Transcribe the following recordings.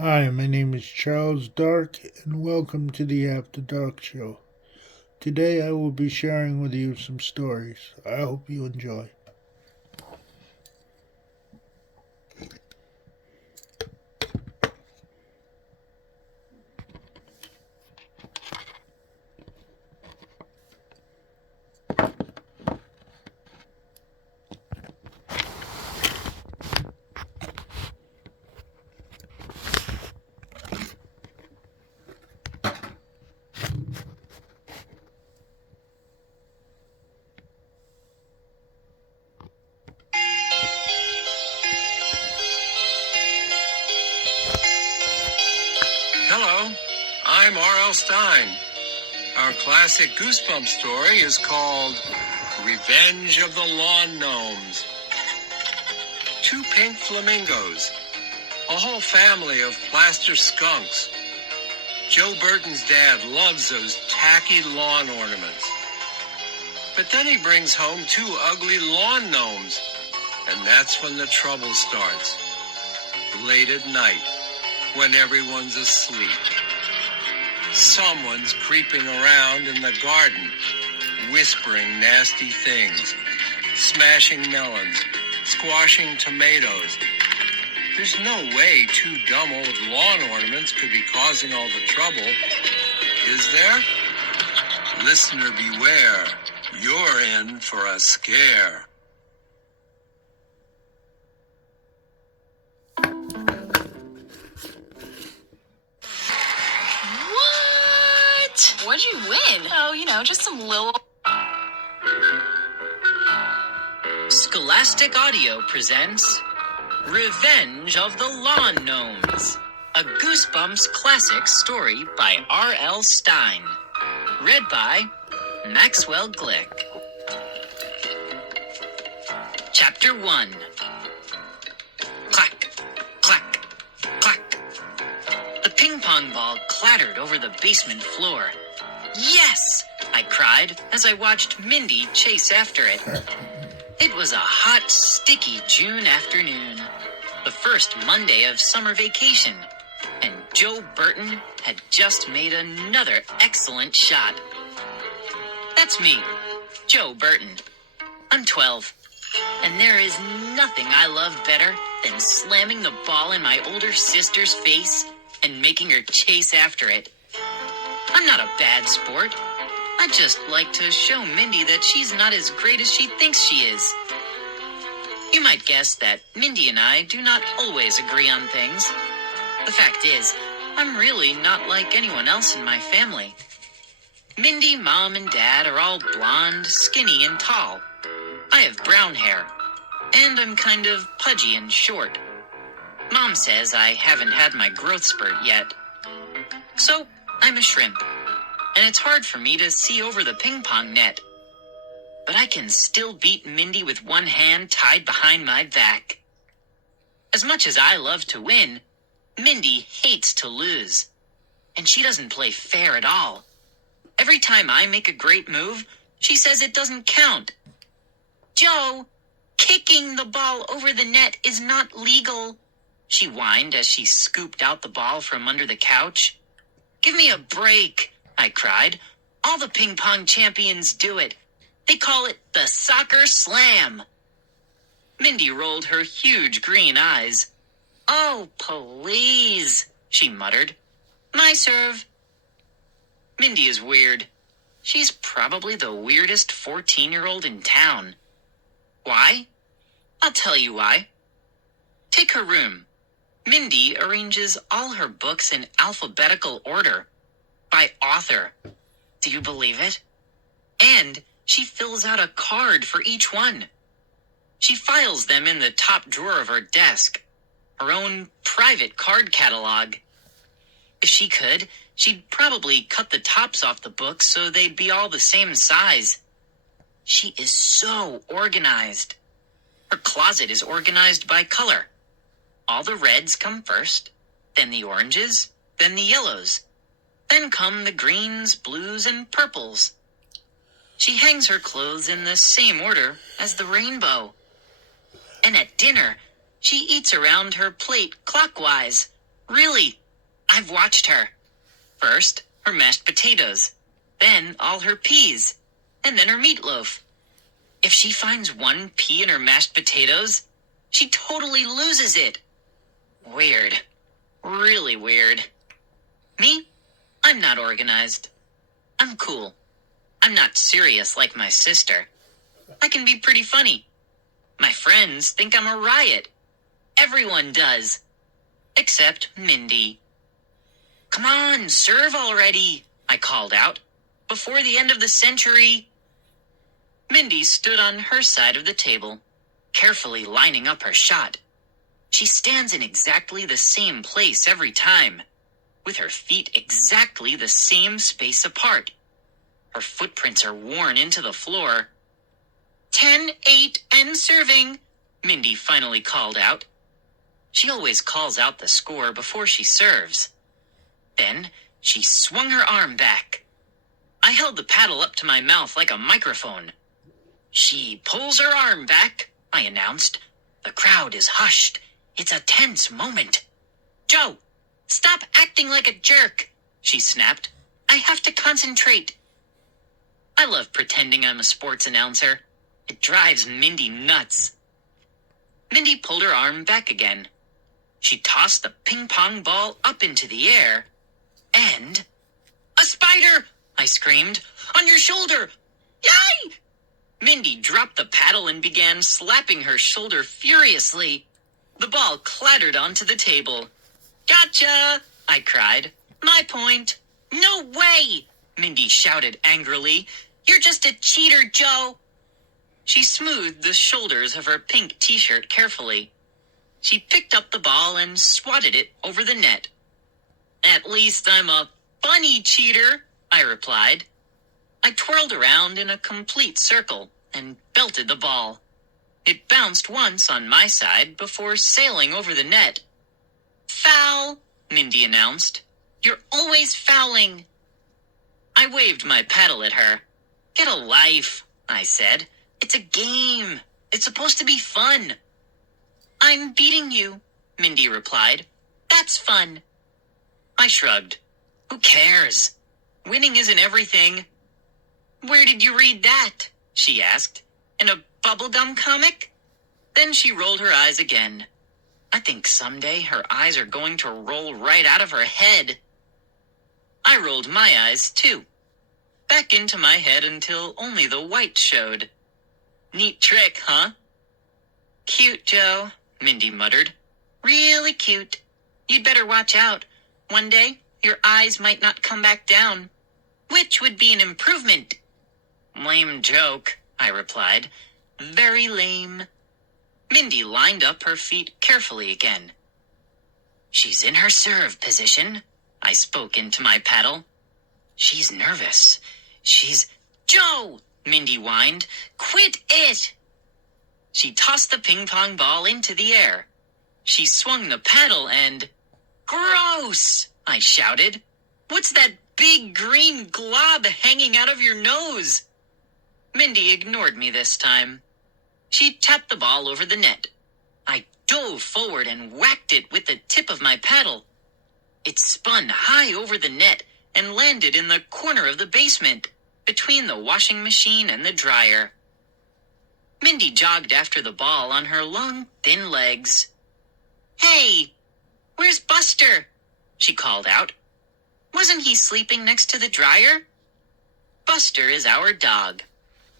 Hi, my name is Charles Dark, and welcome to the After Dark Show. Today I will be sharing with you some stories. I hope you enjoy. Hello, I'm R.L. Stein. Our classic Goosebumps story is called Revenge of the Lawn Gnomes. Two pink flamingos, a whole family of plaster skunks. Joe Burton's dad loves those tacky lawn ornaments. But then he brings home two ugly lawn gnomes, and that's when the trouble starts. Late at night, when everyone's asleep. Someone's creeping around in the garden, whispering nasty things, smashing melons, squashing tomatoes. There's no way two dumb old lawn ornaments could be causing all the trouble, is there? Listener beware, you're in for a scare. What'd you win? Oh, just some little... Scholastic Audio presents Revenge of the Lawn Gnomes, a Goosebumps classic story by R.L. Stein. Read by Maxwell Glick. Chapter 1. Clack, clack, clack. The ping-pong ball clattered over the basement floor. Yes! I cried as I watched Mindy chase after it. It was a hot, sticky June afternoon, the first Monday of summer vacation, and Joe Burton had just made another excellent shot. That's me, Joe Burton. I'm 12, and there is nothing I love better than slamming the ball in my older sister's face and making her chase after it. I'm not a bad sport. I just like to show Mindy that she's not as great as she thinks she is. You might guess that Mindy and I do not always agree on things. The fact is, I'm really not like anyone else in my family. Mindy, Mom, and Dad are all blonde, skinny, and tall. I have brown hair, and I'm kind of pudgy and short. Mom says I haven't had my growth spurt yet. So, I'm a shrimp, and it's hard for me to see over the ping pong net. But I can still beat Mindy with one hand tied behind my back. As much as I love to win, Mindy hates to lose. And she doesn't play fair at all. Every time I make a great move, she says it doesn't count. Joe, kicking the ball over the net is not legal, she whined as she scooped out the ball from under the couch. Give me a break, I cried. All the ping pong champions do it. They call it the soccer slam. Mindy rolled her huge green eyes. Oh, please, she muttered. My serve. Mindy is weird. She's probably the weirdest 14-year-old in town. Why? I'll tell you why. Take her room. Mindy arranges all her books in alphabetical order, by author. Do you believe it? And she fills out a card for each one. She files them in the top drawer of her desk, her own private card catalog. If she could, she'd probably cut the tops off the books so they'd be all the same size. She is so organized. Her closet is organized by color. All the reds come first, then the oranges, then the yellows. Then come the greens, blues, and purples. She hangs her clothes in the same order as the rainbow. And at dinner, she eats around her plate clockwise, Really, I've watched her. First, her mashed potatoes, then all her peas, and then her meatloaf. If she finds one pea in her mashed potatoes, she totally loses it. Weird. Really weird. Me? I'm not organized. I'm cool. I'm not serious like my sister. I can be pretty funny. My friends think I'm a riot. Everyone does. Except Mindy. Come on, serve already, I called out. Before the end of the century. Mindy stood on her side of the table, carefully lining up her shot. She stands in exactly the same place every time, with her feet exactly the same space apart. Her footprints are worn into the floor. 10, 8, and serving, Mindy finally called out. She always calls out the score before she serves. Then she swung her arm back. I held the paddle up to my mouth like a microphone. She pulls her arm back, I announced. The crowd is hushed. It's a tense moment. Joe, stop acting like a jerk, she snapped. I have to concentrate. I love pretending I'm a sports announcer. It drives Mindy nuts. Mindy pulled her arm back again. She tossed the ping-pong ball up into the air, and... A spider! I screamed. On your shoulder! Yay! Mindy dropped the paddle and began slapping her shoulder furiously. The ball clattered onto the table. Gotcha! I cried. My point. No way! Mindy shouted angrily. You're just a cheater, Joe. She smoothed the shoulders of her pink t-shirt carefully. She picked up the ball and swatted it over the net. At least I'm a funny cheater, I replied. I twirled around in a complete circle and belted the ball. It bounced once on my side before sailing over the net. Foul, Mindy announced. You're always fouling. I waved my paddle at her. Get a life, I said. It's a game. It's supposed to be fun. I'm beating you, Mindy replied. That's fun. I shrugged. Who cares? Winning isn't everything. Where did you read that? She asked. In a bubblegum comic? Then she rolled her eyes again. I think someday her eyes are going to roll right out of her head. I rolled my eyes, too. Back into my head until only the white showed. Neat trick, huh? Cute, Joe, Mindy muttered. Really cute. You'd better watch out. One day, your eyes might not come back down. Which would be an improvement. Lame joke, I replied. Very lame. Mindy lined up her feet carefully again. She's in her serve position, I spoke into my paddle. She's nervous. She's... Joe! Mindy whined. Quit it! She tossed the ping-pong ball into the air. She swung the paddle and... Gross! I shouted. What's that big green glob hanging out of your nose? Mindy ignored me this time. She tapped the ball over the net. I dove forward and whacked it with the tip of my paddle. It spun high over the net and landed in the corner of the basement, between the washing machine and the dryer. Mindy jogged after the ball on her long, thin legs. Hey, where's Buster? She called out. Wasn't he sleeping next to the dryer? Buster is our dog.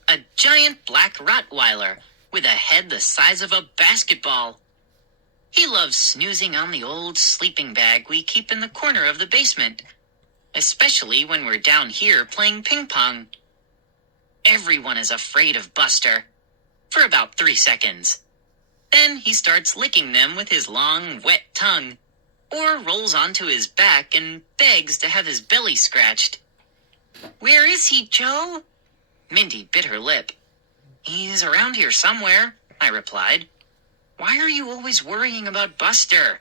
A giant black Rottweiler with a head the size of a basketball. He loves snoozing on the old sleeping bag we keep in the corner of the basement, especially when we're down here playing ping pong. Everyone is afraid of Buster, for about 3 seconds. Then he starts licking them with his long, wet tongue, or rolls onto his back and begs to have his belly scratched. Where is he, Joe? Mindy bit her lip. He's around here somewhere, I replied. Why are you always worrying about Buster?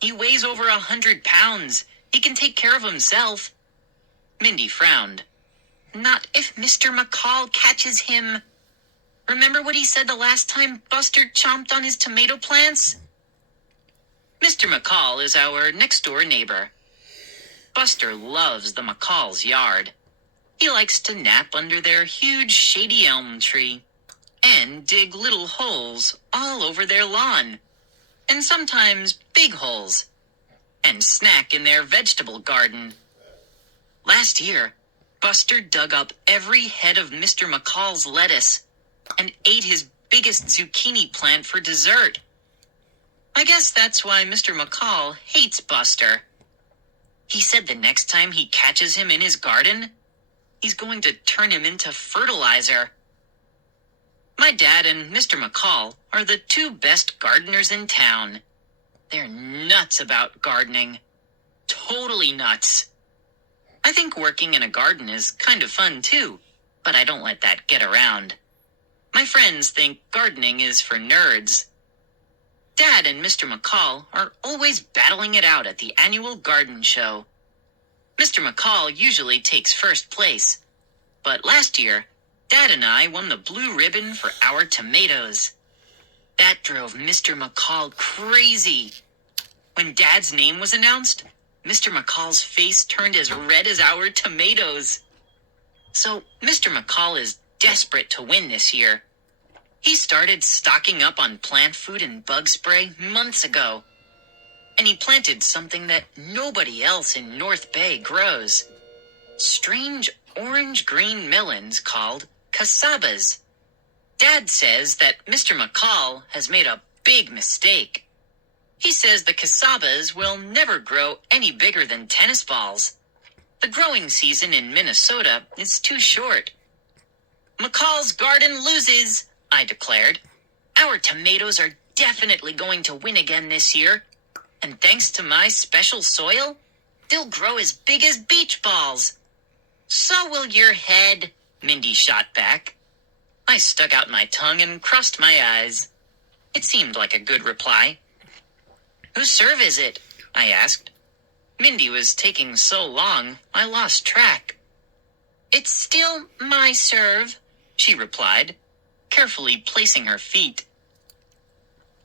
He weighs over 100 pounds. He can take care of himself. Mindy frowned. Not if Mr. McCall catches him. Remember what he said the last time Buster chomped on his tomato plants? Mr. McCall is our next-door neighbor. Buster loves the McCall's yard. He likes to nap under their huge shady elm tree and dig little holes all over their lawn, and sometimes big holes, and snack in their vegetable garden. Last year, Buster dug up every head of Mr. McCall's lettuce and ate his biggest zucchini plant for dessert. I guess that's why Mr. McCall hates Buster. He said the next time he catches him in his garden, he's going to turn him into fertilizer. My dad and Mr. McCall are the two best gardeners in town. They're nuts about gardening. Totally nuts. I think working in a garden is kind of fun too, but I don't let that get around. My friends think gardening is for nerds. Dad and Mr. McCall are always battling it out at the annual garden show. Mr. McCall usually takes first place, but last year, Dad and I won the blue ribbon for our tomatoes. That drove Mr. McCall crazy. When Dad's name was announced, Mr. McCall's face turned as red as our tomatoes. So Mr. McCall is desperate to win this year. He started stocking up on plant food and bug spray months ago. And he planted something that nobody else in North Bay grows. Strange orange-green melons called casabas. Dad says that Mr. McCall has made a big mistake. He says the casabas will never grow any bigger than tennis balls. The growing season in Minnesota is too short. McCall's garden loses, I declared. Our tomatoes are definitely going to win again this year. And thanks to my special soil, they'll grow as big as beach balls. So will your head, Mindy shot back. I stuck out my tongue and crossed my eyes. It seemed like a good reply. Whose serve is it? I asked. Mindy was taking so long, I lost track. It's still my serve, she replied, carefully placing her feet.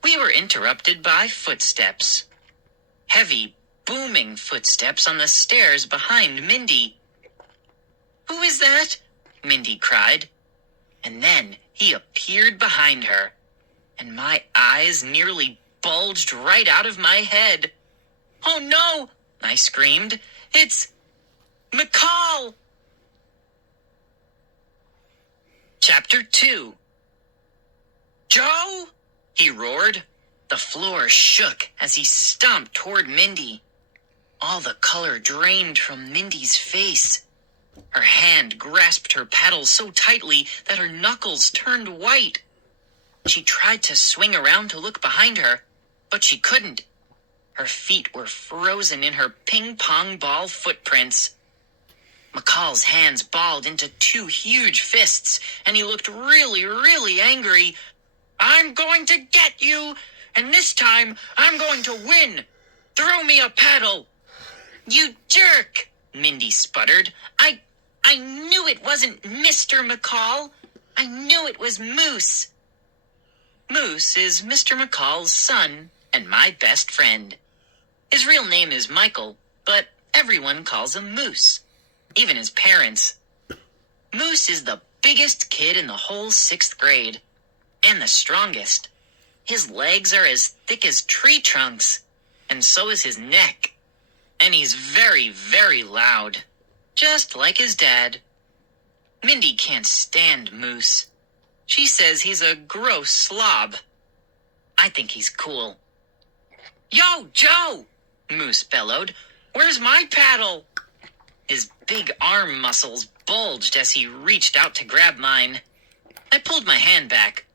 We were interrupted by footsteps. Heavy, booming footsteps on the stairs behind Mindy. Who is that? Mindy cried. And then he appeared behind her, and my eyes nearly bulged right out of my head. Oh no, I screamed. It's McCall! Chapter 2. Joe! He roared. The floor shook as he stomped toward Mindy. All the color drained from Mindy's face. Her hand grasped her paddle so tightly that her knuckles turned white. She tried to swing around to look behind her, but she couldn't. Her feet were frozen in her ping-pong ball footprints. McCall's hands balled into two huge fists, and he looked really, really angry. I'm going to get you, and this time I'm going to win. Throw me a paddle. You jerk, Mindy sputtered. I knew it wasn't Mr. McCall. I knew it was Moose. Moose is Mr. McCall's son and my best friend. His real name is Michael, but everyone calls him Moose, even his parents. Moose is the biggest kid in the whole 6th grade, and the strongest. His legs are as thick as tree trunks, and so is his neck. And he's very, very loud, just like his dad. Mindy can't stand Moose. She says he's a gross slob. I think he's cool. Yo, Joe! Moose bellowed. Where's my paddle? His big arm muscles bulged as he reached out to grab mine. I pulled my hand back,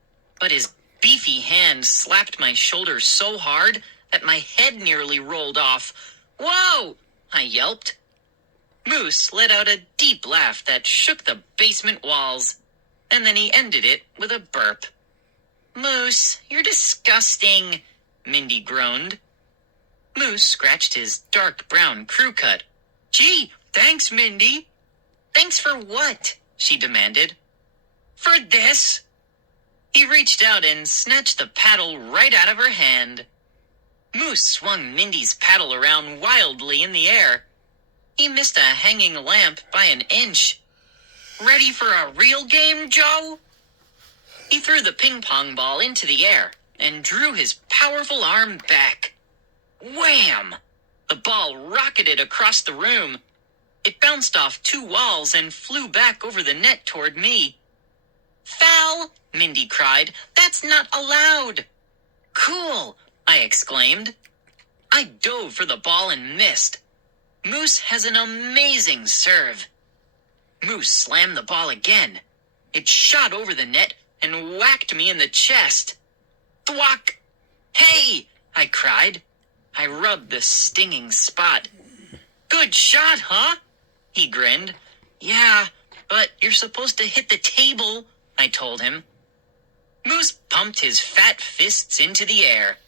but his beefy hand slapped my shoulder so hard that my head nearly rolled off. Whoa! I yelped. Moose let out a deep laugh that shook the basement walls, and then he ended it with a burp. Moose, you're disgusting, Mindy groaned. Moose scratched his dark brown crew cut. Gee, thanks, Mindy. Thanks for what? She demanded. For this. He reached out and snatched the paddle right out of her hand. Moose swung Mindy's paddle around wildly in the air. He missed a hanging lamp by an inch. Ready for a real game, Joe? He threw the ping pong ball into the air and drew his powerful arm back. Wham! The ball rocketed across the room. It bounced off 2 walls and flew back over the net toward me. Foul! Mindy cried. That's not allowed. Cool! I exclaimed. I dove for the ball and missed. Moose has an amazing serve. Moose slammed the ball again. It shot over the net and whacked me in the chest. Thwack! Hey! I cried. I rubbed the stinging spot. Good shot, huh? He grinned. Yeah, but you're supposed to hit the table, I told him. Moose pumped his fat fists into the air.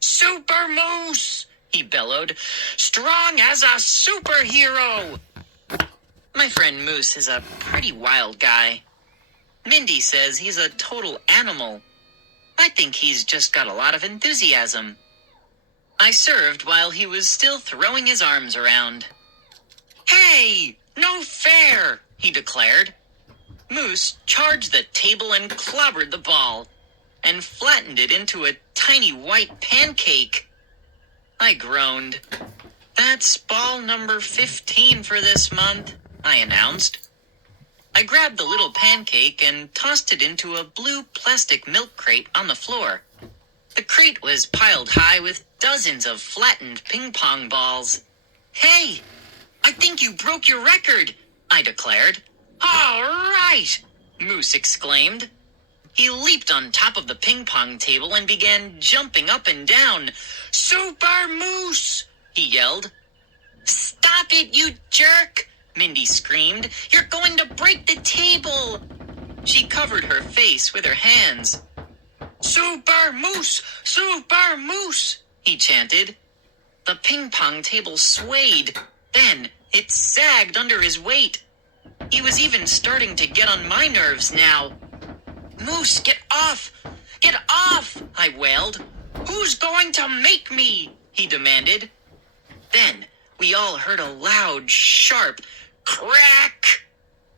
Super Moose! He bellowed. Strong as a superhero! My friend Moose is a pretty wild guy. Mindy says he's a total animal. I think he's just got a lot of enthusiasm. I served while he was still throwing his arms around. Hey, no fair, he declared. Moose charged the table and clobbered the ball, and flattened it into a tiny white pancake. I groaned. That's ball number 15 for this month, I announced. I grabbed the little pancake and tossed it into a blue plastic milk crate on the floor. The crate was piled high with dozens of flattened ping pong balls. Hey, I think you broke your record, I declared. All right, Moose exclaimed. He leaped on top of the ping pong table and began jumping up and down. Super Moose, he yelled. Stop it, you jerk, Mindy screamed. You're going to break the table. She covered her face with her hands. Super Moose, Super Moose, he chanted. The ping pong table swayed. Then it sagged under his weight. He was even starting to get on my nerves now. Moose, get off! Get off! I wailed. Who's going to make me? He demanded. Then we all heard a loud, sharp crack.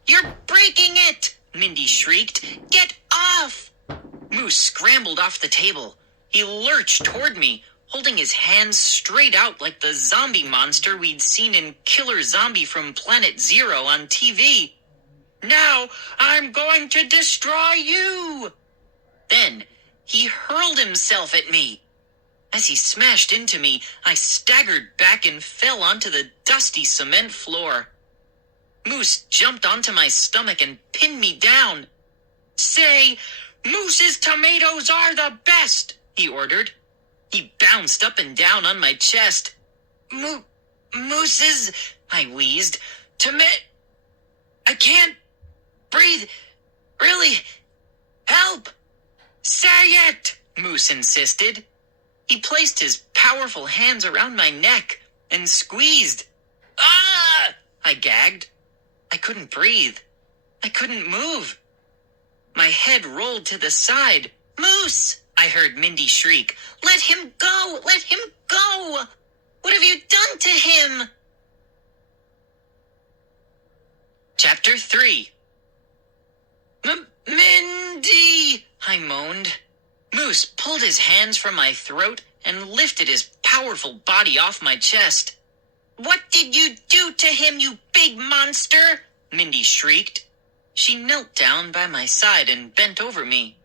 You're breaking it! Mindy shrieked. Get off! Moose scrambled off the table. He lurched toward me, holding his hands straight out like the zombie monster we'd seen in Killer Zombie from Planet Zero on TV. Now I'm going to destroy you! Then he hurled himself at me. As he smashed into me, I staggered back and fell onto the dusty cement floor. Moose jumped onto my stomach and pinned me down. Say, Moose's tomatoes are the best, he ordered. He bounced up and down on my chest. Moose's, I wheezed. I can't breathe. Really? Help! Say it, Moose insisted. He placed his powerful hands around my neck and squeezed. Ah! I gagged. I couldn't breathe. I couldn't move. My head rolled to the side. Moose! I heard Mindy shriek. Let him go! Let him go! What have you done to him? Chapter 3. Mindy! I moaned. Moose pulled his hands from my throat and lifted his powerful body off my chest. What did you do to him, you big monster? Mindy shrieked. She knelt down by my side and bent over me.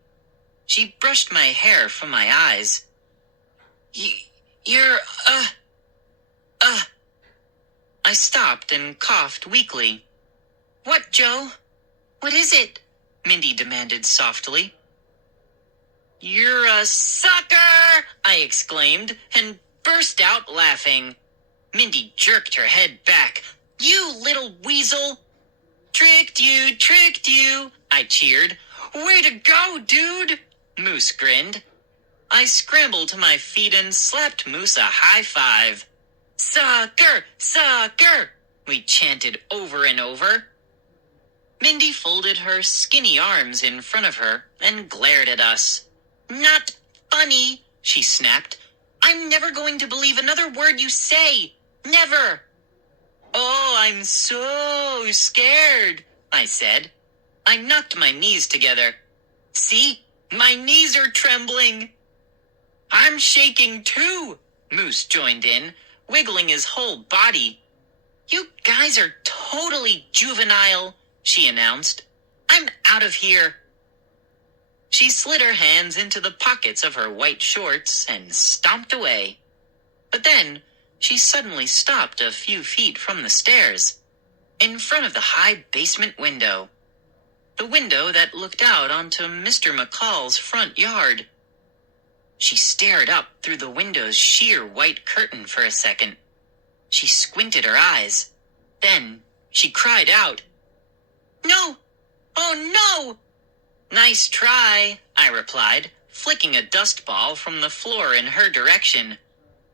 She brushed my hair from my eyes. You're, I stopped and coughed weakly. What, Joe? What is it? Mindy demanded softly. You're a sucker! I exclaimed and burst out laughing. Mindy jerked her head back. You little weasel! Tricked you, I cheered. Way to go, dude! Moose grinned. I scrambled to my feet and slapped Moose a high five. Sucker! Sucker! We chanted over and over. Mindy folded her skinny arms in front of her and glared at us. Not funny, she snapped. I'm never going to believe another word you say. Never. Oh, I'm so scared, I said. I knocked my knees together. See, my knees are trembling. I'm shaking too, Moose joined in, wiggling his whole body. You guys are totally juvenile, she announced. I'm out of here. She slid her hands into the pockets of her white shorts and stomped away. But then she suddenly stopped a few feet from the stairs, in front of the high basement window. The window that looked out onto Mr. McCall's front yard. She stared up through the window's sheer white curtain for a second. She squinted her eyes. Then she cried out, "No! Oh, no!" "Nice try," I replied, flicking a dust ball from the floor in her direction.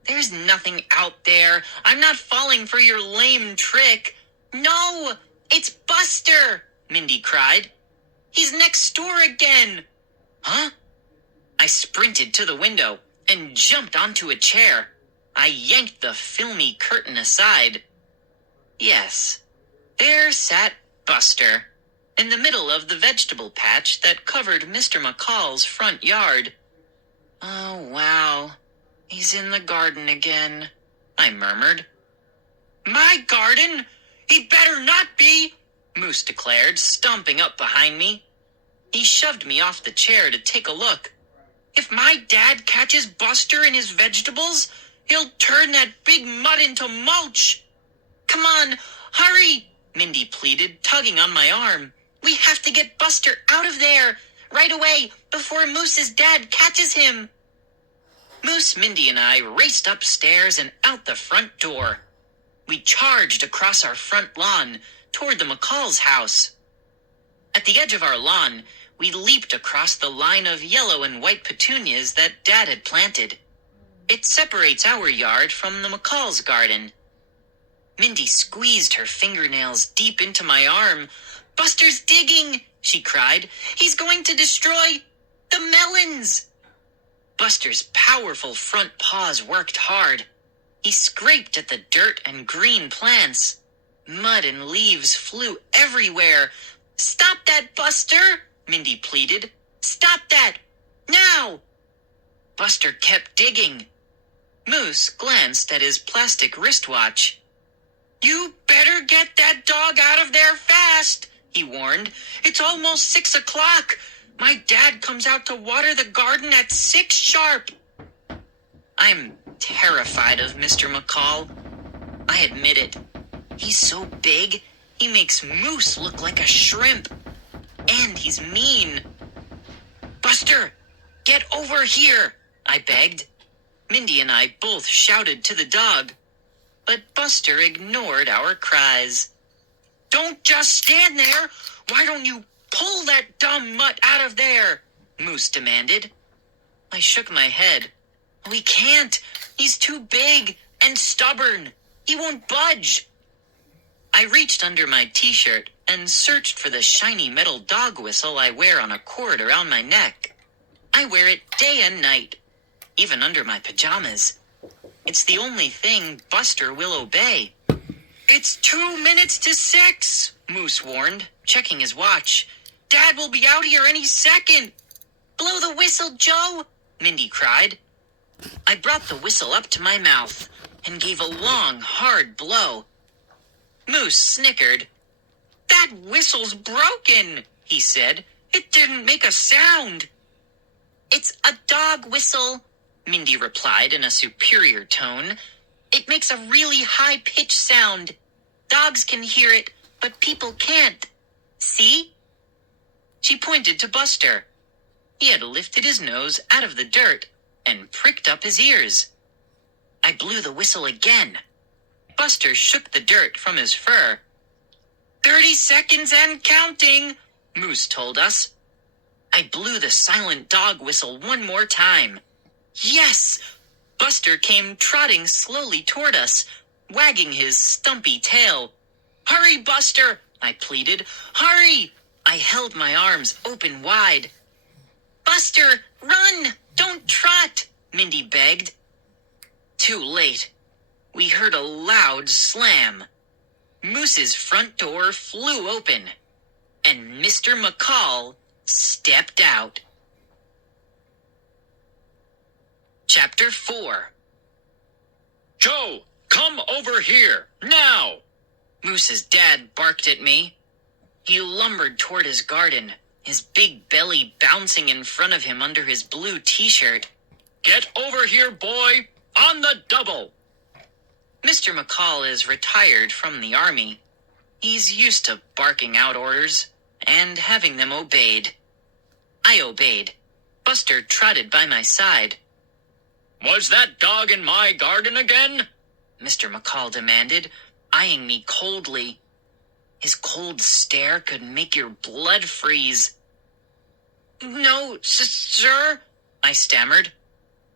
"There's nothing out there. I'm not falling for your lame trick." "No! It's Buster!" Mindy cried. "He's next door again." "Huh?" I sprinted to the window and jumped onto a chair. I yanked the filmy curtain aside. Yes, there sat Buster, in the middle of the vegetable patch that covered Mr. McCall's front yard. "Oh, wow, he's in the garden again," I murmured. "My garden? He'd better not be," Moose declared, stomping up behind me. He shoved me off the chair to take a look. "If my dad catches Buster in his vegetables, he'll turn that big mud into mulch." "Come on, hurry," Mindy pleaded, tugging on my arm. "We have to get Buster out of there, right away, before Moose's dad catches him." Moose, Mindy, and I raced upstairs and out the front door. We charged across our front lawn toward the McCall's house. At the edge of our lawn, we leaped across the line of yellow and white petunias that Dad had planted. It separates our yard from the McCall's garden. Mindy squeezed her fingernails deep into my arm. "Buster's digging," she cried. "He's going to destroy the melons." Buster's powerful front paws worked hard. He scraped at the dirt and green plants. Mud and leaves flew everywhere. "Stop that, Buster!" Mindy pleaded. "Stop that! Now!" Buster kept digging. Moose glanced at his plastic wristwatch. "You better get that dog out of there fast," he warned. "It's almost 6 o'clock. My dad comes out to water the garden at 6 sharp. I'm terrified of Mr. McCall. I admit it. He's so big, he makes Moose look like a shrimp. And he's mean. "Buster, get over here," I begged. Mindy and I both shouted to the dog, but Buster ignored our cries. "Don't just stand there. Why don't you pull that dumb mutt out of there?" Moose demanded. I shook my head. "We can't. He's too big and stubborn. He won't budge." I reached under my t-shirt and searched for the shiny metal dog whistle I wear on a cord around my neck. I wear it day and night, even under my pajamas. It's the only thing Buster will obey. "It's 2 minutes to 6, Moose warned, checking his watch. "Dad will be out here any second." "Blow the whistle, Joe," Mindy cried. I brought the whistle up to my mouth and gave a long, hard blow. Moose snickered. "That whistle's broken," he said. "It didn't make a sound." "It's a dog whistle," Mindy replied in a superior tone. "It makes a really high-pitched sound. Dogs can hear it, but people can't. See?" She pointed to Buster. He had lifted his nose out of the dirt and pricked up his ears. I blew the whistle again. Buster shook the dirt from his fur. 30 seconds and counting, Moose told us. I blew the silent dog whistle one more time. Yes! Buster came trotting slowly toward us, wagging his stumpy tail. "Hurry, Buster!" I pleaded. "Hurry!" I held my arms open wide. "Buster, run! Don't trot!" Mindy begged. Too late. We heard a loud slam. Moose's front door flew open, and Mr. McCall stepped out. Chapter 4. Joe, come over here, now! Moose's dad barked at me. He lumbered toward his garden, his big belly bouncing in front of him under his blue t-shirt. Get over here, boy, on the double! Mr. McCall is retired from the army. He's used to barking out orders and having them obeyed. I obeyed. Buster trotted by my side. Was that dog in my garden again? Mr. McCall demanded, eyeing me coldly. His cold stare could make your blood freeze. No, sir, I stammered.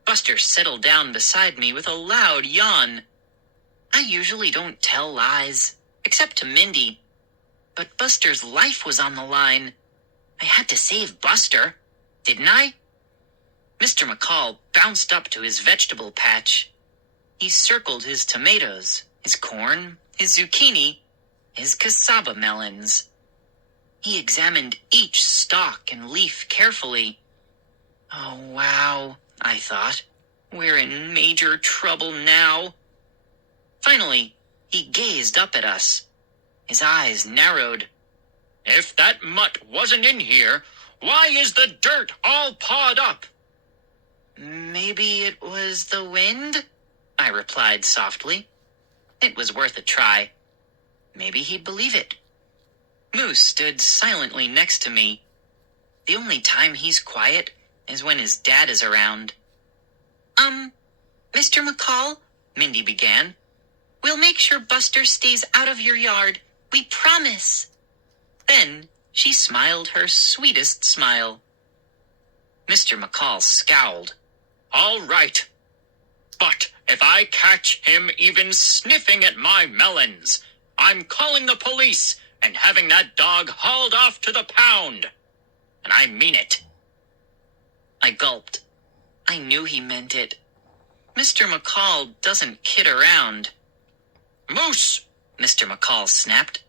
Buster settled down beside me with a loud yawn. I usually don't tell lies, except to Mindy. But Buster's life was on the line. I had to save Buster, didn't I? Mr. McCall bounced up to his vegetable patch. He circled his tomatoes, his corn, his zucchini, his cassava melons. He examined each stalk and leaf carefully. Oh, wow, I thought. We're in major trouble now. Finally, he gazed up at us. His eyes narrowed. If that mutt wasn't in here, why is the dirt all pawed up? Maybe it was the wind? I replied softly. It was worth a try. Maybe he'd believe it. Moose stood silently next to me. The only time he's quiet is when his dad is around. Mr. McCall, Mindy began. We'll make sure Buster stays out of your yard. We promise. Then she smiled her sweetest smile. Mr. McCall scowled. All right. But if I catch him even sniffing at my melons, I'm calling the police and having that dog hauled off to the pound. And I mean it. I gulped. I knew he meant it. Mr. McCall doesn't kid around. Moose, Mr. McCall snapped.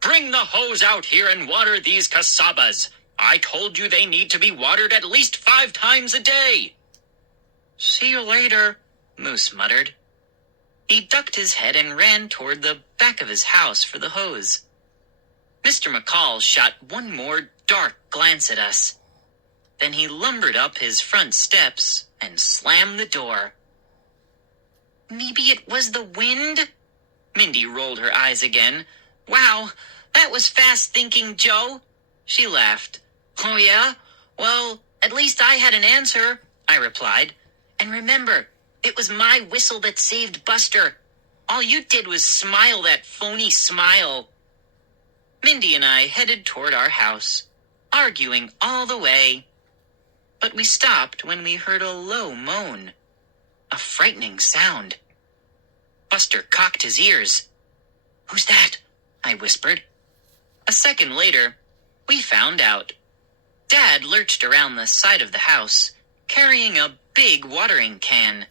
bring the hose out here and water these cassavas. I told you they need to be watered at least 5 times a day. See you later, Moose muttered. He ducked his head and ran toward the back of his house for the hose. Mr. McCall shot one more dark glance at us. Then he lumbered up his front steps and slammed the door. Maybe it was the wind? Mindy rolled her eyes again. Wow, that was fast thinking, Joe. She laughed. Oh, yeah? Well, at least I had an answer, I replied. And remember, it was my whistle that saved Buster. All you did was smile that phony smile. Mindy and I headed toward our house, arguing all the way. But we stopped when we heard a low moan. A frightening sound. Buster cocked his ears. Who's that? I whispered. A second later, we found out. Dad lurched around the side of the house, carrying a big watering can.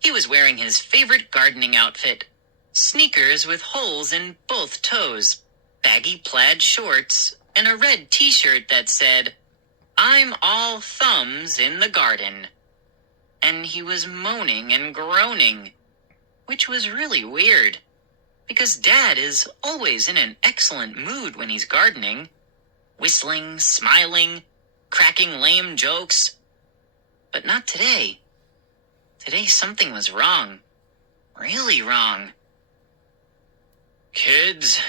He was wearing his favorite gardening outfit, sneakers with holes in both toes, baggy plaid shorts, and a red t-shirt that said, I'm all thumbs in the garden. And he was moaning and groaning, which was really weird, because Dad is always in an excellent mood when he's gardening, whistling, smiling, cracking lame jokes. But not today. Today something was wrong. Really wrong. Kids,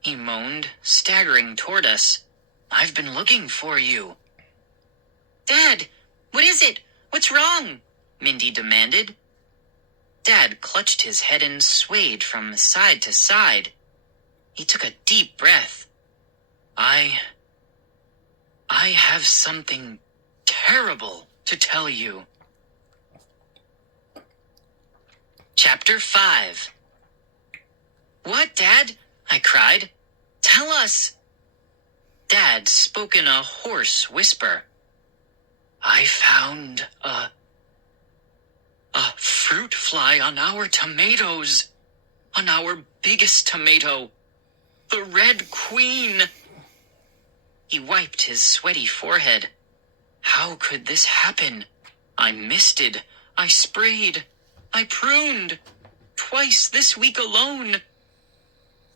he moaned, staggering toward us. I've been looking for you. Dad, what is it? What's wrong? Mindy demanded. Dad clutched his head and swayed from side to side. He took a deep breath. I have something terrible to tell you. Chapter 5. What, Dad? I cried. Tell us. Dad spoke in a hoarse whisper. I found fly on our tomatoes. On our biggest tomato. The Red Queen. He wiped his sweaty forehead. How could this happen? I misted. I sprayed. I pruned. Twice this week alone.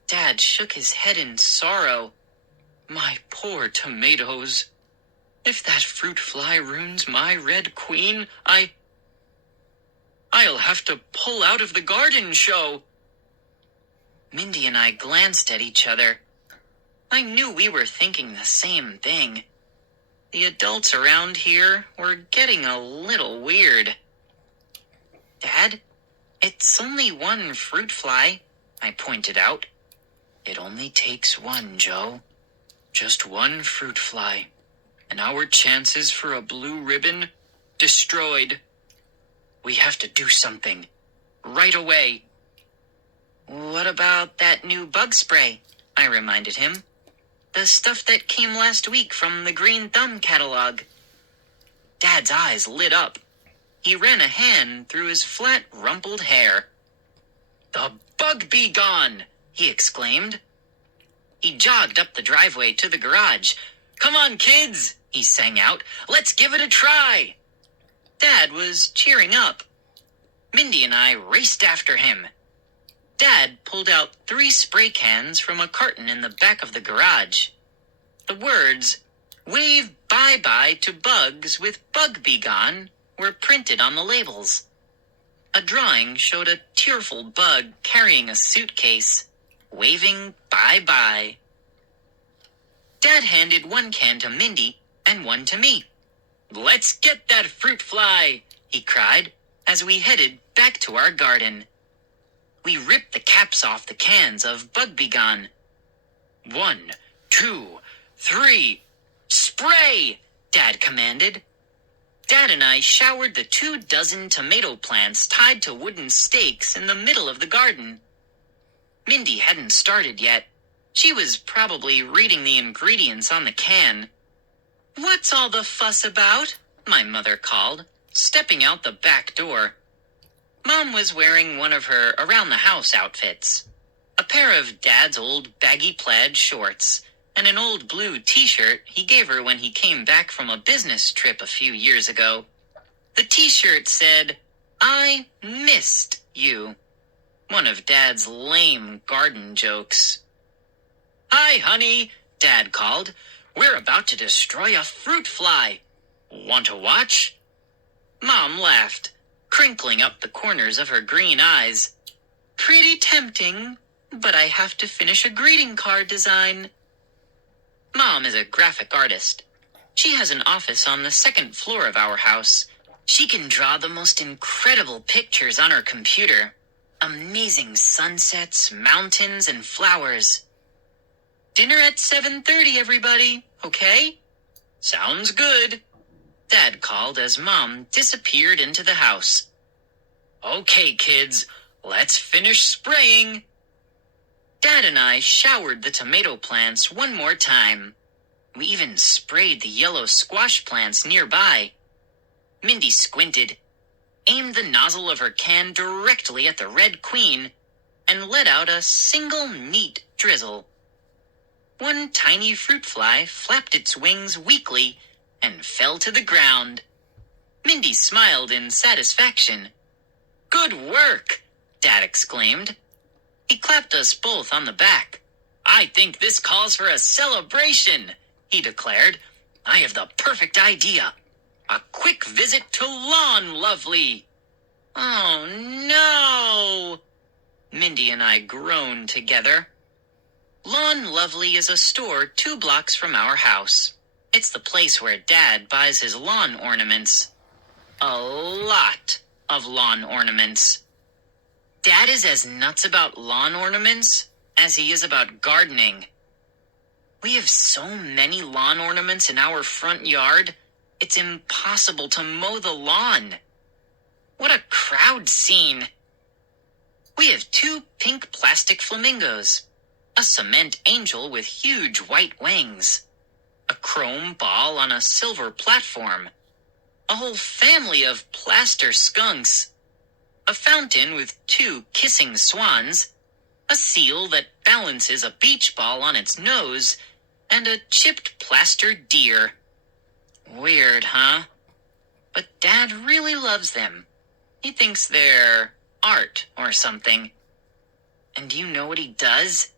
Dad shook his head in sorrow. My poor tomatoes. If that fruit fly ruins my Red Queen, I'll have to pull out of the garden show. Mindy and I glanced at each other. I knew we were thinking the same thing. The adults around here were getting a little weird. Dad, it's only one fruit fly, I pointed out. It only takes one, Joe. Just one fruit fly. And our chances for a blue ribbon destroyed. We have to do something. Right away. What about that new bug spray? I reminded him. The stuff that came last week from the Green Thumb catalog. Dad's eyes lit up. He ran a hand through his flat, rumpled hair. The bug be gone! He exclaimed. He jogged up the driveway to the garage. Come on, kids! He sang out. Let's give it a try! Dad was cheering up. Mindy and I raced after him. Dad pulled out 3 spray cans from a carton in the back of the garage. The words, "Wave bye-bye to bugs with Bug Be Gone," were printed on the labels. A drawing showed a tearful bug carrying a suitcase, waving bye-bye. Dad handed 1 can to Mindy and 1 to me. Let's get that fruit fly, he cried, as we headed back to our garden. We ripped the caps off the cans of Bug Be Gone. 1, 2, 3, spray, Dad commanded. Dad and I showered the 24 tomato plants tied to wooden stakes in the middle of the garden. Mindy hadn't started yet. She was probably reading the ingredients on the can. What's all the fuss about? My mother called, stepping out the back door. Mom was wearing one of her around-the-house outfits. A pair of Dad's old baggy plaid shorts and an old blue t-shirt he gave her when he came back from a business trip a few years ago. The t-shirt said, "I missed you." One of Dad's lame garden jokes. Hi, honey, Dad called. We're about to destroy a fruit fly. Want to watch? Mom laughed, crinkling up the corners of her green eyes. Pretty tempting, but I have to finish a greeting card design. Mom is a graphic artist. She has an office on the 2nd floor of our house. She can draw the most incredible pictures on her computer. Amazing sunsets, mountains, and flowers. Dinner at 7:30, everybody, okay? Sounds good, Dad called as Mom disappeared into the house. Okay, kids, let's finish spraying. Dad and I showered the tomato plants 1 more time. We even sprayed the yellow squash plants nearby. Mindy squinted, aimed the nozzle of her can directly at the Red Queen, and let out a single neat drizzle. 1 tiny fruit fly flapped its wings weakly and fell to the ground. Mindy smiled in satisfaction. Good work, Dad exclaimed. He clapped us both on the back. I think this calls for a celebration, he declared. I have the perfect idea. A quick visit to Lawn Lovely. Oh, no! Mindy and I groaned together. Lawn Lovely is a store 2 blocks from our house. It's the place where Dad buys his lawn ornaments. A lot of lawn ornaments. Dad is as nuts about lawn ornaments as he is about gardening. We have so many lawn ornaments in our front yard, it's impossible to mow the lawn. What a crowd scene! We have 2 pink plastic flamingos, a cement angel with huge white wings, a chrome ball on a silver platform, a whole family of plaster skunks, a fountain with 2 kissing swans, a seal that balances a beach ball on its nose, and a chipped plaster deer. Weird, huh? But Dad really loves them. He thinks they're art or something. And do you know what he does?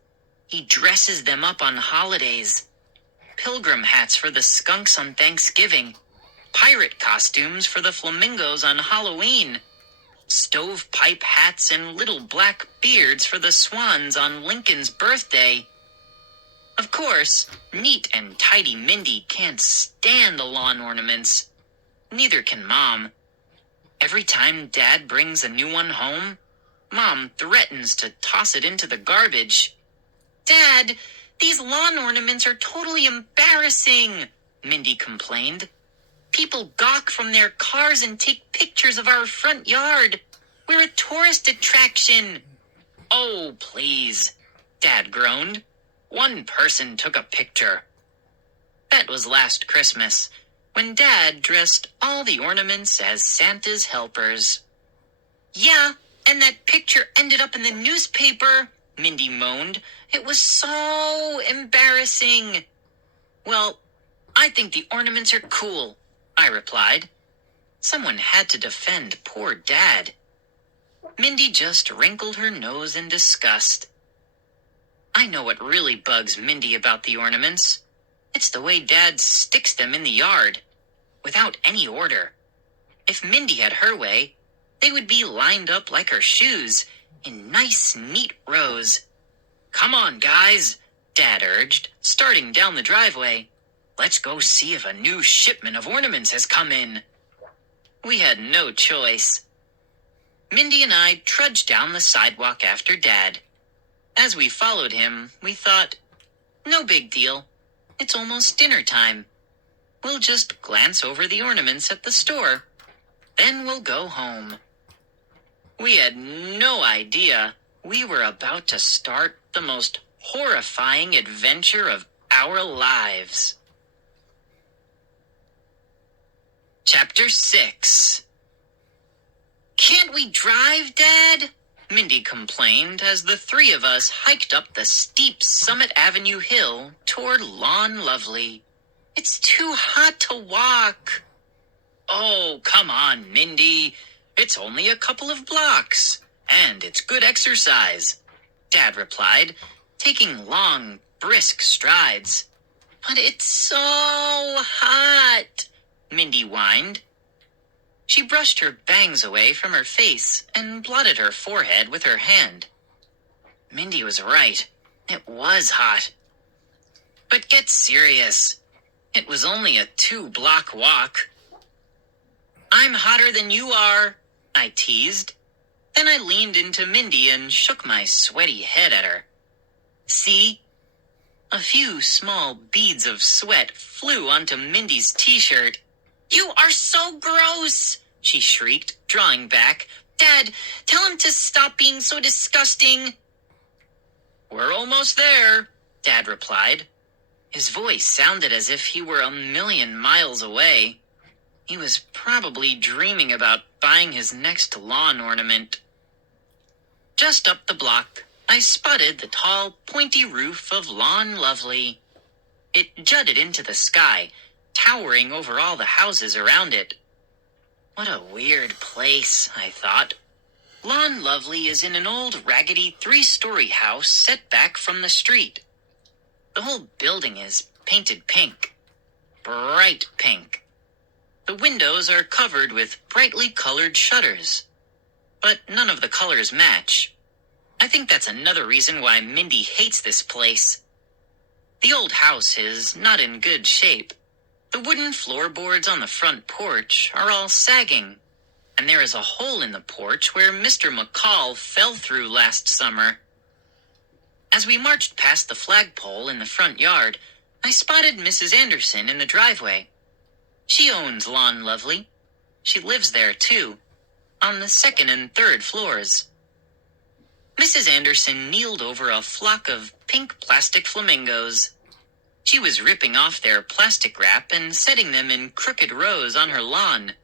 He dresses them up on holidays. Pilgrim hats for the skunks on Thanksgiving. Pirate costumes for the flamingos on Halloween. Stovepipe hats and little black beards for the swans on Lincoln's birthday. Of course, neat and tidy Mindy can't stand the lawn ornaments. Neither can Mom. Every time Dad brings a new one home, Mom threatens to toss it into the garbage. "Dad, these lawn ornaments are totally embarrassing," Mindy complained. "People gawk from their cars and take pictures of our front yard. We're a tourist attraction." "Oh, please," Dad groaned. "One person took a picture." That was last Christmas, when Dad dressed all the ornaments as Santa's helpers. "Yeah, and that picture ended up in the newspaper," Mindy moaned. "It was so embarrassing." "Well, I think the ornaments are cool," I replied. Someone had to defend poor Dad. Mindy just wrinkled her nose in disgust. I know what really bugs Mindy about the ornaments. It's the way Dad sticks them in the yard, without any order. If Mindy had her way, they would be lined up like her shoes, in nice, neat rows. "Come on, guys," Dad urged, starting down the driveway. "Let's go see if a new shipment of ornaments has come in." We had no choice. Mindy and I trudged down the sidewalk after Dad. As we followed him, we thought, no big deal. It's almost dinner time. We'll just glance over the ornaments at the store. Then we'll go home. We had no idea we were about to start the most horrifying adventure of our lives. Chapter 6. "Can't we drive, Dad?" Mindy complained as the 3 of us hiked up the steep Summit Avenue hill toward Lawn Lovely. "It's too hot to walk." "Oh, come on, Mindy. It's only a couple of blocks, and it's good exercise," Dad replied, taking long, brisk strides. "But it's so hot," Mindy whined. She brushed her bangs away from her face and blotted her forehead with her hand. Mindy was right. It was hot. But get serious. It was only a 2-block walk. "I'm hotter than you are," I teased. Then I leaned into Mindy and shook my sweaty head at her. "See?" A few small beads of sweat flew onto Mindy's t-shirt. "You are so gross," she shrieked, drawing back. "Dad, tell him to stop being so disgusting." "We're almost there," Dad replied. His voice sounded as if he were a million miles away. He was probably dreaming about buying his next lawn ornament. Just up the block, I spotted the tall, pointy roof of Lawn Lovely. It jutted into the sky, towering over all the houses around it. What a weird place, I thought. Lawn Lovely is in an old, raggedy 3-story house set back from the street. The whole building is painted pink. Bright pink. The windows are covered with brightly colored shutters. But none of the colors match. I think that's another reason why Mindy hates this place. The old house is not in good shape. The wooden floorboards on the front porch are all sagging, and there is a hole in the porch where Mr. McCall fell through last summer. As we marched past the flagpole in the front yard, I spotted Mrs. Anderson in the driveway. She owns Lawn Lovely. She lives there, too, on the 2nd and 3rd floors. Mrs. Anderson kneeled over a flock of pink plastic flamingos. She was ripping off their plastic wrap and setting them in crooked rows on her lawn.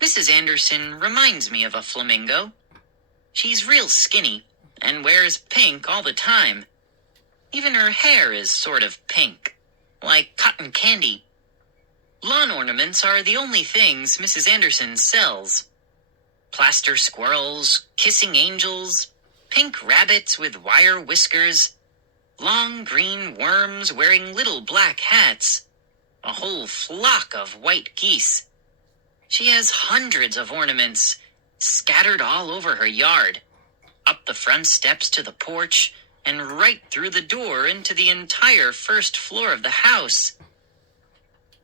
Mrs. Anderson reminds me of a flamingo. She's real skinny and wears pink all the time. Even her hair is sort of pink, like cotton candy. Lawn ornaments are the only things Mrs. Anderson sells. Plaster squirrels, kissing angels, pink rabbits with wire whiskers, long green worms wearing little black hats, a whole flock of white geese. She has hundreds of ornaments scattered all over her yard, up the front steps to the porch, and right through the door into the entire first floor of the house.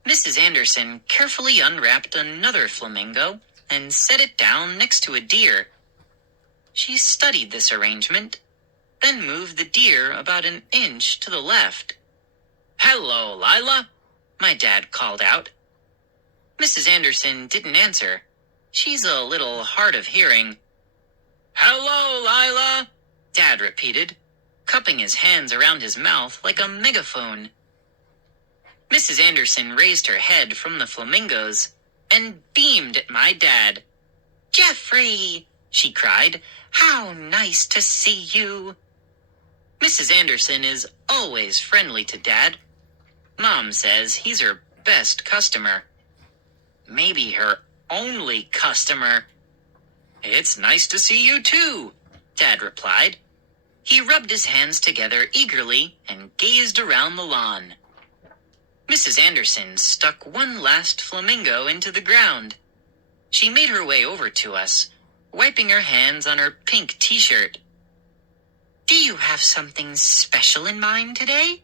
Mrs. Anderson carefully unwrapped another flamingo and set it down next to a deer. She studied this arrangement, then moved the deer about an inch to the left. "Hello, Lila," my dad called out. Mrs. Anderson didn't answer. She's a little hard of hearing. "Hello, Lila," Dad repeated, cupping his hands around his mouth like a megaphone. Mrs. Anderson raised her head from the flamingos and beamed at my dad. "Jeffrey," she cried, "how nice to see you." Mrs. Anderson is always friendly to Dad. Mom says he's her best customer. Maybe her only customer. "It's nice to see you too," Dad replied. He rubbed his hands together eagerly and gazed around the lawn. Mrs. Anderson stuck one last flamingo into the ground. She made her way over to us, wiping her hands on her pink t-shirt. "Do you have something special in mind today?"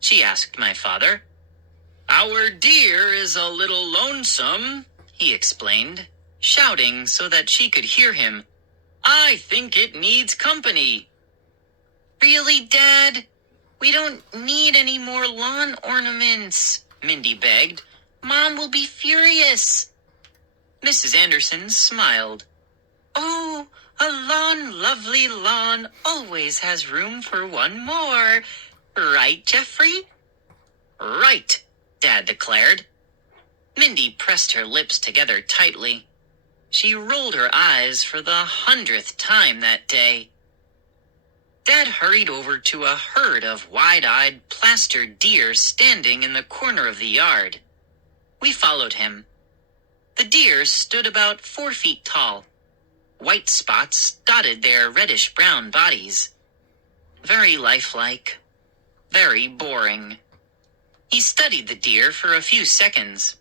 she asked my father. "Our deer is a little lonesome," he explained, shouting so that she could hear him. "I think it needs company." "Really, Dad? We don't need any more lawn ornaments," Mindy begged. "Mom will be furious." Mrs. Anderson smiled. "Oh, a lovely lawn always has room for one more. Right, Jeffrey?" "Right," Dad declared. Mindy pressed her lips together tightly. She rolled her eyes for the 100th time that day. Dad hurried over to a herd of wide-eyed plastered deer standing in the corner of the yard. We followed him. The deer stood about 4 feet tall. White spots dotted their reddish-brown bodies. Very lifelike. Very boring. He studied the deer for a few seconds.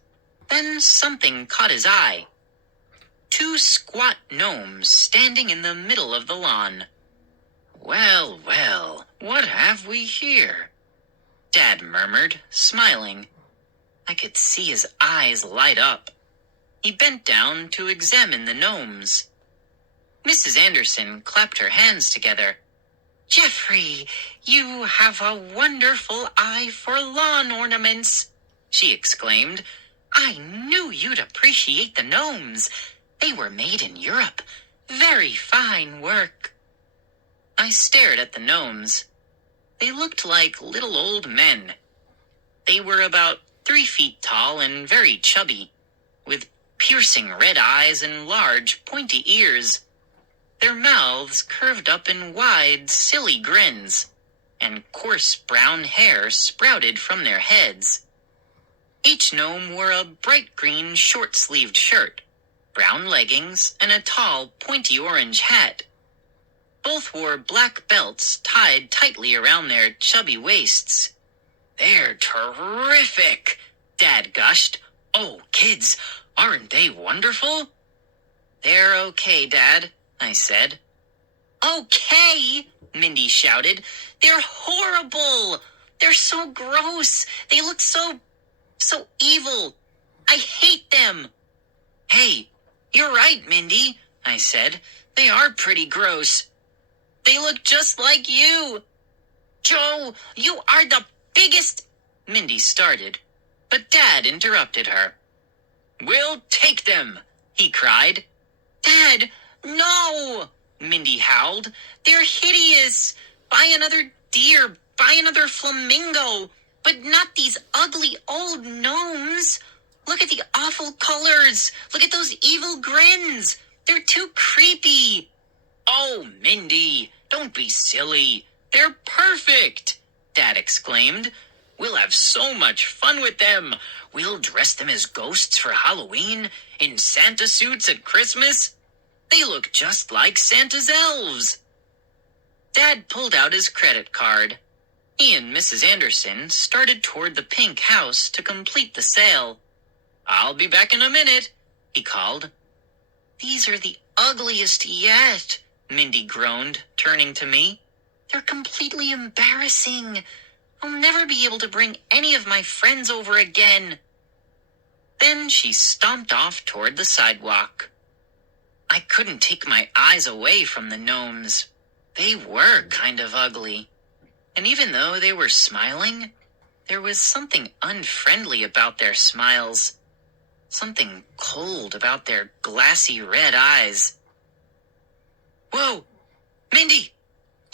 Then something caught his eye. 2 squat gnomes standing in the middle of the lawn. "Well, well, what have we here?" Dad murmured, smiling. I could see his eyes light up. He bent down to examine the gnomes. Mrs. Anderson clapped her hands together. "Jeffrey, you have a wonderful eye for lawn ornaments," she exclaimed. "I knew you'd appreciate the gnomes. They were made in Europe. Very fine work." I stared at the gnomes. They looked like little old men. They were about 3 feet tall and very chubby, with piercing red eyes and large, pointy ears. Their mouths curved up in wide, silly grins, and coarse brown hair sprouted from their heads. Each gnome wore a bright green short-sleeved shirt, brown leggings, and a tall, pointy orange hat. Both wore black belts tied tightly around their chubby waists. "They're terrific," Dad gushed. "Oh, kids, aren't they wonderful?" "They're okay, Dad," I said. "Okay," Mindy shouted. "They're horrible. They're so gross. They look so evil. I hate them." "Hey, you're right, Mindy," I said. "They are pretty gross. They look just like you." "Joe, you are the biggest," Mindy started, but Dad interrupted her. "We'll take them," he cried. "Dad, no," Mindy howled. "They're hideous. Buy another deer, buy another flamingo, but not these ugly old gnomes. Look at the awful colors. Look at those evil grins. They're too creepy. Oh, Mindy, don't be silly. They're perfect, Dad exclaimed. We'll have so much fun with them. We'll dress them as ghosts for Halloween, in Santa suits at Christmas. They look just like Santa's elves. Dad pulled out his credit card. He and Mrs. Anderson started toward the pink house to complete the sale. I'll be back in a minute, he called. These are the ugliest yet, Mindy groaned, turning to me. They're completely embarrassing. I'll never be able to bring any of my friends over again. Then she stomped off toward the sidewalk. I couldn't take my eyes away from the gnomes. They were kind of ugly. And even though they were smiling, there was something unfriendly about their smiles. Something cold about their glassy red eyes. Whoa! Mindy!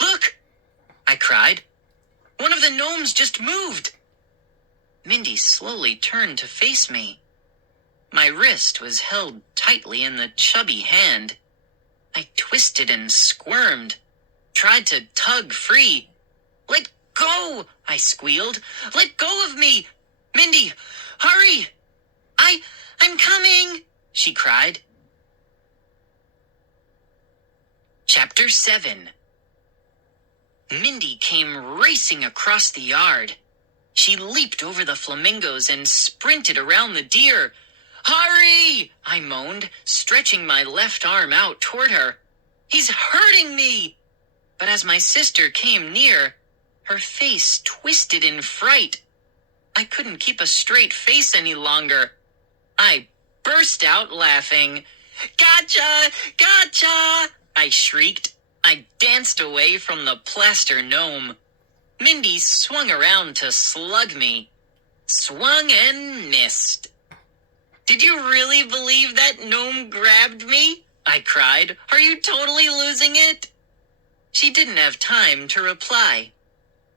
Look! I cried. One of the gnomes just moved. Mindy slowly turned to face me. My wrist was held tightly in the chubby hand. I twisted and squirmed, tried to tug free. Let go, I squealed. Let go of me! Mindy, hurry! I'm coming, she cried. Chapter 7. Mindy came racing across the yard. She leaped over the flamingos and sprinted around the deer. Hurry! I moaned, stretching my left arm out toward her. He's hurting me! But as my sister came near, her face twisted in fright. I couldn't keep a straight face any longer. I burst out laughing. Gotcha! Gotcha! I shrieked. I danced away from the plaster gnome. Mindy swung around to slug me. Swung and missed. Did you really believe that gnome grabbed me? I cried. Are you totally losing it? She didn't have time to reply.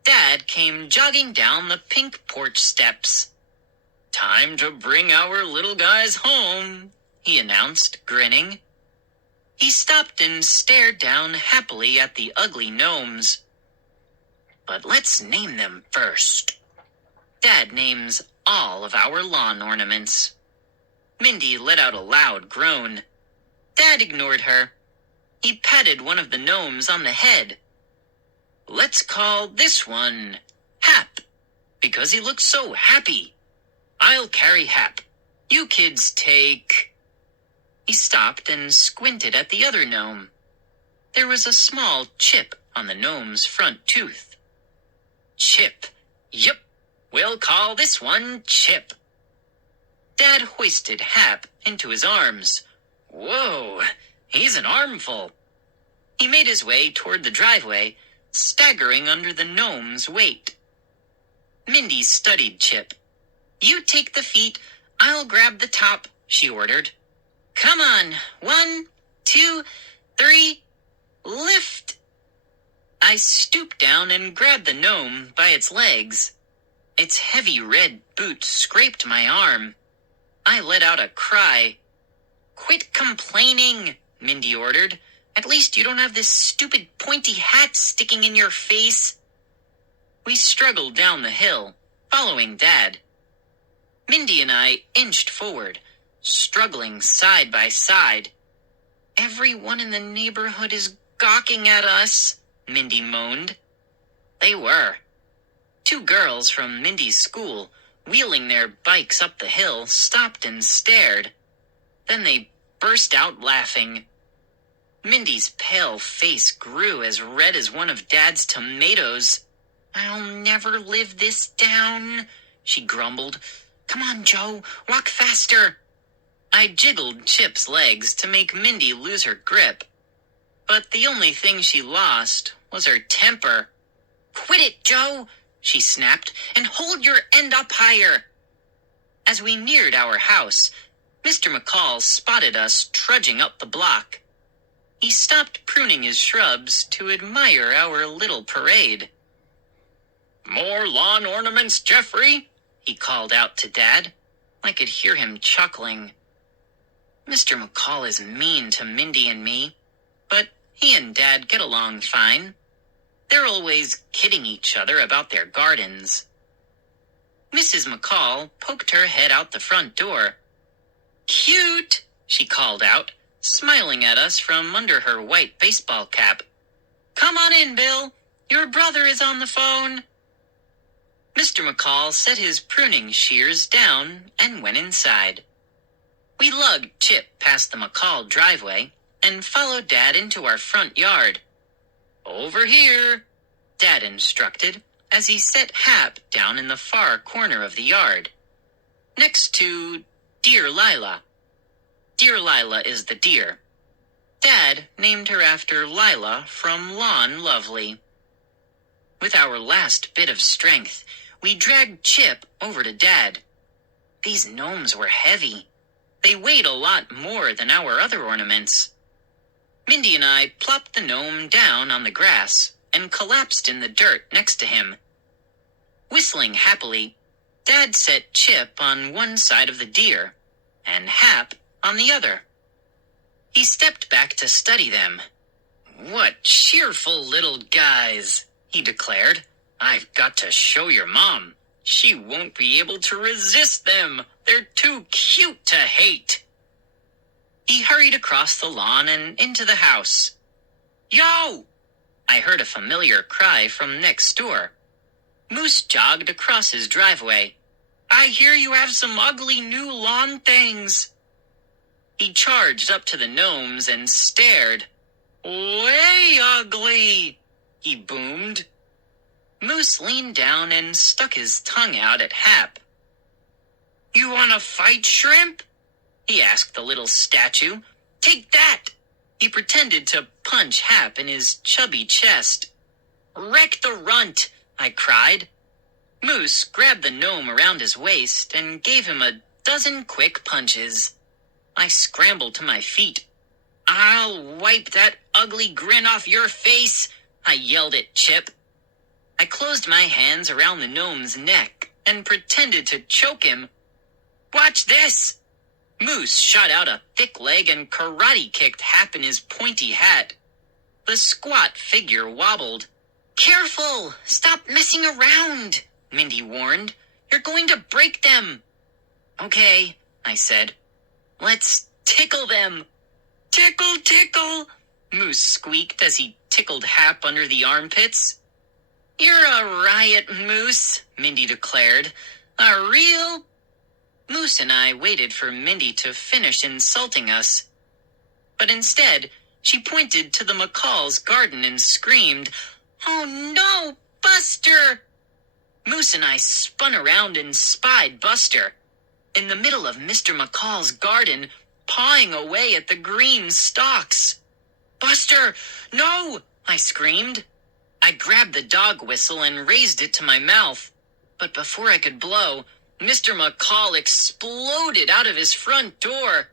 Dad came jogging down the pink porch steps. Time to bring our little guys home, he announced, grinning. He stopped and stared down happily at the ugly gnomes. But let's name them first. Dad names all of our lawn ornaments. Mindy let out a loud groan. Dad ignored her. He patted one of the gnomes on the head. Let's call this one Hap, because he looks so happy. I'll carry Hap. You kids take... He stopped and squinted at the other gnome. There was a small chip on the gnome's front tooth. Chip. Yep, we'll call this one Chip. Dad hoisted Hap into his arms. Whoa, he's an armful. He made his way toward the driveway, staggering under the gnome's weight. Mindy studied Chip. You take the feet, I'll grab the top, she ordered. Come on, 1, 2, 3, lift. I stooped down and grabbed the gnome by its legs. Its heavy red boot scraped my arm. I let out a cry. Quit complaining, Mindy ordered. At least you don't have this stupid pointy hat sticking in your face. We struggled down the hill, following Dad. Mindy and I inched forward, struggling side by side. Everyone in the neighborhood is gawking at us, Mindy moaned. They were. 2 girls from Mindy's school, wheeling their bikes up the hill, stopped and stared. Then they burst out laughing. Mindy's pale face grew as red as one of Dad's tomatoes. I'll never live this down, she grumbled. Come on, Joe, walk faster. I jiggled Chip's legs to make Mindy lose her grip. But the only thing she lost was her temper. Quit it, Joe, she snapped, and hold your end up higher. As we neared our house, Mr. McCall spotted us trudging up the block. He stopped pruning his shrubs to admire our little parade. More lawn ornaments, Jeffrey? He called out to Dad. I could hear him chuckling. Mr. McCall is mean to Mindy and me, but he and Dad get along fine. They're always kidding each other about their gardens. Mrs. McCall poked her head out the front door. "Cute," she called out, smiling at us from under her white baseball cap. "Come on in, Bill. Your brother is on the phone." Mr. McCall set his pruning shears down and went inside. We lugged Chip past the McCall driveway and followed Dad into our front yard. "Over here," Dad instructed as he set Hap down in the far corner of the yard, next to Dear Lila. Dear Lila is the deer. Dad named her after Lila from Lawn Lovely. With our last bit of strength, we dragged Chip over to Dad. These gnomes were heavy. They weighed a lot more than our other ornaments. Mindy and I plopped the gnome down on the grass and collapsed in the dirt next to him. Whistling happily, Dad set Chip on one side of the deer and Hap on the other. He stepped back to study them. "What cheerful little guys," he declared. "I've got to show your mom. She won't be able to resist them. They're too cute to hate." He hurried across the lawn and into the house. "Yo!" I heard a familiar cry from next door. Moose jogged across his driveway. "I hear you have some ugly new lawn things." He charged up to the gnomes and stared. "Way ugly," he boomed. Moose leaned down and stuck his tongue out at Hap. "You want to fight, Shrimp?" he asked the little statue. "Take that!" He pretended to punch Hap in his chubby chest. "Wreck the runt!" I cried. Moose grabbed the gnome around his waist and gave him a dozen quick punches. I scrambled to my feet. "I'll wipe that ugly grin off your face," I yelled at Chip. I closed my hands around the gnome's neck and pretended to choke him. "Watch this!" Moose shot out a thick leg and karate-kicked Hap in his pointy hat. The squat figure wobbled. "Careful! Stop messing around!" Mindy warned. "You're going to break them." "Okay," I said. "Let's tickle them." "Tickle, tickle!" Moose squeaked as he tickled Hap under the armpits. "You're a riot, Moose," Mindy declared. "A real..." Moose and I waited for Mindy to finish insulting us. But instead, she pointed to the McCall's garden and screamed, "Oh no, Buster!" Moose and I spun around and spied Buster, in the middle of Mr. McCall's garden, pawing away at the green stalks. "Buster, no!" I screamed. I grabbed the dog whistle and raised it to my mouth. But before I could blow, Mr. McCall exploded out of his front door.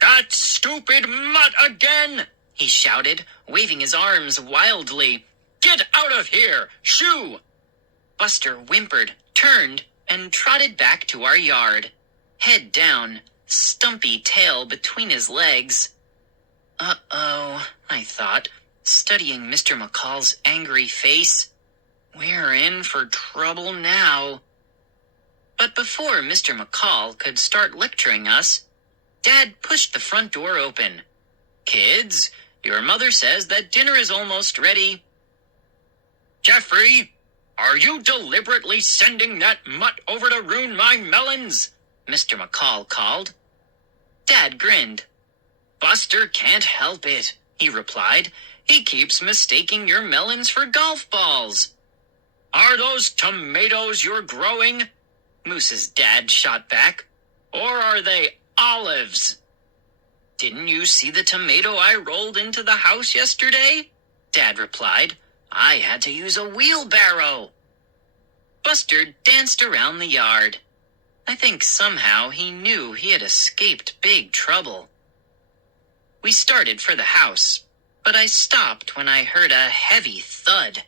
"That stupid mutt again!" he shouted, waving his arms wildly. "Get out of here! Shoo!" Buster whimpered, turned, and trotted back to our yard, head down, stumpy tail between his legs. Uh-oh, I thought, studying Mr. McCall's angry face. We're in for trouble now. But before Mr. McCall could start lecturing us, Dad pushed the front door open. "Kids, your mother says that dinner is almost ready." "Jeffrey, are you deliberately sending that mutt over to ruin my melons?" Mr. McCall called. Dad grinned. "Buster can't help it," he replied. "He keeps mistaking your melons for golf balls." "Are those tomatoes you're growing?" Moose's dad shot back. "Or are they olives?" "Didn't you see the tomato I rolled into the house yesterday?" Dad replied. "I had to use a wheelbarrow." Buster danced around the yard. I think somehow he knew he had escaped big trouble. We started for the house, but I stopped when I heard a heavy thud.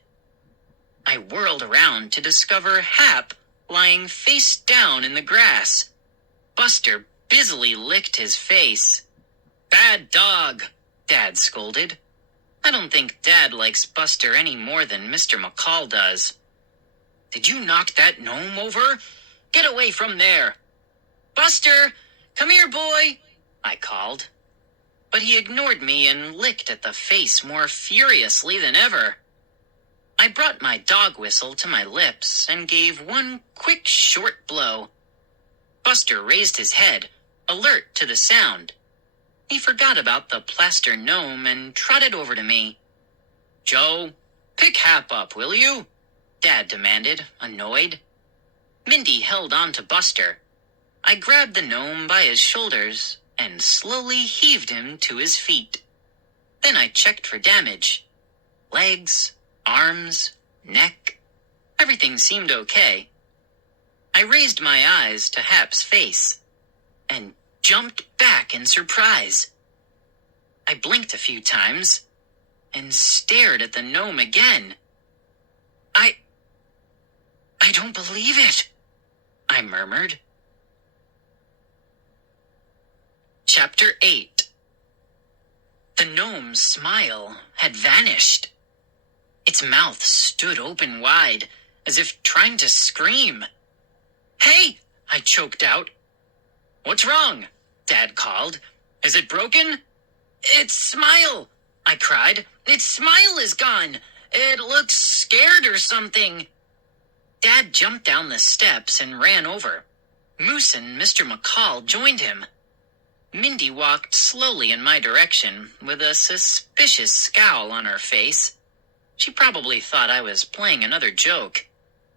I whirled around to discover Hap lying face down in the grass. Buster busily licked his face. "Bad dog," Dad scolded. I don't think Dad likes Buster any more than Mr. McCall does. "Did you knock that gnome over? Get away from there." "Buster, come here, boy," I called. But he ignored me and licked at the face more furiously than ever. I brought my dog whistle to my lips and gave one quick short blow. Buster raised his head, alert to the sound. He forgot about the plaster gnome and trotted over to me. "Joe, pick Hap up, will you?" Dad demanded, annoyed. Mindy held on to Buster. I grabbed the gnome by his shoulders and slowly heaved him to his feet. Then I checked for damage. Legs, arms, neck. Everything seemed okay. I raised my eyes to Hap's face and jumped back in surprise. I blinked a few times and stared at the gnome again. I don't believe it," I murmured. Chapter 8. The gnome's smile had vanished. Its mouth stood open wide, as if trying to scream. "Hey!" I choked out. "What's wrong?" Dad called. "Is it broken?" "Its smile!" I cried. "Its smile is gone. It looks scared or something." Dad jumped down the steps and ran over. Moose and Mr. McCall joined him. Mindy walked slowly in my direction, with a suspicious scowl on her face. She probably thought I was playing another joke.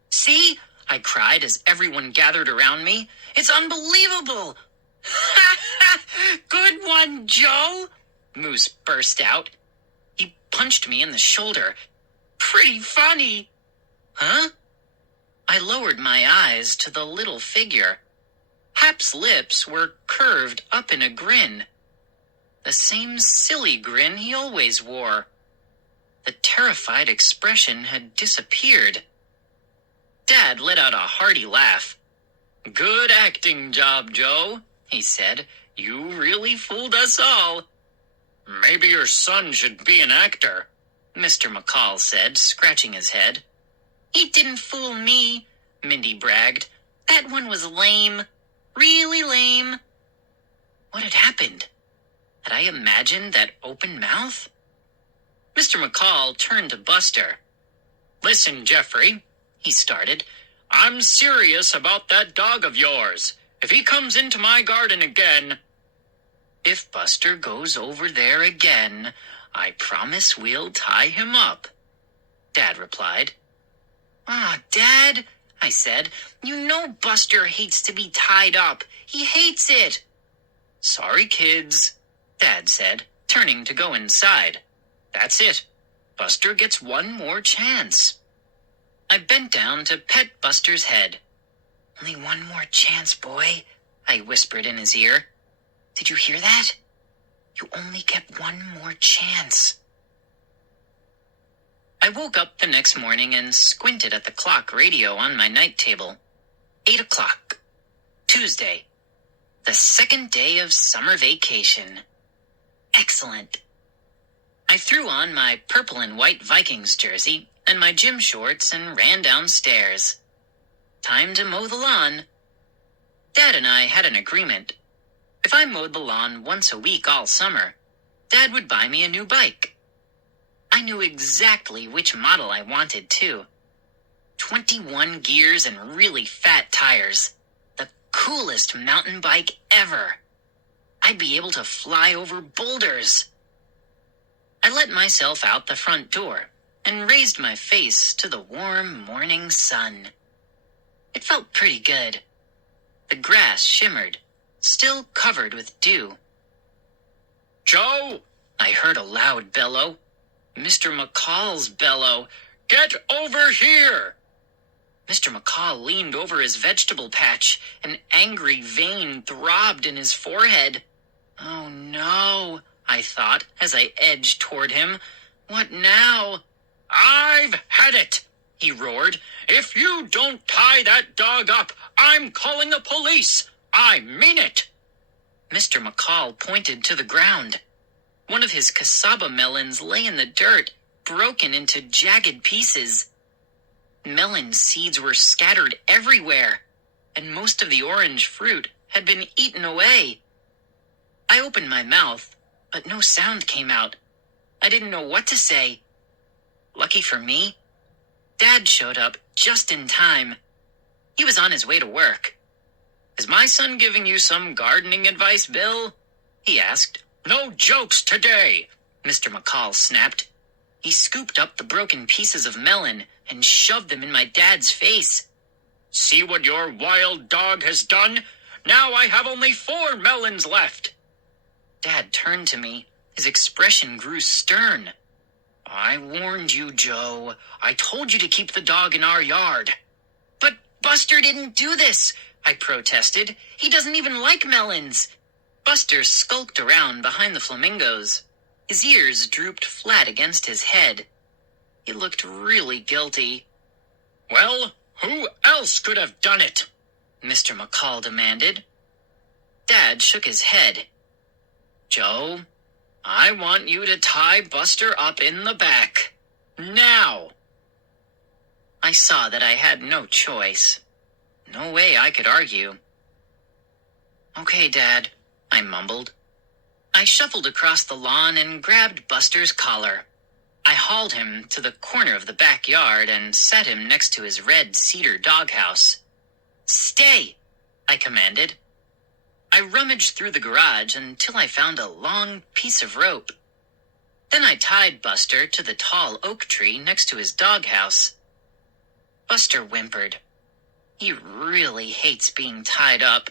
"See?" I cried as everyone gathered around me. "It's unbelievable!" "Ha ha! Good one, Joe!" Moose burst out. He punched me in the shoulder. "Pretty funny." "Huh?" I lowered my eyes to the little figure. Hap's lips were curved up in a grin. The same silly grin he always wore. The terrified expression had disappeared. Dad let out a hearty laugh. "Good acting job, Joe," he said. "You really fooled us all." "Maybe your son should be an actor," Mr. McCall said, scratching his head. "He didn't fool me," Mindy bragged. "That one was lame. Really lame." What had happened? Had I imagined that open mouth? Mr. McCall turned to Buster. "Listen, Jeffrey," he started. "I'm serious about that dog of yours. If he comes into my garden again..." "If Buster goes over there again, I promise we'll tie him up," Dad replied. Dad," I said, "you know Buster hates to be tied up. He hates it." "Sorry, kids," Dad said, turning to go inside. "That's it. Buster gets one more chance." I bent down to pet Buster's head. "Only one more chance, boy," I whispered in his ear. "Did you hear that? You only get one more chance." I woke up the next morning and squinted at the clock radio on my night table. 8 o'clock. Tuesday. The second day of summer vacation. Excellent. I threw on my purple and white Vikings jersey and my gym shorts and ran downstairs. Time to mow the lawn. Dad and I had an agreement. If I mowed the lawn once a week all summer, Dad would buy me a new bike. I knew exactly which model I wanted, too. 21 gears and really fat tires. The coolest mountain bike ever. I'd be able to fly over boulders. I let myself out the front door and raised my face to the warm morning sun. It felt pretty good. The grass shimmered, still covered with dew. "Joe!" I heard a loud bellow. Mr. McCall's bellow. "Get over here!" Mr. McCall leaned over his vegetable patch. An angry vein throbbed in his forehead. Oh no, I thought as I edged toward him. What now? "I've had it," he roared. "If you don't tie that dog up, I'm calling the police. I mean it. Mr. McCall pointed to the ground. One of his cassava melons lay in the dirt, broken into jagged pieces. Melon seeds were scattered everywhere, and most of the orange fruit had been eaten away. I opened my mouth, but no sound came out. I didn't know what to say. Lucky for me, Dad showed up just in time. He was on his way to work. "Is my son giving you some gardening advice, Bill?" he asked. No jokes today. Mr. McCall snapped. He scooped up the broken pieces of melon and shoved them in my dad's face. See what your wild dog has done? Now I have only 4 melons left. Dad turned to me. His expression grew stern. "I warned you, Joe. I told you to keep the dog in our yard." "But Buster didn't do this," I protested. "He doesn't even like melons." Buster skulked around behind the flamingos. His ears drooped flat against his head. He looked really guilty. Well, who else could have done it? Mr. McCall demanded. Dad shook his head. "Joe, I want you to tie Buster up in the back. Now." I saw that I had no choice. No way I could argue. "Okay, Dad," I mumbled. I shuffled across the lawn and grabbed Buster's collar. I hauled him to the corner of the backyard and set him next to his red cedar doghouse. "Stay," I commanded. I rummaged through the garage until I found a long piece of rope. Then I tied Buster to the tall oak tree next to his doghouse. Buster whimpered. He really hates being tied up.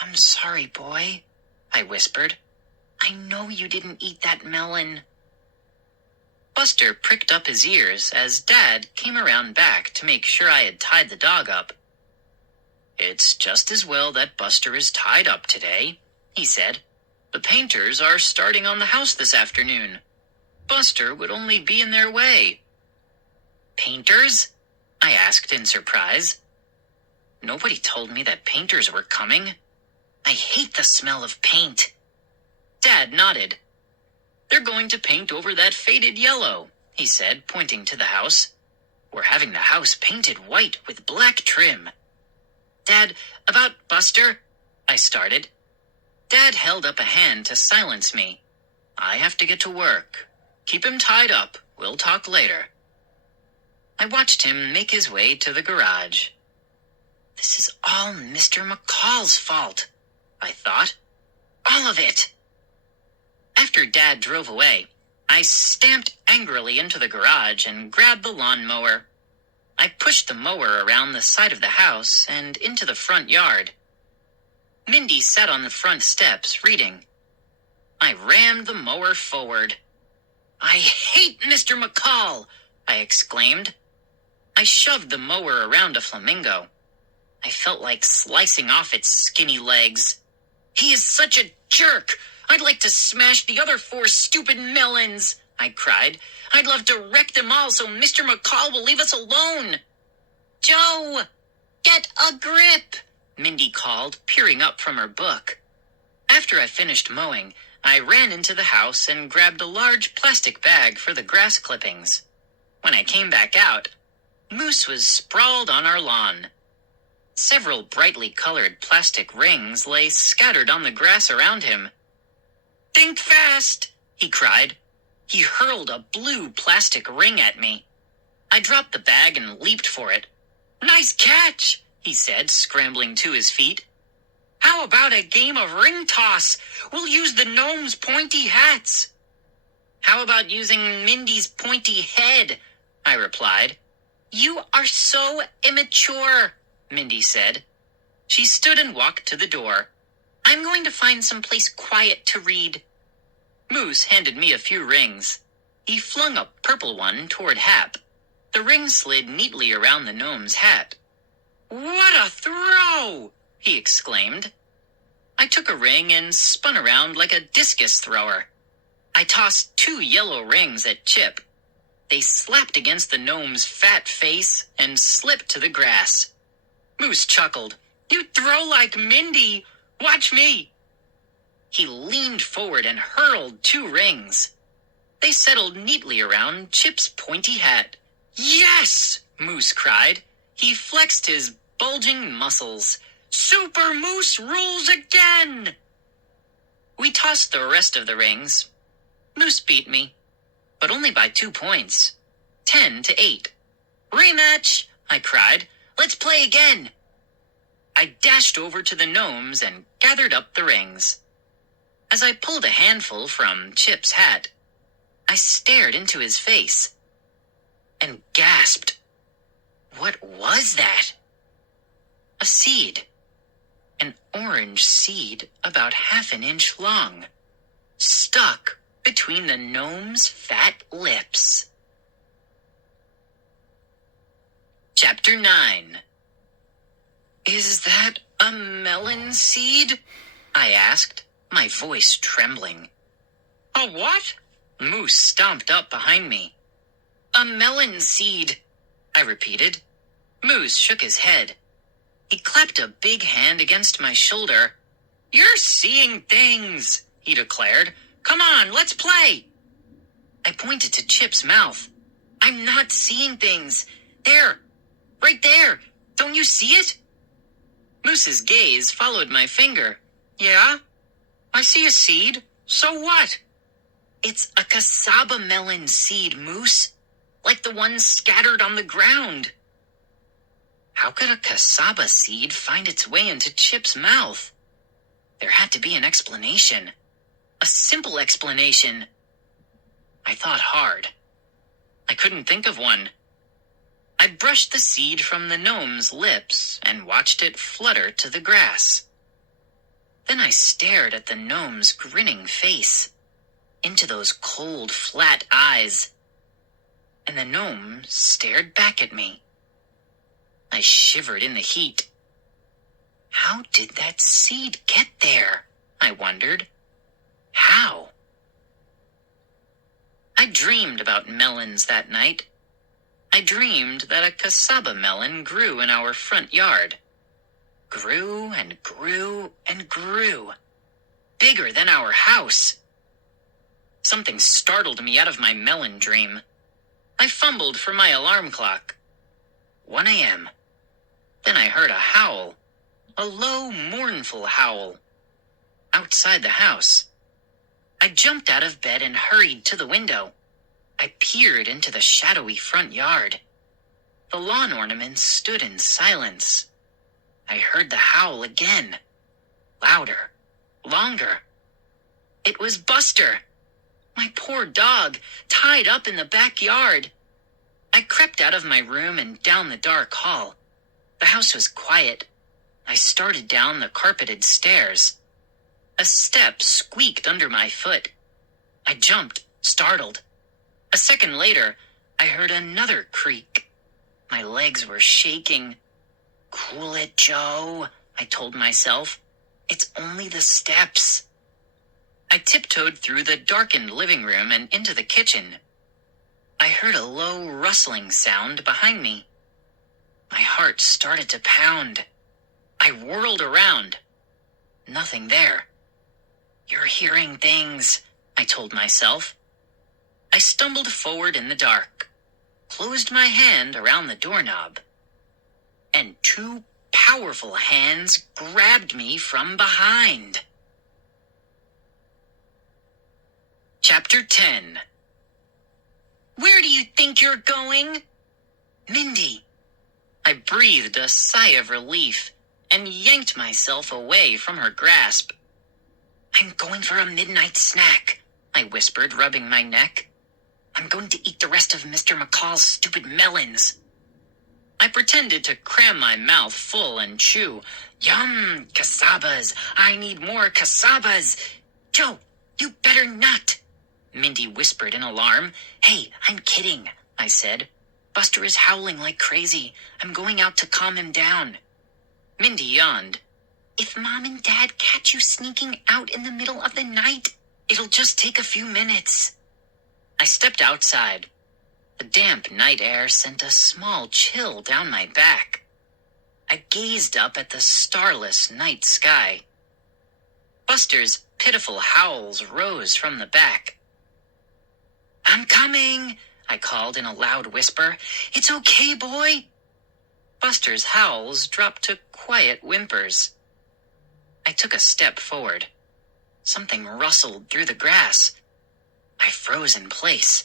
"I'm sorry, boy," I whispered. "I know you didn't eat that melon." Buster pricked up his ears as Dad came around back to make sure I had tied the dog up. "It's just as well that Buster is tied up today," he said. "The painters are starting on the house this afternoon. Buster would only be in their way." "Painters?" I asked in surprise. Nobody told me that painters were coming. I hate the smell of paint. Dad nodded. "They're going to paint over that faded yellow," he said, pointing to the house. "We're having the house painted white with black trim." "Dad, about Buster," I started. Dad held up a hand to silence me. "I have to get to work. Keep him tied up. We'll talk later." I watched him make his way to the garage. This is all Mr. McCall's fault, I thought. All of it. After Dad drove away, I stamped angrily into the garage and grabbed the lawnmower. I pushed the mower around the side of the house and into the front yard. Mindy sat on the front steps reading. I rammed the mower forward. "I hate Mr. McCall!" I exclaimed. I shoved the mower around a flamingo. I felt like slicing off its skinny legs. "He is such a jerk! I'd like to smash the other 4 stupid melons!" I cried. "I'd love to wreck them all so Mr. McCall will leave us alone." "Joe, get a grip!" Mindy called, peering up from her book. After I finished mowing, I ran into the house and grabbed a large plastic bag for the grass clippings. When I came back out, Moose was sprawled on our lawn. Several brightly colored plastic rings lay scattered on the grass around him. "Think fast!" he cried. He hurled a blue plastic ring at me. I dropped the bag and leaped for it. "Nice catch!" he said, scrambling to his feet. "How about a game of ring toss? We'll use the gnomes' pointy hats." "How about using Mindy's pointy head?" I replied. "You are so immature," Mindy said. She stood and walked to the door. "I'm going to find some place quiet to read." Moose handed me a few rings. He flung a purple one toward Hap. The ring slid neatly around the gnome's hat. "What a throw!" he exclaimed. I took a ring and spun around like a discus thrower. I tossed 2 yellow rings at Chip. They slapped against the gnome's fat face and slipped to the grass. Moose chuckled. You throw like Mindy. Watch me. He leaned forward and hurled 2 rings. They settled neatly around Chip's pointy hat. Yes! Moose cried. He flexed his bulging muscles. Super Moose rules again! We tossed the rest of the rings. Moose beat me, but only by 2 points. 10-8. Rematch! I cried. Let's play again! I dashed over to the gnomes and gathered up the rings. As I pulled a handful from Chip's hat, I stared into his face and gasped. What was that? A seed. An orange seed about half an inch long, stuck between the gnome's fat lips. Chapter 9. Is that a melon seed? I asked, my voice trembling. A what? Moose stomped up behind me. A melon seed, I repeated. Moose shook his head. He clapped a big hand against my shoulder. You're seeing things, he declared. Come on, let's play. I pointed to Chip's mouth. I'm not seeing things. There, right there. Don't you see it? Moose's gaze followed my finger. Yeah? I see a seed. So what? It's a cassava melon seed, Moose. Like the ones scattered on the ground. How could a cassava seed find its way into Chip's mouth? There had to be an explanation. A simple explanation. I thought hard. I couldn't think of one. I brushed the seed from the gnome's lips and watched it flutter to the grass. Then I stared at the gnome's grinning face, into those cold, flat eyes, and the gnome stared back at me. I shivered in the heat. How did that seed get there? I wondered. How? I dreamed about melons that night. I dreamed that a cassava melon grew in our front yard. Grew and grew and grew. Bigger than our house. Something startled me out of my melon dream. I fumbled for my alarm clock. 1 a.m. Then I heard a howl. A low, mournful howl. Outside the house. I jumped out of bed and hurried to the window. I peered into the shadowy front yard. The lawn ornaments stood in silence. I heard the howl again. Louder. Longer. It was Buster. My poor dog, tied up in the backyard. I crept out of my room and down the dark hall. The house was quiet. I started down the carpeted stairs. A step squeaked under my foot. I jumped, startled. A second later, I heard another creak. My legs were shaking. Cool it, Joe, I told myself. It's only the steps. I tiptoed through the darkened living room and into the kitchen. I heard a low rustling sound behind me. My heart started to pound. I whirled around. Nothing there. You're hearing things, I told myself. I stumbled forward in the dark, closed my hand around the doorknob, and 2 powerful hands grabbed me from behind. Chapter 10. Where do you think you're going? Mindy. I breathed a sigh of relief and yanked myself away from her grasp. I'm going for a midnight snack, I whispered, rubbing my neck. I'm going to eat the rest of Mr. McCall's stupid melons. I pretended to cram my mouth full and chew. Yum, cassavas. I need more cassavas. Joe, you better not. Mindy whispered in alarm. Hey, I'm kidding, I said. Buster is howling like crazy. I'm going out to calm him down. Mindy yawned. If Mom and Dad catch you sneaking out in the middle of the night, it'll just take a few minutes. I stepped outside. The damp night air sent a small chill down my back. I gazed up at the starless night sky. Buster's pitiful howls rose from the back. "I'm coming," I called in a loud whisper. "It's okay, boy." Buster's howls dropped to quiet whimpers. I took a step forward. Something rustled through the grass. I froze in place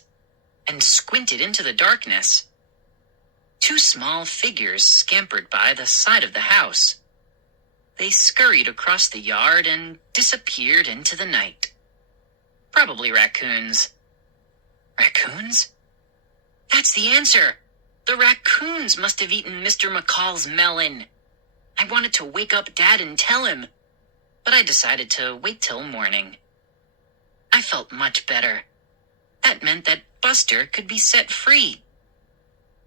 and squinted into the darkness. 2 small figures scampered by the side of the house. They scurried across the yard and disappeared into the night. Probably raccoons. Raccoons? That's the answer. The raccoons must have eaten Mr. McCall's melon. I wanted to wake up Dad and tell him, but I decided to wait till morning. I felt much better. That meant that Buster could be set free.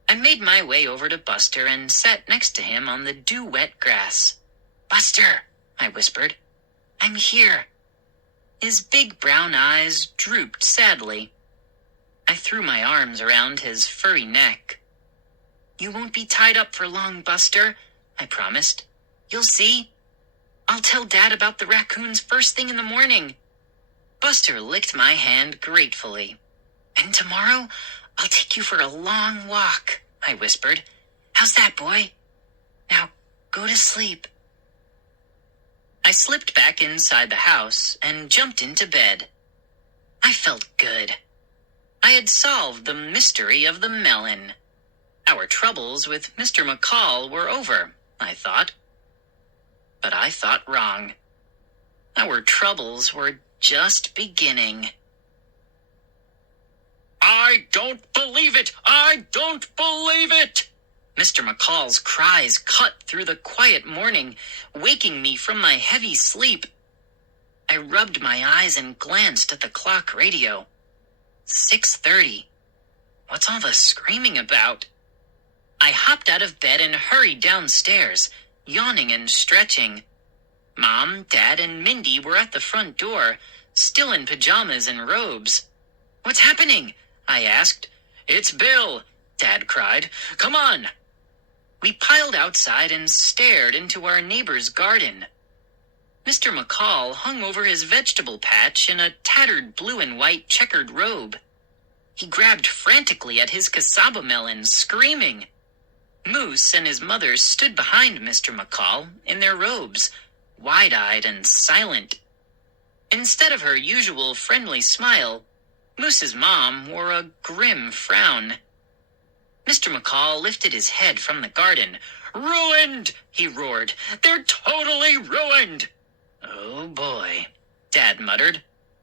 I made my way over to Buster and sat next to him on the dew-wet grass. "Buster," I whispered, "I'm here." His big brown eyes drooped sadly. I threw my arms around his furry neck. "You won't be tied up for long, Buster," I promised. "You'll see. I'll tell Dad about the raccoons first thing in the morning." Buster licked my hand gratefully. "And tomorrow, I'll take you for a long walk," I whispered. "How's that, boy? Now, go to sleep." I slipped back inside the house and jumped into bed. I felt good. I had solved the mystery of the melon. Our troubles with Mr. McCall were over, I thought. But I thought wrong. Our troubles were just beginning. "I don't believe it! I don't believe it!" Mr. McCall's cries cut through the quiet morning, waking me from my heavy sleep. I rubbed my eyes and glanced at the clock radio. 6:30. What's all the screaming about? I hopped out of bed and hurried downstairs, yawning and stretching. Mom, Dad, and Mindy were at the front door, still in pajamas and robes. "What's happening?" I asked. "It's Bill," Dad cried. "Come on." We piled outside and stared into our neighbor's garden. Mr. McCall hung over his vegetable patch in a tattered blue and white checkered robe. He grabbed frantically at his cassava melons, screaming. Moose and his mother stood behind Mr. McCall in their robes, wide-eyed and silent. Instead of her usual friendly smile, Moose's mom wore a grim frown. Mr. McCall lifted his head from the garden. "Ruined!" he roared. "They're totally ruined!" "Oh, boy," Dad muttered.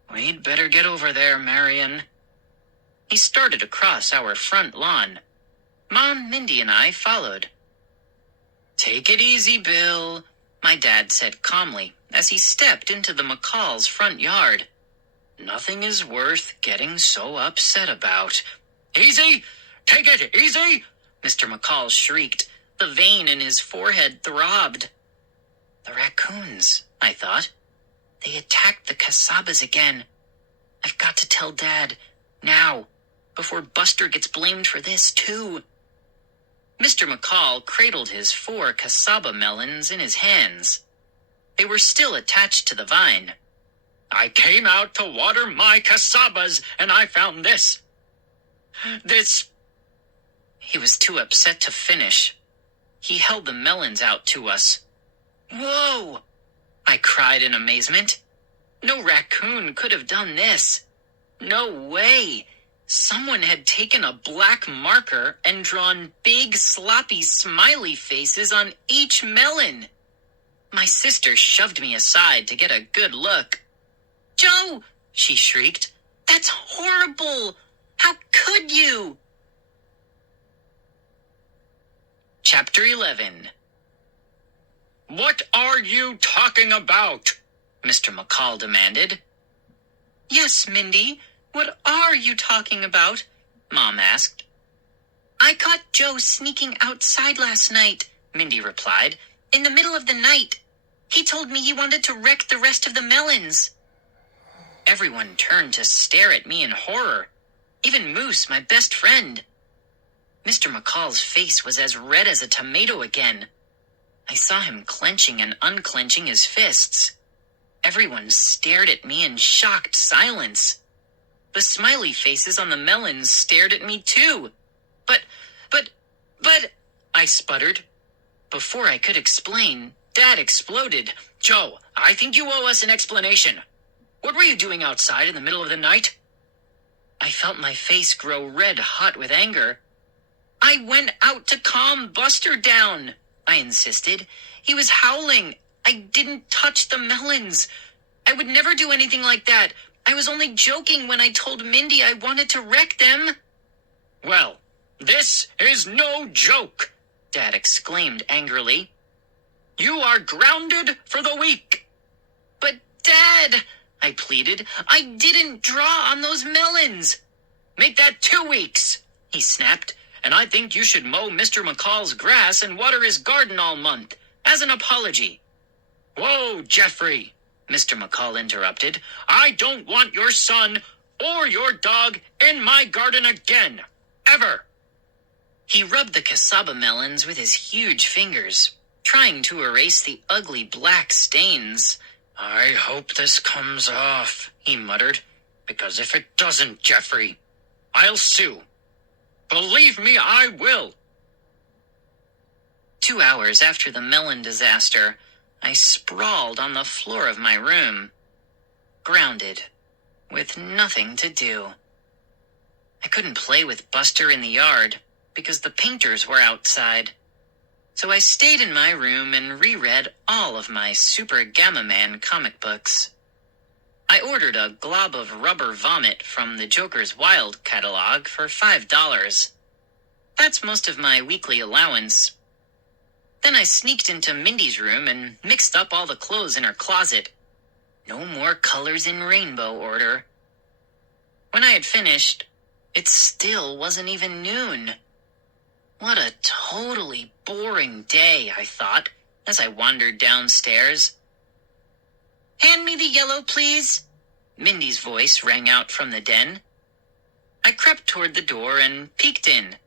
"We'd better get over there, Marion." He started across our front lawn. Mom, Mindy, and I followed. "Take it easy, Bill," my dad said calmly as he stepped into the McCall's front yard. "Nothing is worth getting so upset about." "Easy! Take it easy!" Mr. McCall shrieked. The vein in his forehead throbbed. The raccoons, I thought. They attacked the cassabas again. I've got to tell Dad, now, before Buster gets blamed for this, too. Mr. McCall cradled his 4 cassava melons in his hands. They were still attached to the vine. "I came out to water my cassabas, and I found this. This..." He was too upset to finish. He held the melons out to us. "Whoa!" I cried in amazement. No raccoon could have done this. No way. Someone had taken a black marker and drawn big, sloppy, smiley faces on each melon. My sister shoved me aside to get a good look. "Joe!" she shrieked. "That's horrible! How could you?" Chapter 11. "What are you talking about?" Mr. McCall demanded. "Yes, Mindy, what are you talking about?" Mom asked. "I caught Joe sneaking outside last night," Mindy replied, "in the middle of the night. He told me he wanted to wreck the rest of the melons." Everyone turned to stare at me in horror. Even Moose, my best friend. Mr. McCall's face was as red as a tomato again. I saw him clenching and unclenching his fists. Everyone stared at me in shocked silence. The smiley faces on the melons stared at me too. But, I sputtered. Before I could explain, Dad exploded. "Joe, I think you owe us an explanation. What were you doing outside in the middle of the night?" I felt my face grow red hot with anger. "I went out to calm Buster down," I insisted. "He was howling. I didn't touch the melons. I would never do anything like that. I was only joking when I told Mindy I wanted to wreck them." "Well, this is no joke," Dad exclaimed angrily. "You are grounded for the week." "But Dad," I pleaded, "I didn't draw on those melons." "Make that 2 weeks," he snapped, "and I think you should mow Mr. McCall's grass and water his garden all month, as an apology." "Whoa, Jeffrey," Mr. McCall interrupted. "I don't want your son or your dog in my garden again. Ever." He rubbed the cassava melons with his huge fingers, trying to erase the ugly black stains. "I hope this comes off," he muttered, "because if it doesn't, Jeffrey, I'll sue. Believe me, I will." 2 hours after the melon disaster, I sprawled on the floor of my room, grounded, with nothing to do. I couldn't play with Buster in the yard because the painters were outside. So I stayed in my room and reread all of my Super Gamma Man comic books. I ordered a glob of rubber vomit from the Joker's Wild catalog for $5. That's most of my weekly allowance. Then I sneaked into Mindy's room and mixed up all the clothes in her closet. No more colors in rainbow order. When I had finished, it still wasn't even noon. What a totally boring day, I thought, as I wandered downstairs. "Hand me the yellow, please," Mindy's voice rang out from the den. I crept toward the door and peeked in.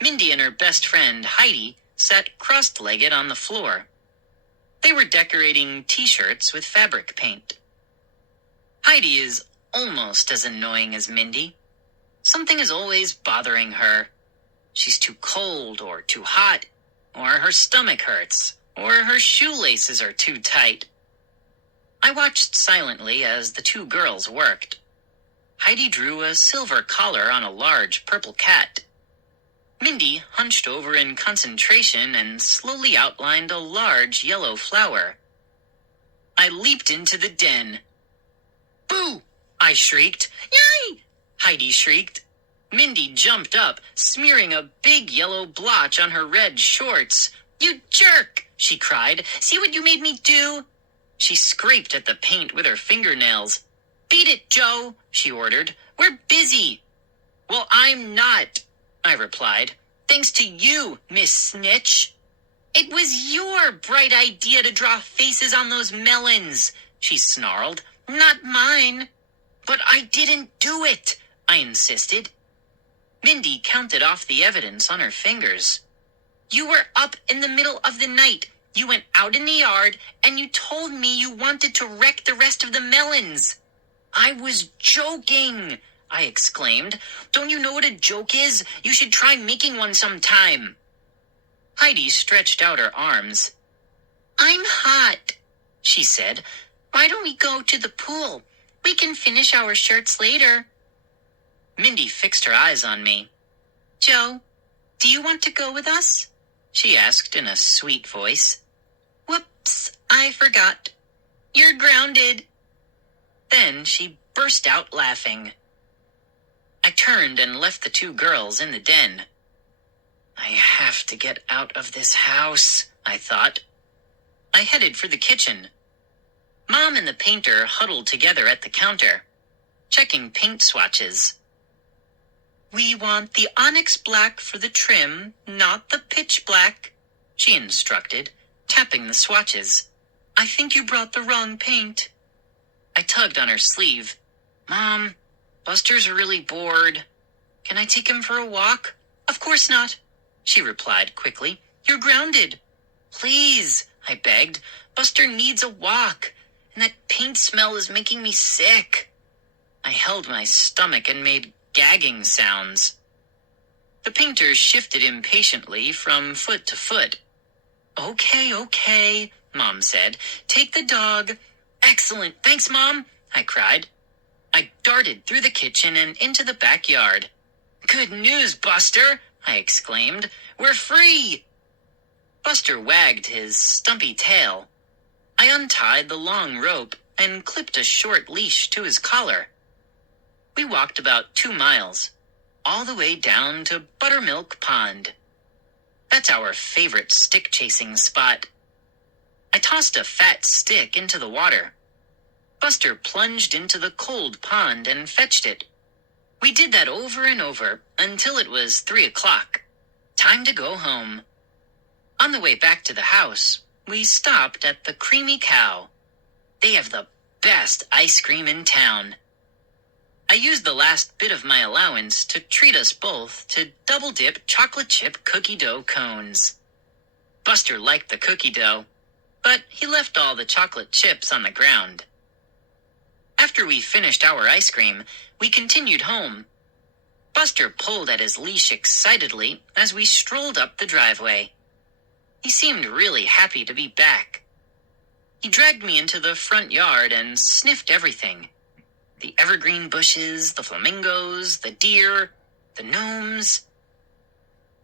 Mindy and her best friend, Heidi, sat crossed-legged on the floor. They were decorating T-shirts with fabric paint. Heidi is almost as annoying as Mindy. Something is always bothering her. She's too cold or too hot, or her stomach hurts, or her shoelaces are too tight. I watched silently as the 2 girls worked. Heidi drew a silver collar on a large purple cat. Mindy hunched over in concentration and slowly outlined a large yellow flower. I leaped into the den. "Boo!" I shrieked. "Yay!" Heidi shrieked. Mindy jumped up, smearing a big yellow blotch on her red shorts. "You jerk!" she cried. "See what you made me do?" She scraped at the paint with her fingernails. "Beat it, Joe," she ordered. "We're busy." "Well, I'm not," I replied. "Thanks to you, Miss Snitch." "It was your bright idea to draw faces on those melons," she snarled. "Not mine." "But I didn't do it," I insisted. Mindy counted off the evidence on her fingers. "You were up in the middle of the night. You went out in the yard, and you told me you wanted to wreck the rest of the melons." "I was joking," I exclaimed. "Don't you know what a joke is? You should try making one sometime." Heidi stretched out her arms. "I'm hot," she said. "Why don't we go to the pool? We can finish our shirts later." Mindy fixed her eyes on me. "Joe, do you want to go with us?" she asked in a sweet voice. "Whoops, I forgot. You're grounded." Then she burst out laughing. I turned and left the 2 girls in the den. I have to get out of this house, I thought. I headed for the kitchen. Mom and the painter huddled together at the counter, checking paint swatches. "We want the onyx black for the trim, not the pitch black," she instructed, tapping the swatches. "I think you brought the wrong paint." I tugged on her sleeve. "Mom, Buster's really bored. Can I take him for a walk?" "Of course not," she replied quickly. "You're grounded. Please, I begged. Buster needs a walk, and that paint smell is making me sick. I held my stomach and made gagging sounds. The painter shifted impatiently from foot to foot. Okay, Mom said. Take the dog. Excellent, thanks, Mom, I cried. I darted through the kitchen and into the backyard. Good news, Buster, I exclaimed. We're free! Buster wagged his stumpy tail. I untied the long rope and clipped a short leash to his collar. We walked about 2 miles, all the way down to Buttermilk Pond. That's our favorite stick-chasing spot. I tossed a fat stick into the water. Buster plunged into the cold pond and fetched it. We did that over and over until it was 3 o'clock. Time to go home. On the way back to the house, we stopped at the Creamy Cow. They have the best ice cream in town. I used the last bit of my allowance to treat us both to double-dip chocolate chip cookie dough cones. Buster liked the cookie dough, but he left all the chocolate chips on the ground. After we finished our ice cream, we continued home. Buster pulled at his leash excitedly as we strolled up the driveway. He seemed really happy to be back. He dragged me into the front yard and sniffed everything. The evergreen bushes, the flamingos, the deer, the gnomes.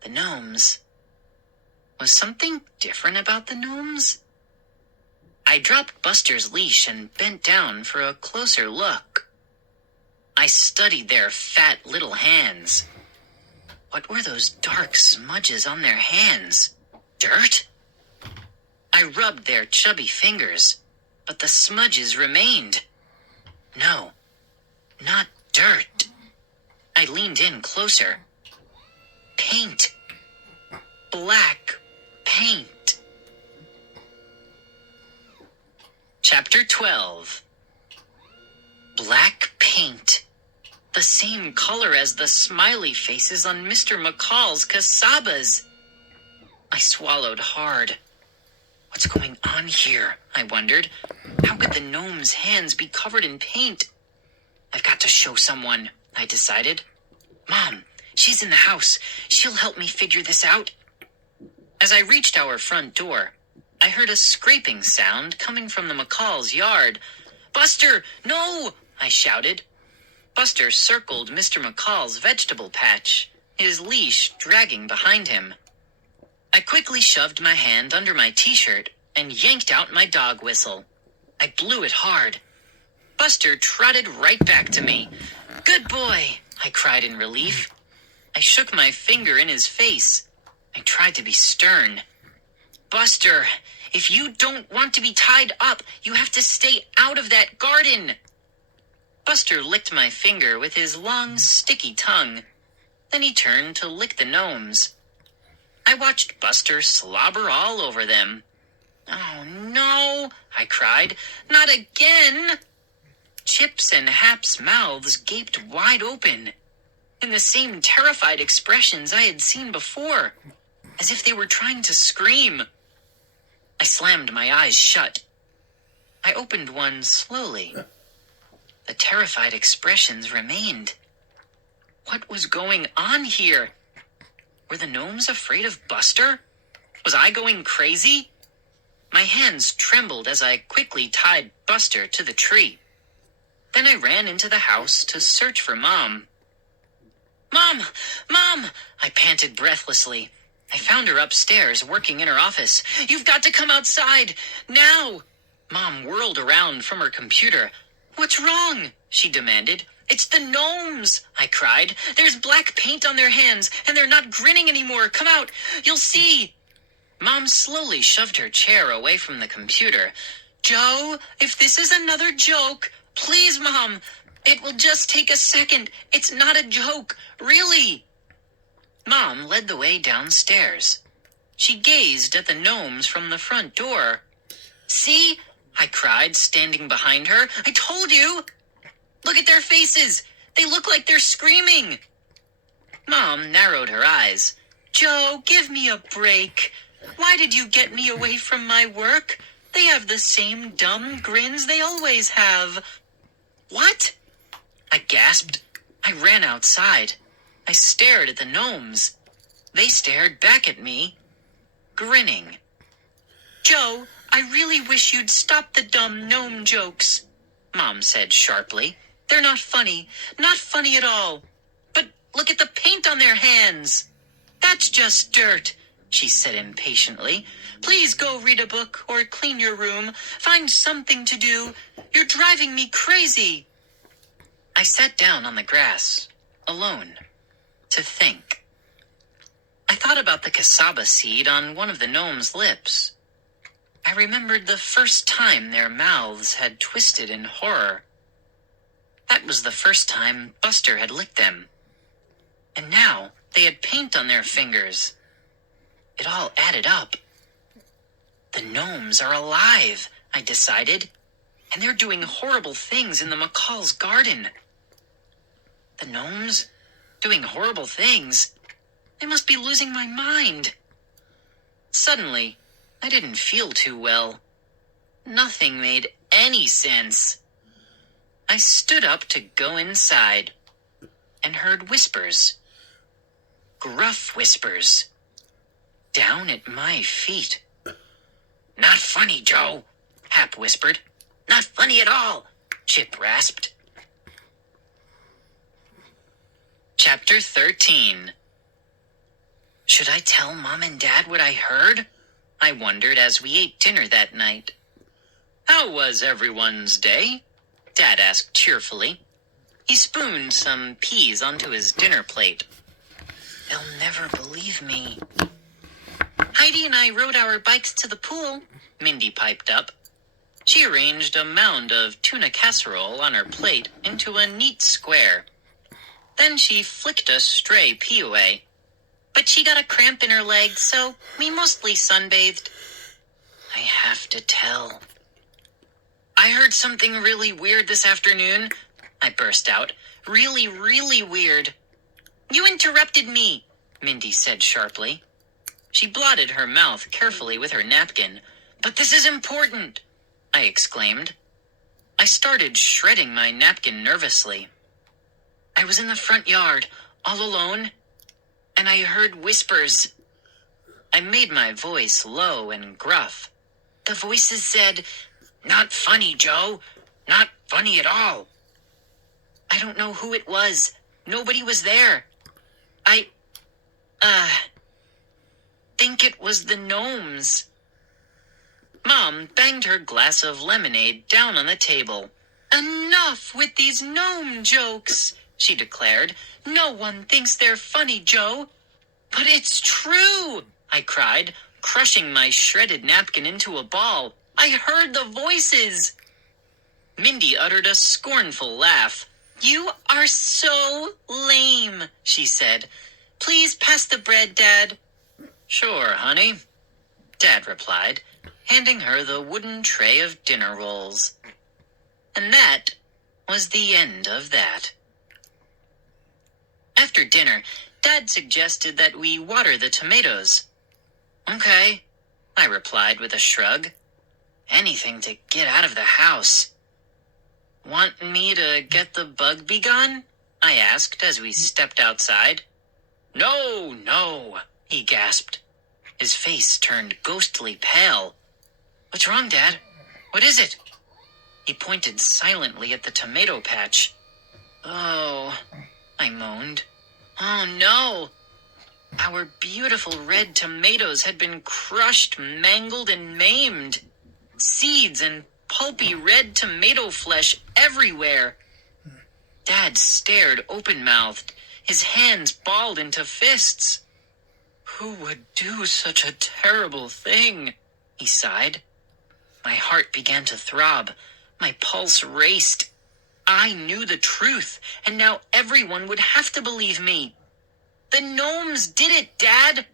The gnomes. Was something different about the gnomes? I dropped Buster's leash and bent down for a closer look. I studied their fat little hands. What were those dark smudges on their hands? Dirt? I rubbed their chubby fingers, but the smudges remained. No, not dirt. I leaned in closer. Paint. Black paint. Chapter 12. Black paint. The same color as the smiley faces on Mr. McCall's casabas. I swallowed hard. What's going on here? I wondered. How could the gnome's hands be covered in paint? I've got to show someone, I decided. Mom, she's in the house. She'll help me figure this out. As I reached our front door, I heard a scraping sound coming from the McCall's yard. Buster, no! I shouted. Buster circled Mr. McCall's vegetable patch, his leash dragging behind him. I quickly shoved my hand under my t-shirt and yanked out my dog whistle. I blew it hard. Buster trotted right back to me. Good boy, I cried in relief. I shook my finger in his face. I tried to be stern. Buster, if you don't want to be tied up, you have to stay out of that garden. Buster licked my finger with his long, sticky tongue. Then he turned to lick the gnomes. I watched Buster slobber all over them. Oh, no, I cried. Not again! Chip's and Hap's mouths gaped wide open, in the same terrified expressions I had seen before, as if they were trying to scream. I slammed my eyes shut. I opened one slowly. The terrified expressions remained. What was going on here? Were the gnomes afraid of Buster? Was I going crazy? My hands trembled as I quickly tied Buster to the tree. Then I ran into the house to search for Mom. Mom! Mom! I panted breathlessly. I found her upstairs, working in her office. You've got to come outside! Now! Mom whirled around from her computer. What's wrong? She demanded. It's the gnomes, I cried. There's black paint on their hands, and they're not grinning anymore. Come out. You'll see. Mom slowly shoved her chair away from the computer. Joe, if this is another joke, please, Mom. It will just take a second. It's not a joke. Really. Mom led the way downstairs. She gazed at the gnomes from the front door. See? I cried, standing behind her. I told you. Look at their faces. They look like they're screaming. Mom narrowed her eyes. Joe, give me a break. Why did you get me away from my work? They have the same dumb grins they always have. What? I gasped. I ran outside. I stared at the gnomes. They stared back at me, grinning. Joe, I really wish you'd stop the dumb gnome jokes, Mom said sharply. They're not funny. Not funny at all. But look at the paint on their hands. That's just dirt, she said impatiently. Please go read a book or clean your room. Find something to do. You're driving me crazy. I sat down on the grass, alone, to think. I thought about the cassava seed on one of the gnomes' lips. I remembered the first time their mouths had twisted in horror. That was the first time Buster had licked them. And now they had paint on their fingers. It all added up. The gnomes are alive, I decided, and they're doing horrible things in the McCall's garden. The gnomes? Doing horrible things? I must be losing my mind. Suddenly, I didn't feel too well. Nothing made any sense. I stood up to go inside and heard whispers. Gruff whispers. Down at my feet. Not funny, Joe, Hap whispered. Not funny at all, Chip rasped. Chapter 13. Should I tell Mom and Dad what I heard? I wondered as we ate dinner that night. How was everyone's day? Dad asked cheerfully. He spooned some peas onto his dinner plate. They'll never believe me. Heidi and I rode our bikes to the pool, Mindy piped up. She arranged a mound of tuna casserole on her plate into a neat square. Then she flicked a stray pea away. But she got a cramp in her leg, so we mostly sunbathed. I have to tell. I heard something really weird this afternoon, I burst out. Really, really weird. You interrupted me, Mindy said sharply. She blotted her mouth carefully with her napkin. But this is important, I exclaimed. I started shredding my napkin nervously. I was in the front yard, all alone, and I heard whispers. I made my voice low and gruff. The voices said, "Not funny, Joe. Not funny at all." I don't know who it was. Nobody was there. I think it was the gnomes. Mom banged her glass of lemonade down on the table. Enough with these gnome jokes, she declared. No one thinks they're funny, Joe. But it's true, I cried, crushing my shredded napkin into a ball. I heard the voices. Mindy uttered a scornful laugh. You are so lame, she said. Please pass the bread, Dad. Sure, honey, Dad replied, handing her the wooden tray of dinner rolls. And that was the end of that. After dinner, Dad suggested that we water the tomatoes. Okay, I replied with a shrug. Anything to get out of the house. Want me to get the bug begun? I asked as we stepped outside. No, he gasped. His face turned ghostly pale. What's wrong, Dad? What is it? He pointed silently at the tomato patch. Oh, I moaned. Oh, no. Our beautiful red tomatoes had been crushed, mangled, and maimed. Seeds and pulpy red tomato flesh everywhere. Dad stared open-mouthed, his hands balled into fists. Who would do such a terrible thing? He sighed. My heart began to throb. My pulse raced. I knew the truth, and now everyone would have to believe me. The gnomes did it, Dad!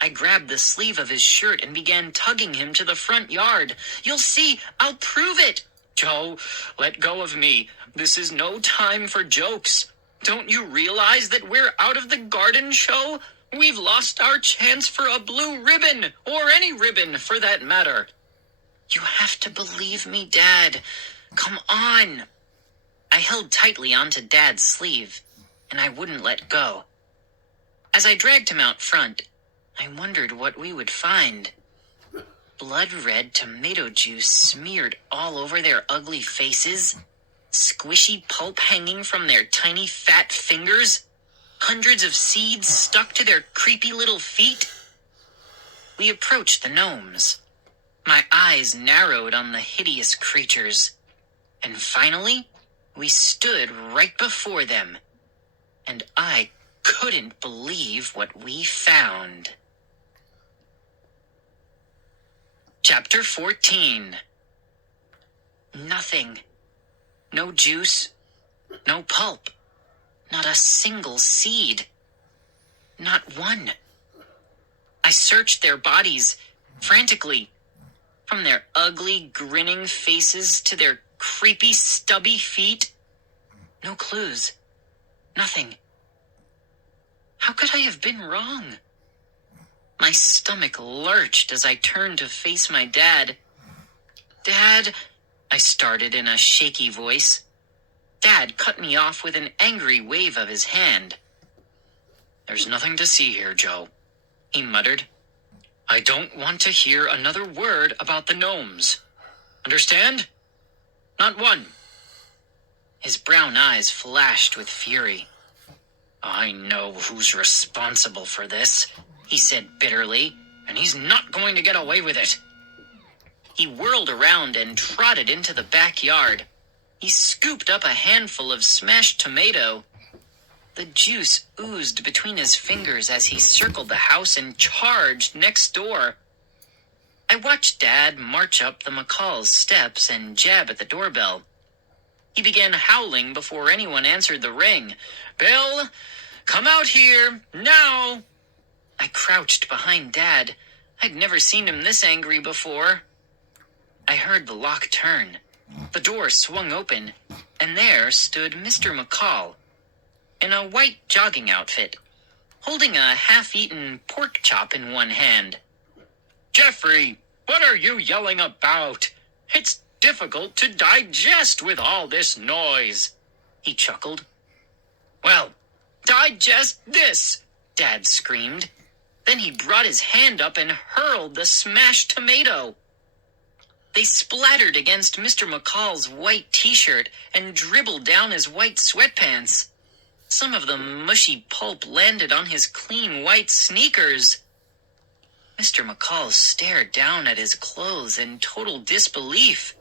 I grabbed the sleeve of his shirt and began tugging him to the front yard. You'll see, I'll prove it! Joe, let go of me. This is no time for jokes. Don't you realize that we're out of the garden show? We've lost our chance for a blue ribbon, or any ribbon for that matter. You have to believe me, Dad. Come on. I held tightly onto Dad's sleeve, and I wouldn't let go. As I dragged him out front, I wondered what we would find. Blood-red tomato juice smeared all over their ugly faces, squishy pulp hanging from their tiny fat fingers, hundreds of seeds stuck to their creepy little feet. We approached the gnomes. My eyes narrowed on the hideous creatures, and finally, we stood right before them, and I couldn't believe what we found. Chapter 14. Nothing. No juice. No pulp. Not a single seed. Not one. I searched their bodies frantically, from their ugly, grinning faces to their creepy, stubby feet. No clues. Nothing. How could I have been wrong? My stomach lurched as I turned to face my dad. "Dad," I started in a shaky voice. Dad cut me off with an angry wave of his hand. "There's nothing to see here, Joe," he muttered. "I don't want to hear another word about the gnomes. Understand? Not one." His brown eyes flashed with fury. "I know who's responsible for this," he said bitterly, "and he's not going to get away with it." He whirled around and trotted into the backyard. He scooped up a handful of smashed tomato. The juice oozed between his fingers as he circled the house and charged next door. I watched Dad march up the McCall's steps and jab at the doorbell. He began howling before anyone answered the ring. "Bill, come out here, now!" I crouched behind Dad. I'd never seen him this angry before. I heard the lock turn. The door swung open, and there stood Mr. McCall, in a white jogging outfit, holding a half-eaten pork chop in one hand. "Jeffrey, what are you yelling about? It's difficult to digest with all this noise," he chuckled. "Well, digest this," Dad screamed. Then he brought his hand up and hurled the smashed tomato. They splattered against Mr. McCall's white t-shirt and dribbled down his white sweatpants. Some of the mushy pulp landed on his clean white sneakers. Mr. McCall stared down at his clothes in total disbelief.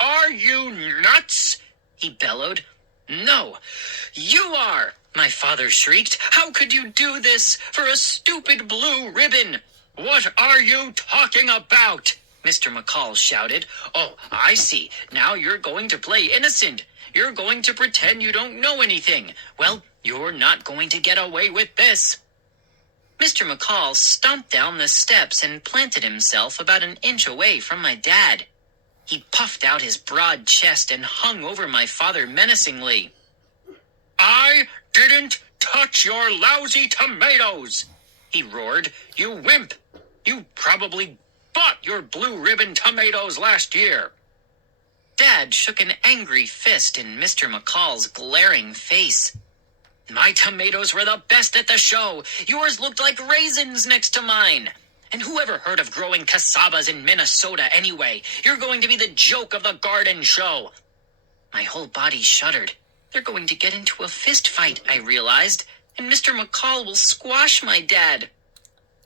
"Are you nuts?" he bellowed. "No, you are," my father shrieked. "How could you do this for a stupid blue ribbon?" "What are you talking about?" Mr. McCall shouted. "Oh, I see. Now you're going to play innocent. You're going to pretend you don't know anything. Well, you're not going to get away with this." Mr. McCall stomped down the steps and planted himself about an inch away from my dad. He puffed out his broad chest and hung over my father menacingly. "I didn't touch your lousy tomatoes," he roared. "You wimp! You probably bought your blue ribbon tomatoes last year." Dad shook an angry fist in Mr. McCall's glaring face. "My tomatoes were the best at the show. Yours looked like raisins next to mine. And whoever heard of growing casabas in Minnesota anyway? You're going to be the joke of the garden show." My whole body shuddered. They're going to get into a fist fight, I realized, and Mr. McCall will squash my dad.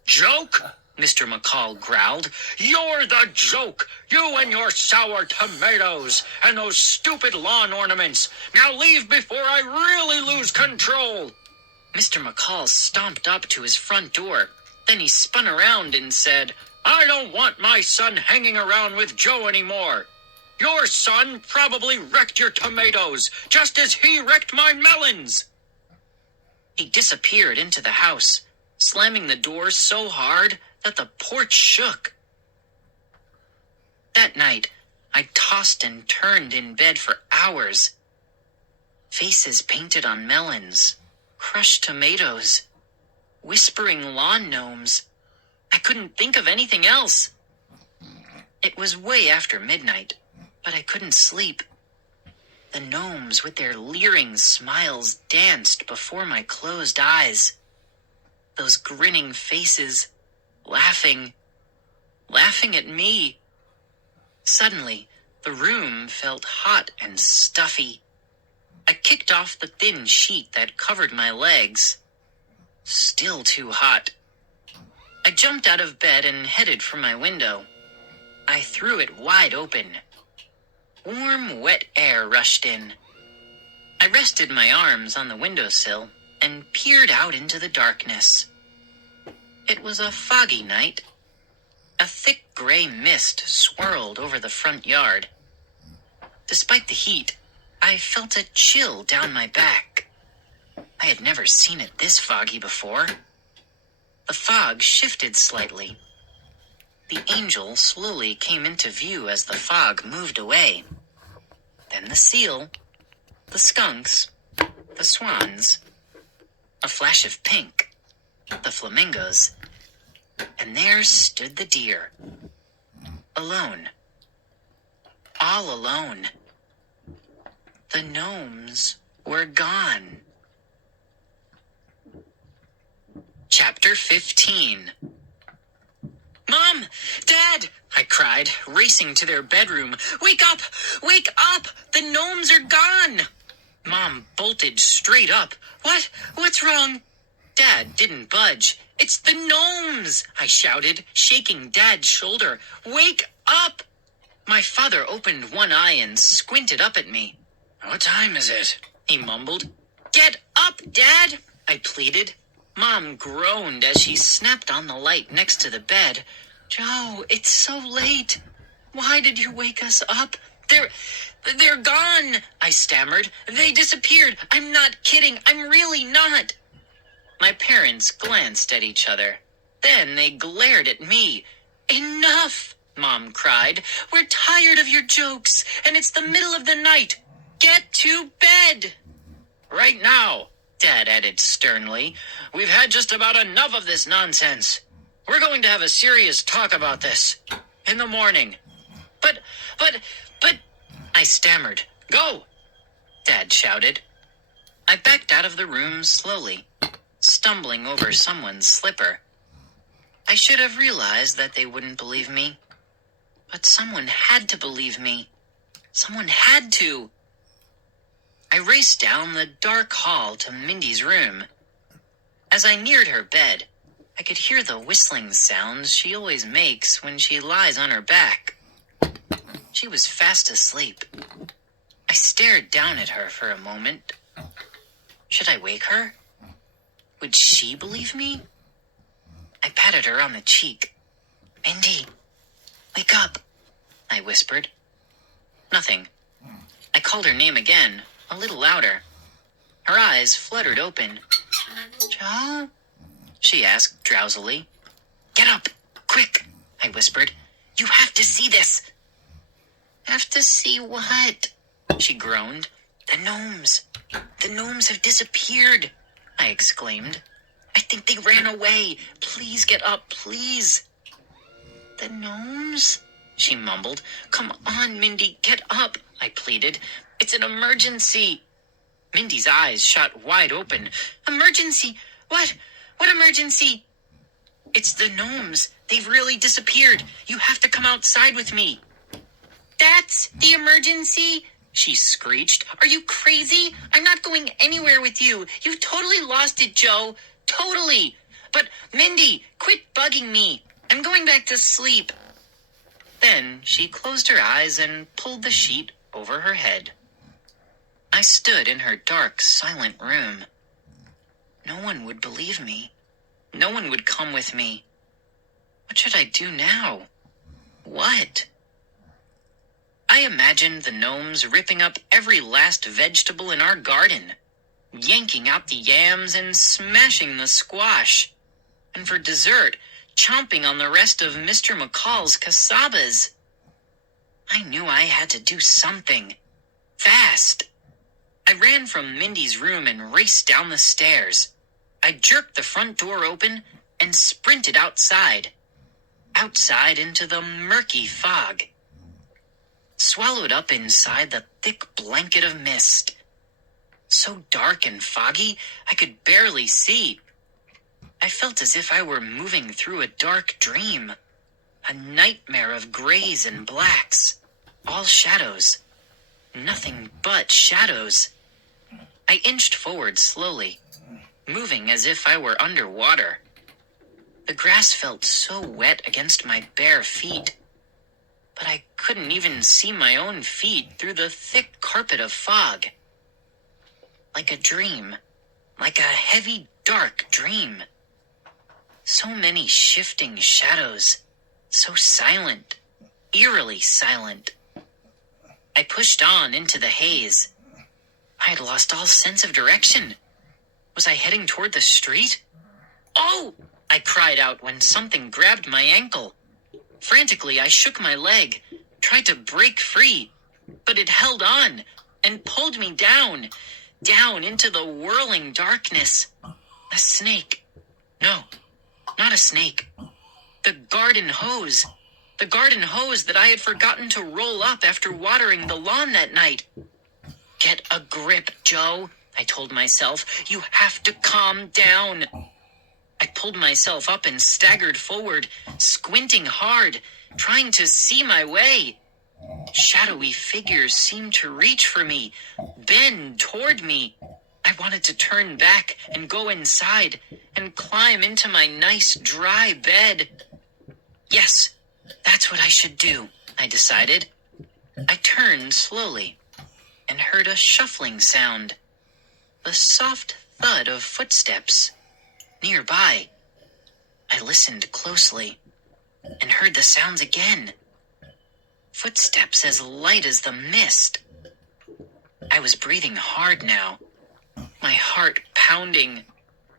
"Joke?" Mr. McCall growled. "You're the joke! You and your sour tomatoes and those stupid lawn ornaments. Now leave before I really lose control." Mr. McCall stomped up to his front door. Then he spun around and said, "I don't want my son hanging around with Joe anymore. Your son probably wrecked your tomatoes, just as he wrecked my melons." He disappeared into the house, slamming the door so hard that the porch shook. That night, I tossed and turned in bed for hours. Faces painted on melons, crushed tomatoes, whispering lawn gnomes. I couldn't think of anything else. It was way after midnight, but I couldn't sleep. The gnomes with their leering smiles danced before my closed eyes. Those grinning faces, laughing at me. Suddenly, the room felt hot and stuffy. I kicked off the thin sheet that covered my legs. Still too hot. I jumped out of bed and headed for my window. I threw it wide open. Warm, wet air rushed in. I rested my arms on the windowsill and peered out into the darkness. It was a foggy night. A thick gray mist swirled over the front yard. Despite the heat, I felt a chill down my back. I had never seen it this foggy before. The fog shifted slightly. The angel slowly came into view as the fog moved away. Then the seal, the skunks, the swans, a flash of pink, the flamingos, and there stood the deer. Alone. All alone. The gnomes were gone. Chapter 15. Mom! Dad! I cried, racing to their bedroom. Wake up! Wake up! The gnomes are gone! Mom bolted straight up. What? What's wrong? Dad didn't budge. It's the gnomes! I shouted, shaking Dad's shoulder. Wake up! My father opened one eye and squinted up at me. What time is it? He mumbled. Get up, Dad! I pleaded. Mom groaned as she snapped on the light next to the bed. Joe, it's so late. Why did you wake us up? They're gone, I stammered. They disappeared. I'm not kidding. I'm really not. My parents glanced at each other. Then they glared at me. Enough, Mom cried. We're tired of your jokes, and it's the middle of the night. Get to bed. Right now, Dad added sternly. We've had just about enough of this nonsense. We're going to have a serious talk about this. In the morning. But, I stammered. Go! Dad shouted. I backed out of the room slowly, stumbling over someone's slipper. I should have realized that they wouldn't believe me. But someone had to believe me. Someone had to. I raced down the dark hall to Mindy's room. As I neared her bed, I could hear the whistling sounds she always makes when she lies on her back. She was fast asleep. I stared down at her for a moment. Should I wake her? Would she believe me? I patted her on the cheek. Mindy, wake up, I whispered. Nothing. I called her name again, a little louder. Her eyes fluttered open. Joe? She asked drowsily. Get up, quick, I whispered. You have to see this. Have to see what? She groaned. The gnomes. The gnomes have disappeared, I exclaimed. I think they ran away. Please get up, please. The gnomes? She mumbled. Come on, Mindy, get up, I pleaded. It's an emergency. Mindy's eyes shot wide open. Emergency? What? What emergency? It's the gnomes. They've really disappeared. You have to come outside with me. That's the emergency? She screeched. Are you crazy? I'm not going anywhere with you. You've totally lost it, Joe. Totally. But, Mindy, quit bugging me. I'm going back to sleep. Then she closed her eyes and pulled the sheet over her head. I stood in her dark, silent room. No one would believe me. No one would come with me. What should I do now? What? I imagined the gnomes ripping up every last vegetable in our garden, yanking out the yams and smashing the squash, and for dessert, chomping on the rest of Mr. McCall's casabas. I knew I had to do something. Fast. I ran from Mindy's room and raced down the stairs. I jerked the front door open and sprinted outside. Outside into the murky fog. Swallowed up inside the thick blanket of mist. So dark and foggy, I could barely see. I felt as if I were moving through a dark dream. A nightmare of grays and blacks. All shadows. Nothing but shadows. I inched forward slowly, moving as if I were underwater. The grass felt so wet against my bare feet, but I couldn't even see my own feet through the thick carpet of fog. Like a dream, like a heavy, dark dream. So many shifting shadows, so silent, eerily silent. I pushed on into the haze. I had lost all sense of direction. Was I heading toward the street? Oh! I cried out when something grabbed my ankle. Frantically, I shook my leg, tried to break free, but it held on and pulled me down into the whirling darkness. A snake. No, not a snake. The garden hose. The garden hose that I had forgotten to roll up after watering the lawn that night. Get a grip, Joe, I told myself. You have to calm down. I pulled myself up and staggered forward, squinting hard, trying to see my way. Shadowy figures seemed to reach for me, bend toward me. I wanted to turn back and go inside and climb into my nice dry bed. Yes, that's what I should do, I decided. I turned slowly and heard a shuffling sound. The soft thud of footsteps. Nearby. I listened closely and heard the sounds again. Footsteps as light as the mist. I was breathing hard now, my heart pounding,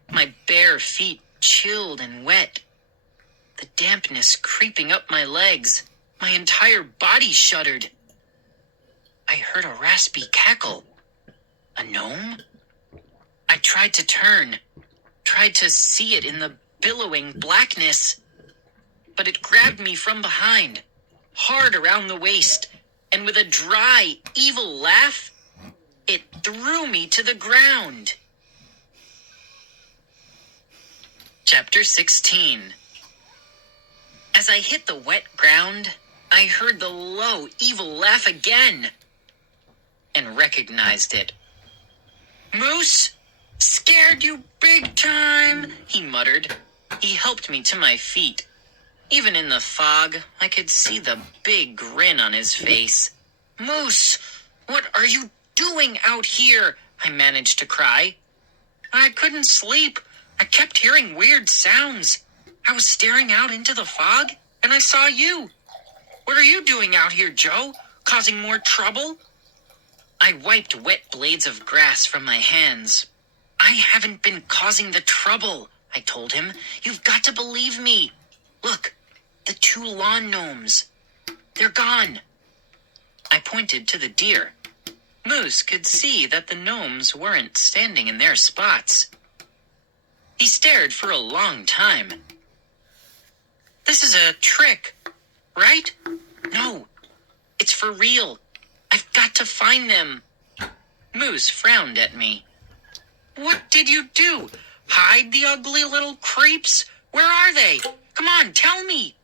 my bare feet chilled and wet, the dampness creeping up my legs, my entire body shuddered. I heard a raspy cackle. A gnome? I tried to turn, tried to see it in the billowing blackness, but it grabbed me from behind, hard around the waist, and with a dry, evil laugh, it threw me to the ground. Chapter 16. As I hit the wet ground, I heard the low, evil laugh again, and recognized it. Moose! Scared you big time, he muttered. He helped me to my feet. Even in the fog, I could see the big grin on his face. Moose, what are you doing out here? I managed to cry. I couldn't sleep. I kept hearing weird sounds. I was staring out into the fog, and I saw you. What are you doing out here, Joe? Causing more trouble? I wiped wet blades of grass from my hands. I haven't been causing the trouble, I told him. You've got to believe me. Look, the 2 lawn gnomes. They're gone. I pointed to the deer. Moose could see that the gnomes weren't standing in their spots. He stared for a long time. This is a trick, right? No, it's for real. I've got to find them. Moose frowned at me. What did you do? Hide the ugly little creeps? Where are they? Come on, tell me.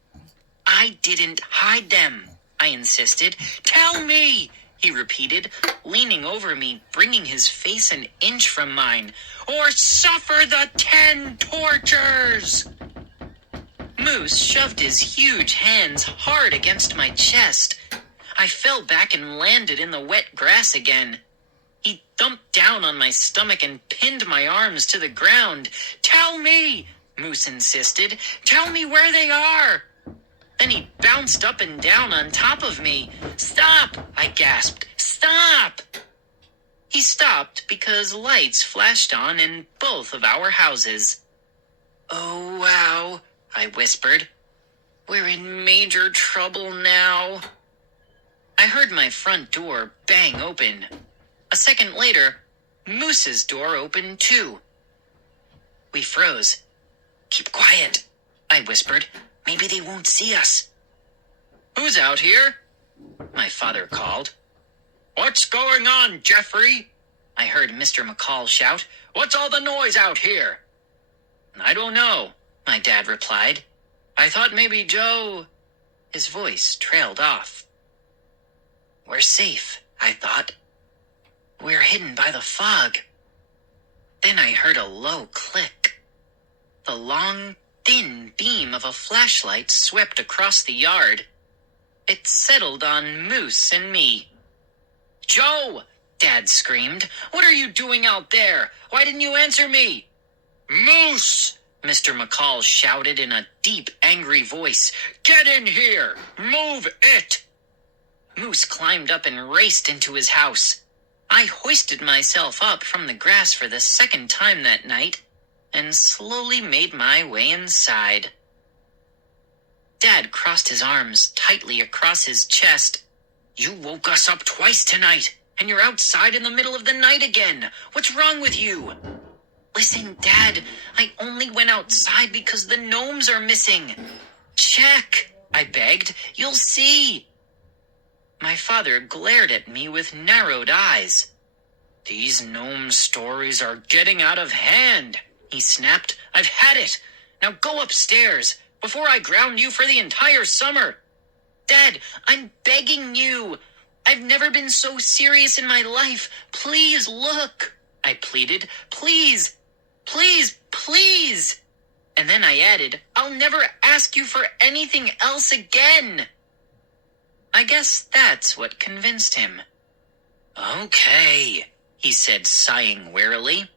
I didn't hide them, I insisted. Tell me, he repeated, leaning over me, bringing his face an inch from mine. Or suffer the 10 tortures! Moose shoved his huge hands hard against my chest. I fell back and landed in the wet grass again. He thumped down on my stomach and pinned my arms to the ground. Tell me, Moose insisted. Tell me where they are. Then he bounced up and down on top of me. Stop, I gasped. Stop! He stopped because lights flashed on in both of our houses. Oh, wow, I whispered. We're in major trouble now. I heard my front door bang open. A second later, Moose's door opened too. We froze. "Keep quiet," I whispered. "Maybe they won't see us." "Who's out here?" my father called. "What's going on, Jeffrey?" I heard Mr. McCall shout. "What's all the noise out here?" "I don't know," my dad replied. "I thought maybe Joe—" His voice trailed off. "We're safe," I thought. "We're hidden by the fog." Then I heard a low click. The long, thin beam of a flashlight swept across the yard. It settled on Moose and me. "Joe!" Dad screamed. "What are you doing out there? Why didn't you answer me?" "Moose!" Mr. McCall shouted in a deep, angry voice. "Get in here! Move it!" Moose climbed up and raced into his house. I hoisted myself up from the grass for the second time that night and slowly made my way inside. Dad crossed his arms tightly across his chest. "You woke us up twice tonight, and you're outside in the middle of the night again. What's wrong with you?" "Listen, Dad, I only went outside because the gnomes are missing." "Check," I begged. "You'll see." My father glared at me with narrowed eyes. "These gnome stories are getting out of hand," he snapped. "I've had it. Now go upstairs before I ground you for the entire summer." "Dad, I'm begging you. I've never been so serious in my life. Please look," I pleaded. "Please, please, please." And then I added, "I'll never ask you for anything else again." I guess that's what convinced him. "Okay," he said, sighing wearily.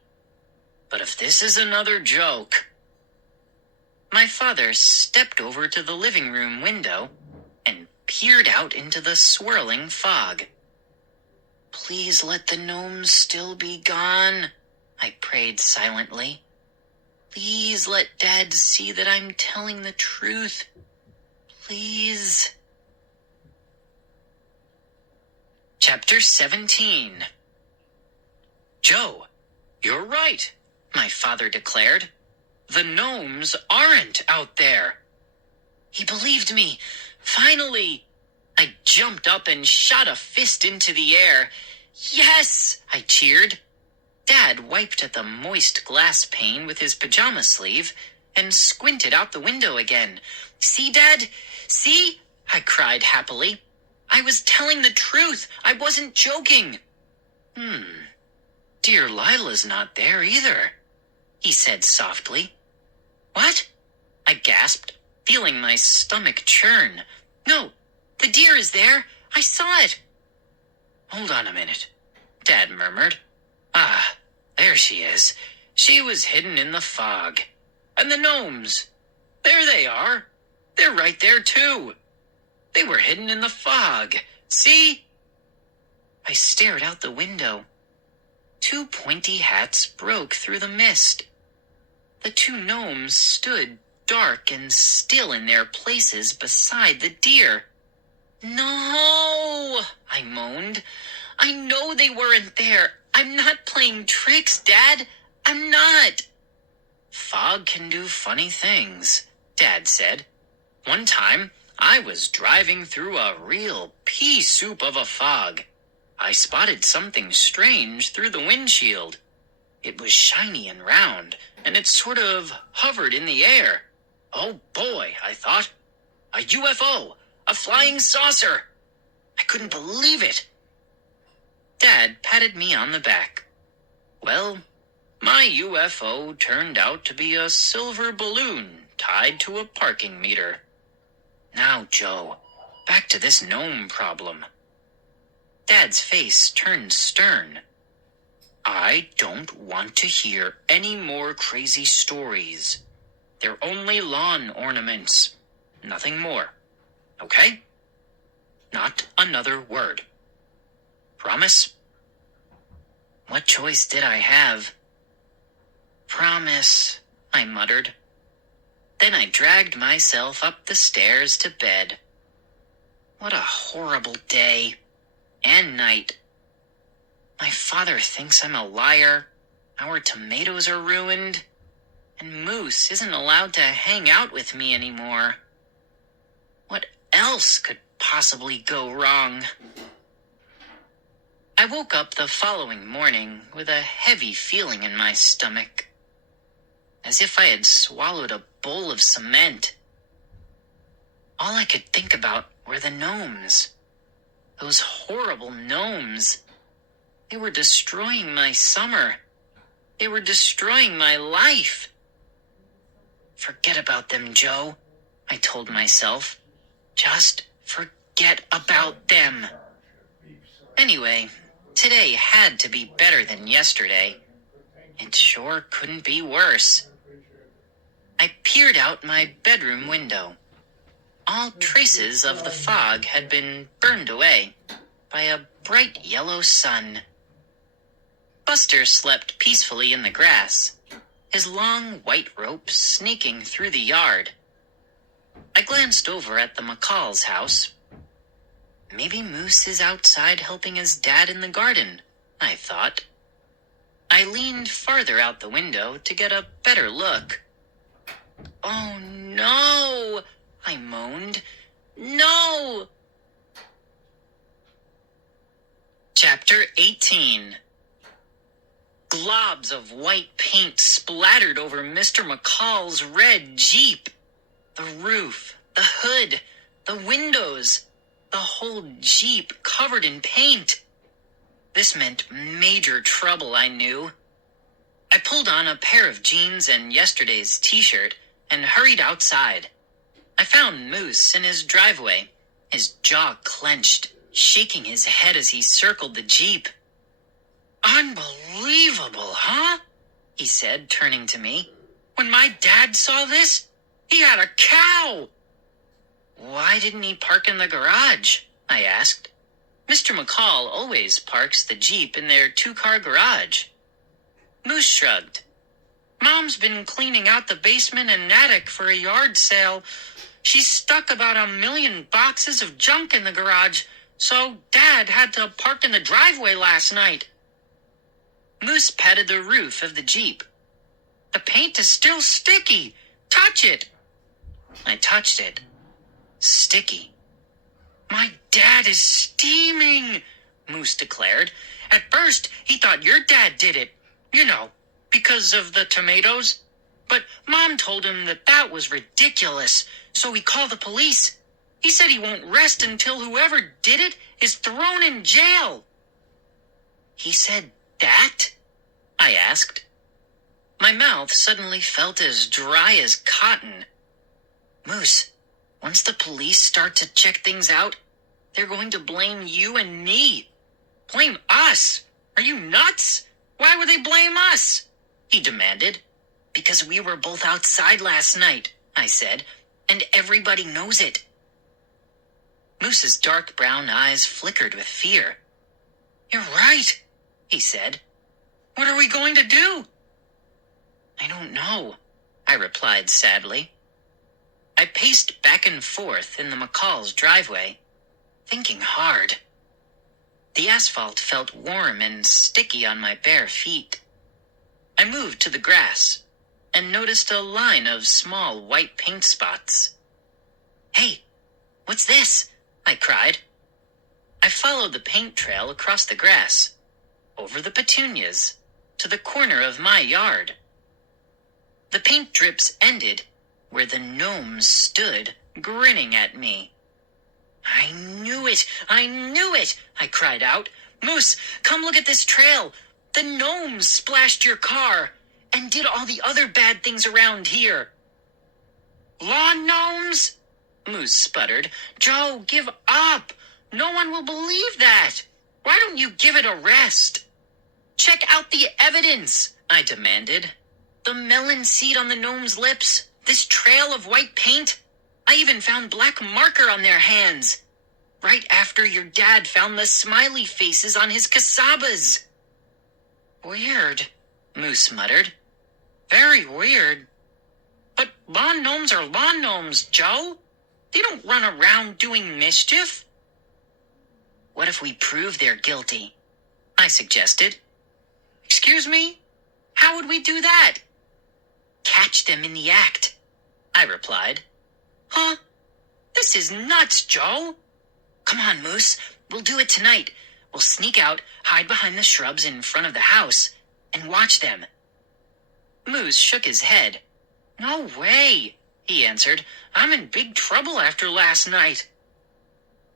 "But if this is another joke—" My father stepped over to the living room window and peered out into the swirling fog. "Please let the gnomes still be gone," I prayed silently. "Please let Dad see that I'm telling the truth. Please." Chapter 17. "Joe, you're right," my father declared. "The gnomes aren't out there." He believed me. Finally! I jumped up and shot a fist into the air. "Yes!" I cheered. Dad wiped at the moist glass pane with his pajama sleeve and squinted out the window again. "See, Dad? See?" I cried happily. "I was telling the truth. I wasn't joking." Dear Lila's not there either," he said softly. "What?" I gasped, feeling my stomach churn. "No, the deer is there. I saw it." "Hold on a minute," Dad murmured. "Ah, there she is. She was hidden in the fog. And the gnomes, there they are. They're right there too. They were hidden in the fog. See?" I stared out the window. 2 pointy hats broke through the mist. The 2 gnomes stood dark and still in their places beside the deer. "No," I moaned. "I know they weren't there. I'm not playing tricks, Dad. I'm not." "Fog can do funny things," Dad said. "One time, I was driving through a real pea soup of a fog. I spotted something strange through the windshield. It was shiny and round, and it sort of hovered in the air. Oh boy, I thought. A UFO, a flying saucer. I couldn't believe it." Dad patted me on the back. "Well, my UFO turned out to be a silver balloon tied to a parking meter. Now, Joe, back to this gnome problem." Dad's face turned stern. "I don't want to hear any more crazy stories. They're only lawn ornaments. Nothing more. Okay? Not another word. Promise?" What choice did I have? "Promise," I muttered. Then I dragged myself up the stairs to bed. What a horrible day and night. My father thinks I'm a liar. Our tomatoes are ruined. and Moose isn't allowed to hang out with me anymore. What else could possibly go wrong? I woke up the following morning with a heavy feeling in my stomach, as if I had swallowed a bowl of cement. All I could think about were the gnomes. Those horrible gnomes. They were destroying my summer. They were destroying my life. Forget about them, Joe, I told myself. Just forget about them. Anyway, today had to be better than yesterday. It sure couldn't be worse. I peered out my bedroom window. All traces of the fog had been burned away by a bright yellow sun. Buster slept peacefully in the grass, his long white rope snaking through the yard. I glanced over at the McCall's house. Maybe Moose is outside helping his dad in the garden, I thought. I leaned farther out the window to get a better look. Oh no! I moaned. No! Chapter 18. Globs of white paint splattered over Mr. McCall's red Jeep. The roof, the hood, the windows, the whole Jeep covered in paint. This meant major trouble, I knew. I pulled on a pair of jeans and yesterday's t-shirt and hurried outside. I found Moose in his driveway, his jaw clenched, shaking his head as he circled the Jeep. Unbelievable, huh? He said, turning to me. When my dad saw this, he had a cow. Why didn't he park in the garage? I asked. Mr. McCall always parks the Jeep in their 2-car garage. Moose shrugged. Mom's been cleaning out the basement and attic for a yard sale. She stuck about 1 million boxes of junk in the garage, so Dad had to park in the driveway last night. Moose patted the roof of the Jeep. The paint is still sticky. Touch it. I touched it. Sticky. My dad is steaming, Moose declared. At first, he thought your dad did it. You know, because of the tomatoes. But Mom told him that was ridiculous, so he called the police. He said he won't rest until whoever did it is thrown in jail. He said that? I asked. My mouth suddenly felt as dry as cotton. Moose, once the police start to check things out, they're going to blame you and me. Blame us? Are you nuts? Why would they blame us? He demanded. Because we were both outside last night, I said, and everybody knows it. Moose's dark brown eyes flickered with fear. You're right, he said. What are we going to do? I don't know, I replied sadly. I paced back and forth in the McCall's driveway, thinking hard. The asphalt felt warm and sticky on my bare feet. I moved to the grass and noticed a line of small white paint spots. Hey, what's this? I cried. I followed the paint trail across the grass, over the petunias, to the corner of my yard. The paint drips ended where the gnomes stood, grinning at me. I knew it! I knew it! I cried out. Moose, come look at this trail. The gnomes splashed your car and did all the other bad things around here. Lawn gnomes? Moose sputtered. Joe, give up! No one will believe that! Why don't you give it a rest? Check out the evidence, I demanded. The melon seed on the gnomes' lips, this trail of white paint. I even found black marker on their hands. Right after your dad found the smiley faces on his casabas. Weird, Moose muttered. Very weird. But lawn gnomes are lawn gnomes, Joe. They don't run around doing mischief. What if we prove they're guilty? I suggested. Excuse me? How would we do that? catch them in the act, I replied. Huh? This is nuts, Joe. Come on, Moose. We'll do it tonight. We'll sneak out, hide behind the shrubs in front of the house, and watch them. Moose shook his head. No way, he answered. I'm in big trouble after last night.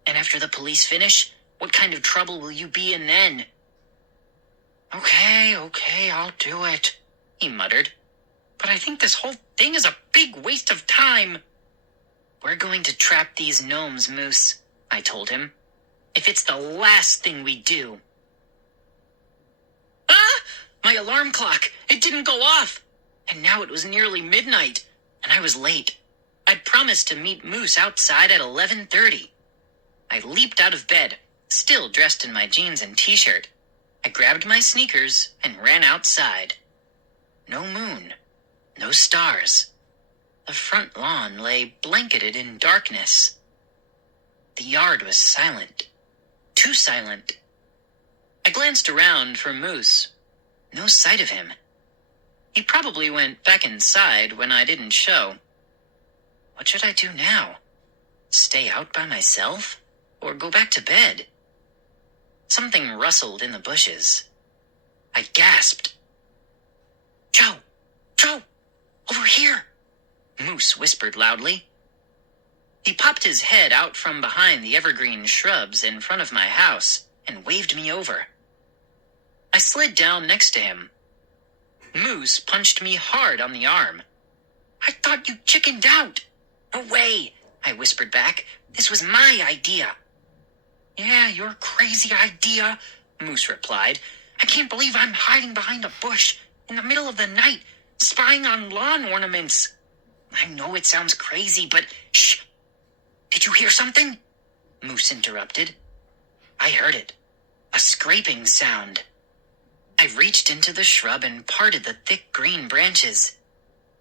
And after the police finish, what kind of trouble will you be in then? Okay, I'll do it, he muttered. But I think this whole thing is a big waste of time. We're going to trap these gnomes, Moose, I told him. If it's the last thing we do. Ah! My alarm clock! It didn't go off! And now it was nearly midnight, and I was late. I'd promised to meet Moose outside at 11:30. I leaped out of bed, still dressed in my jeans and t-shirt. I grabbed my sneakers and ran outside. No moon, no stars. The front lawn lay blanketed in darkness. The yard was silent. Too silent. I glanced around for Moose. No sight of him. He probably went back inside when I didn't show. What should I do now? Stay out by myself? Or go back to bed? Something rustled in the bushes. I gasped. Joe! Joe! Over here! Moose whispered loudly. He popped his head out from behind the evergreen shrubs in front of my house and waved me over. I slid down next to him. Moose punched me hard on the arm. I thought you chickened out. No way, I whispered back. This was my idea. Yeah, your crazy idea, Moose replied. I can't believe I'm hiding behind a bush in the middle of the night, spying on lawn ornaments. I know it sounds crazy, but shh. Did you hear something? Moose interrupted. I heard it. A scraping sound. I reached into the shrub and parted the thick green branches.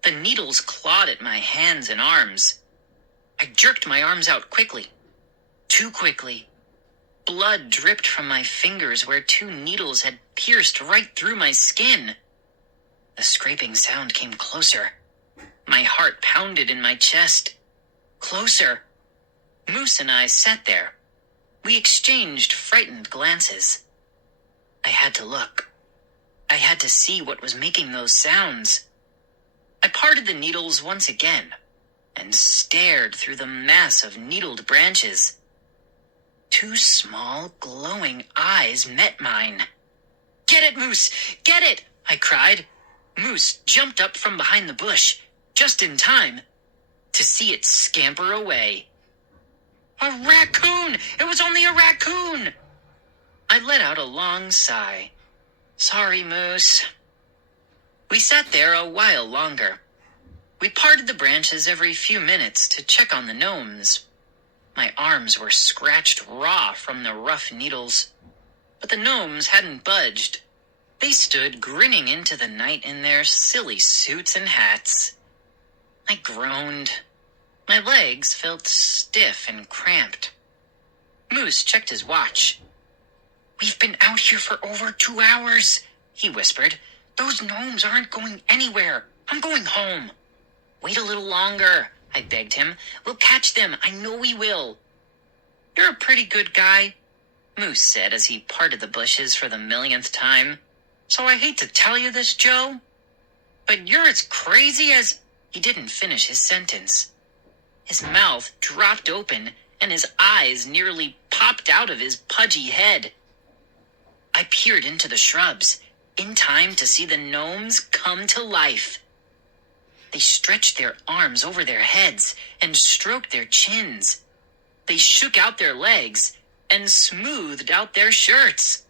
The needles clawed at my hands and arms. I jerked my arms out quickly. Too quickly. Blood dripped from my fingers where 2 needles had pierced right through my skin. The scraping sound came closer. My heart pounded in my chest. Closer. Moose and I sat there. We exchanged frightened glances. I had to look. I had to see what was making those sounds. I parted the needles once again and stared through the mass of needled branches. 2 small, glowing eyes met mine. Get it, Moose! Get it! I cried. Moose jumped up from behind the bush, just in time to see it scamper away. A raccoon! It was only a raccoon! I let out a long sigh. Sorry, Moose. We sat there a while longer. We parted the branches every few minutes to check on the gnomes. My arms were scratched raw from the rough needles, but the gnomes hadn't budged. They stood grinning into the night in their silly suits and hats. I groaned. My legs felt stiff and cramped. Moose checked his watch. We've been out here for over 2 hours, he whispered. Those gnomes aren't going anywhere. I'm going home. Wait a little longer, I begged him. We'll catch them. I know we will. You're a pretty good guy, Moose said as he parted the bushes for the millionth time. So I hate to tell you this, Joe, but you're as crazy as... He didn't finish his sentence. His mouth dropped open and his eyes nearly popped out of his pudgy head. I peered into the shrubs, in time to see the gnomes come to life. They stretched their arms over their heads and stroked their chins. They shook out their legs and smoothed out their shirts.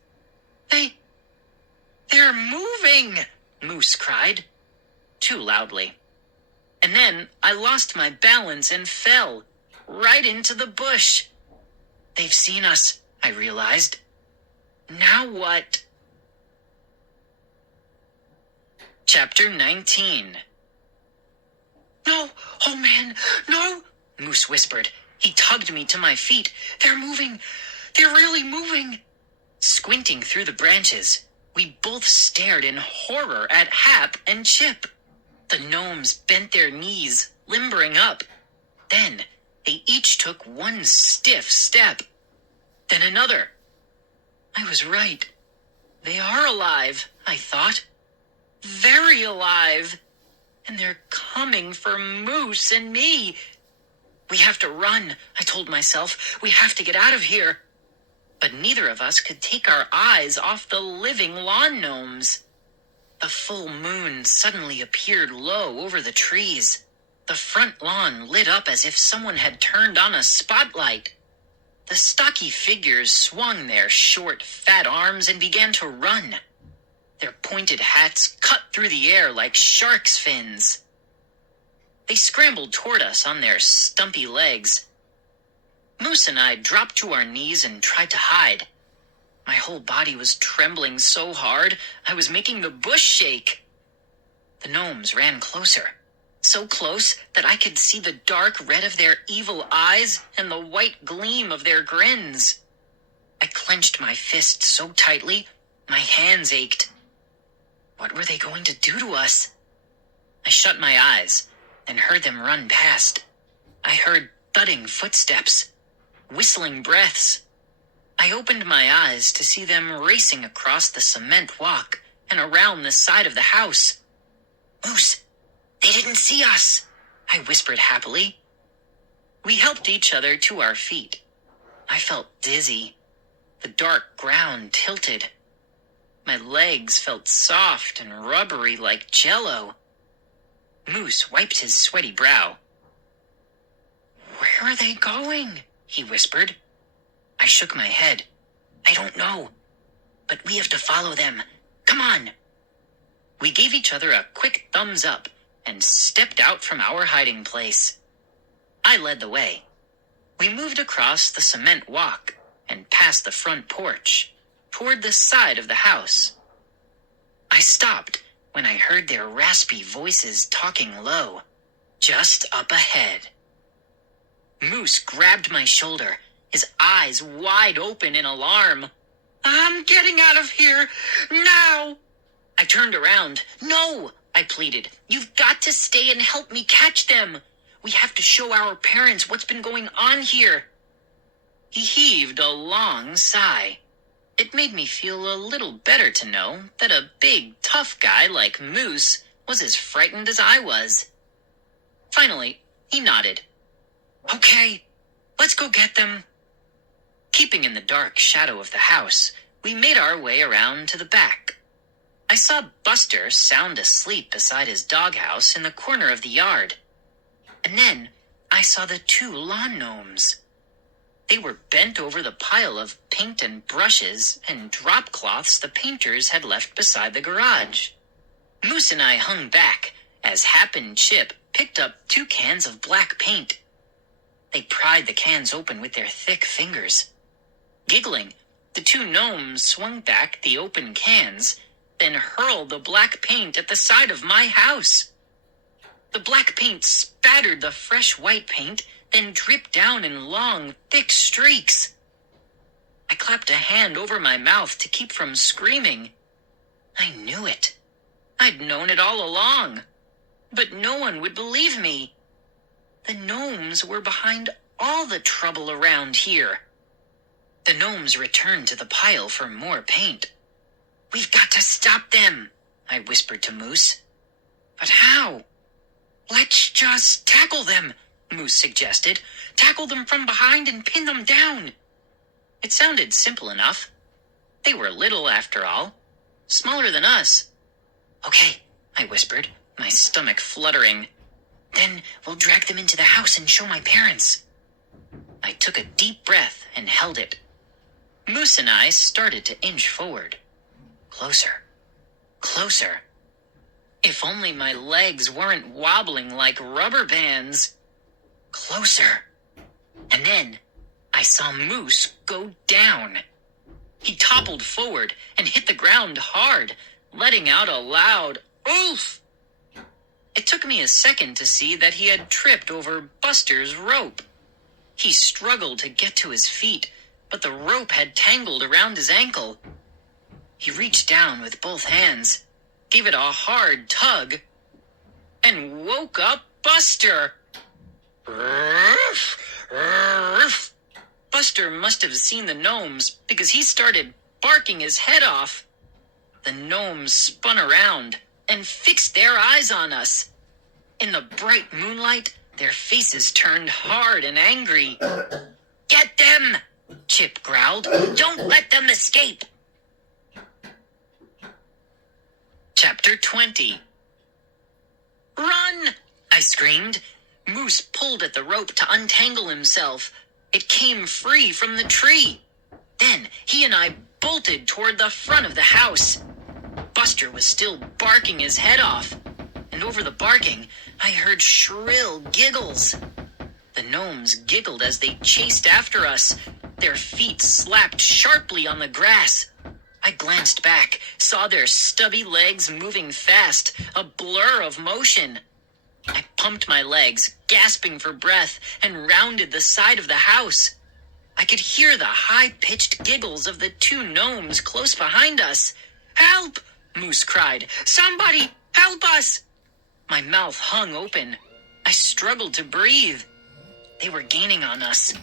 They're moving, Moose cried, too loudly. And then I lost my balance and fell right into the bush. They've seen us, I realized. Now what? Chapter 19. No! Oh, man! No! Moose whispered. He tugged me to my feet. They're moving! They're really moving! Squinting through the branches, we both stared in horror at Hap and Chip. The gnomes bent their knees, limbering up. Then they each took one stiff step. Then another. I was right. They are alive, I thought. Very alive. And they're coming for Moose and me. We have to run, I told myself. We have to get out of here. But neither of us could take our eyes off the living lawn gnomes. The full moon suddenly appeared low over the trees. The front lawn lit up as if someone had turned on a spotlight. The stocky figures swung their short, fat arms and began to run. Their pointed hats cut through the air like shark's fins. They scrambled toward us on their stumpy legs. Moose and I dropped to our knees and tried to hide. My whole body was trembling so hard, I was making the bush shake. The gnomes ran closer, so close that I could see the dark red of their evil eyes and the white gleam of their grins. I clenched my fists so tightly, my hands ached. What were they going to do to us? I shut my eyes and heard them run past. I heard thudding footsteps, whistling breaths. I opened my eyes to see them racing across the cement walk and around the side of the house. Moose, they didn't see us, I whispered happily. We helped each other to our feet. I felt dizzy. The dark ground tilted. My legs felt soft and rubbery like jello. Moose wiped his sweaty brow. Where are they going? He whispered. I shook my head. I don't know. But we have to follow them. Come on. We gave each other a quick thumbs up and stepped out from our hiding place. I led the way. We moved across the cement walk and past the front porch, toward the side of the house. I stopped when I heard their raspy voices talking low, just up ahead. Moose grabbed my shoulder, his eyes wide open in alarm. I'm getting out of here, now! I turned around. No, I pleaded. You've got to stay and help me catch them. We have to show our parents what's been going on here. He heaved a long sigh. It made me feel a little better to know that a big, tough guy like Moose was as frightened as I was. Finally, he nodded. Okay, let's go get them. Keeping in the dark shadow of the house, we made our way around to the back. I saw Buster sound asleep beside his doghouse in the corner of the yard. And then I saw the two lawn gnomes. They were bent over the pile of paint and brushes and drop cloths the painters had left beside the garage. Moose and I hung back as Hap and Chip picked up 2 cans of black paint. They pried the cans open with their thick fingers. Giggling, the 2 gnomes swung back the open cans, then hurled the black paint at the side of my house. The black paint spattered the fresh white paint, then dripped down in long, thick streaks. I clapped a hand over my mouth to keep from screaming. I knew it. I'd known it all along. But no one would believe me. The gnomes were behind all the trouble around here. The gnomes returned to the pile for more paint. We've got to stop them, I whispered to Moose. But how? Let's just tackle them, Moose suggested. Tackle them from behind and pin them down. It sounded simple enough. They were little, after all. Smaller than us. Okay, I whispered, my stomach fluttering. Then we'll drag them into the house and show my parents. I took a deep breath and held it. Moose and I started to inch forward. Closer. Closer. If only my legs weren't wobbling like rubber bands. Closer. And then I saw Moose go down. He toppled forward and hit the ground hard, letting out a loud oof. It took me a second to see that he had tripped over Buster's rope. He struggled to get to his feet, but the rope had tangled around his ankle. He reached down with both hands, gave it a hard tug. and woke up Buster. Buster must have seen the gnomes because he started barking his head off. The gnomes spun around and fixed their eyes on us. In the bright moonlight, their faces turned hard and angry. "Get them!" Chip growled. "Don't let them escape!" Chapter 20. "Run!" I screamed. Moose pulled at the rope to untangle himself. It came free from the tree. Then he and I bolted toward the front of the house. Buster was still barking his head off, and over the barking, I heard shrill giggles. The gnomes giggled as they chased after us. Their feet slapped sharply on the grass. I glanced back, saw their stubby legs moving fast, a blur of motion. I pumped my legs, gasping for breath, and rounded the side of the house. I could hear the high-pitched giggles of the two gnomes close behind us. "Help!" Moose cried. "Somebody, help us!" My mouth hung open. I struggled to breathe. They were gaining on us.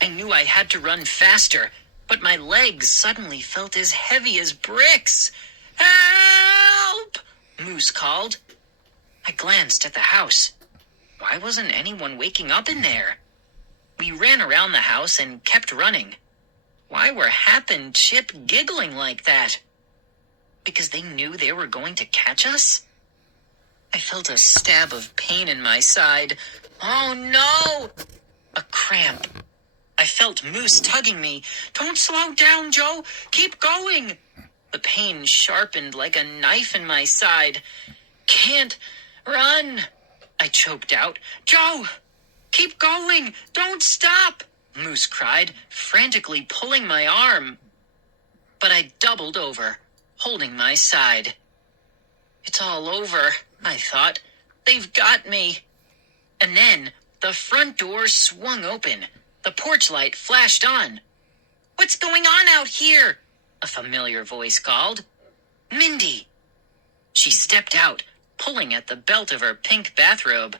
I knew I had to run faster, but my legs suddenly felt as heavy as bricks. "Help!" Moose called. I glanced at the house. Why wasn't anyone waking up in there? We ran around the house and kept running. Why were Hap and Chip giggling like that? Because they knew they were going to catch us? I felt a stab of pain in my side. Oh no! A cramp. I felt Moose tugging me. "Don't slow down, Joe. Keep going." The pain sharpened like a knife in my side. "Can't run," I choked out. "Joe, keep going. Don't stop," Moose cried, frantically pulling my arm. But I doubled over, holding my side. It's all over, I thought. They've got me. And then the front door swung open. The porch light flashed on. "What's going on out here?" a familiar voice called. "Mindy." She stepped out, pulling at the belt of her pink bathrobe.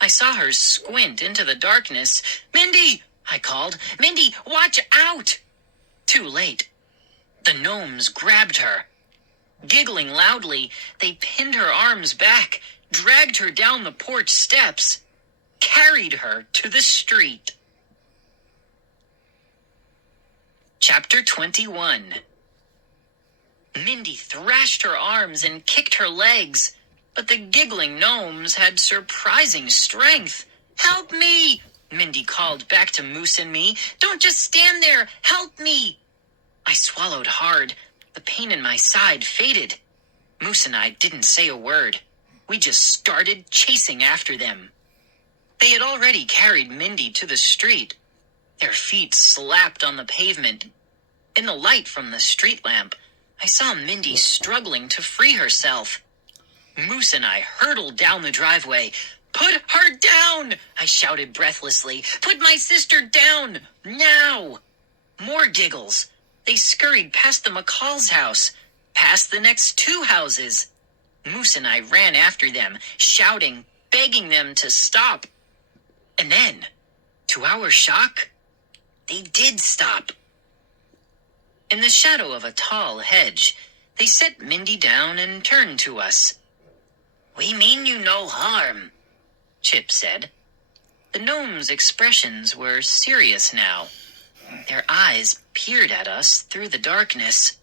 I saw her squint into the darkness. "Mindy!" I called. "Mindy, watch out!" Too late. The gnomes grabbed her. Giggling loudly, they pinned her arms back, dragged her down the porch steps, carried her to the street. Chapter 21. Mindy thrashed her arms and kicked her legs, but the giggling gnomes had surprising strength. "Help me!" Mindy called back to Moose and me. "Don't just stand there! Help me!" I swallowed hard. The pain in my side faded. Moose and I didn't say a word. We just started chasing after them. They had already carried Mindy to the street. Their feet slapped on the pavement. In the light from the street lamp, I saw Mindy struggling to free herself. Moose and I hurtled down the driveway. "Put her down!" I shouted breathlessly. "Put my sister down! Now!" More giggles. They scurried past the McCall's house, past the next two houses. Moose and I ran after them, shouting, begging them to stop. And then, to our shock, they did stop. In the shadow of a tall hedge, they set Mindy down and turned to us. "We mean you no harm," Chip said. The gnomes' expressions were serious now. Their eyes peered at us through the darkness.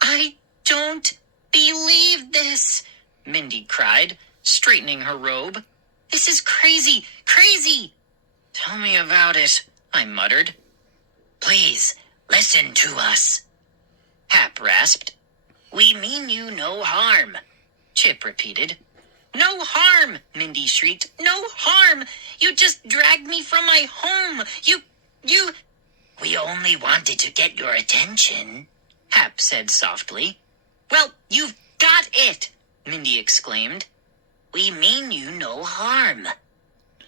"I don't believe this," Mindy cried, straightening her robe. "This is crazy, crazy." "Tell me about it," I muttered. "Please, listen to us," Hap rasped. "We mean you no harm," Chip repeated. "No harm," Mindy shrieked. "No harm! You just dragged me from my home! You... "We only wanted to get your attention," Hap said softly. "Well, you've got it," Mindy exclaimed. "We mean you no harm,"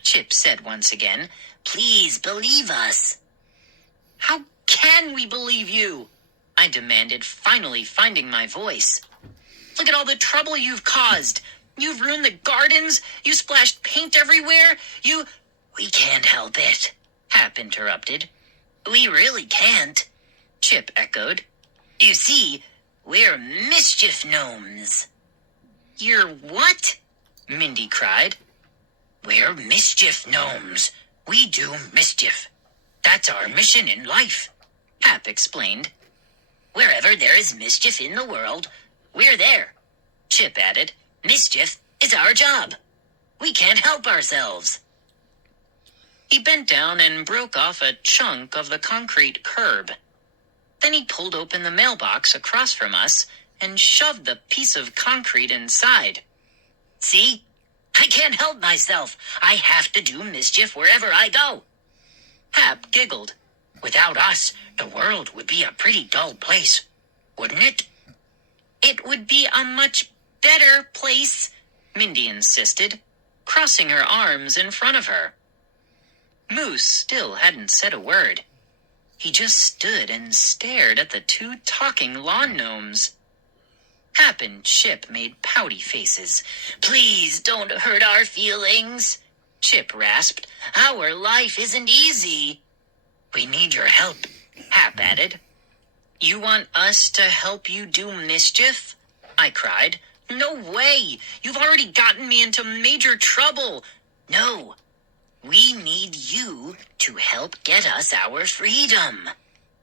Chip said once again. "Please believe us." "How can we believe you?" I demanded, finally finding my voice. "Look at all the trouble you've caused. You've ruined the gardens. You splashed paint everywhere. We can't help it, Hap interrupted. We really can't, Chip echoed. You see, we're mischief gnomes. You're what? Mindy cried. We're mischief gnomes. We do mischief. That's our mission in life, Hap explained. Wherever there is mischief in the world, we're there, Chip added. Mischief is our job. We can't help ourselves. He bent down and broke off a chunk of the concrete curb. Then he pulled open the mailbox across from us and shoved the piece of concrete inside. See? I can't help myself. I have to do mischief wherever I go. Hap giggled. Without us, the world would be a pretty dull place, wouldn't it? It would be a much better place, Mindy insisted, crossing her arms in front of her. Moose still hadn't said a word. He just stood and stared at the two talking lawn gnomes. Hap and Chip made pouty faces. Please don't hurt our feelings, Chip rasped. Our life isn't easy. We need your help, Hap added. You want us to help you do mischief? I cried. No way! You've already gotten me into major trouble. No, we need you to help get us our freedom,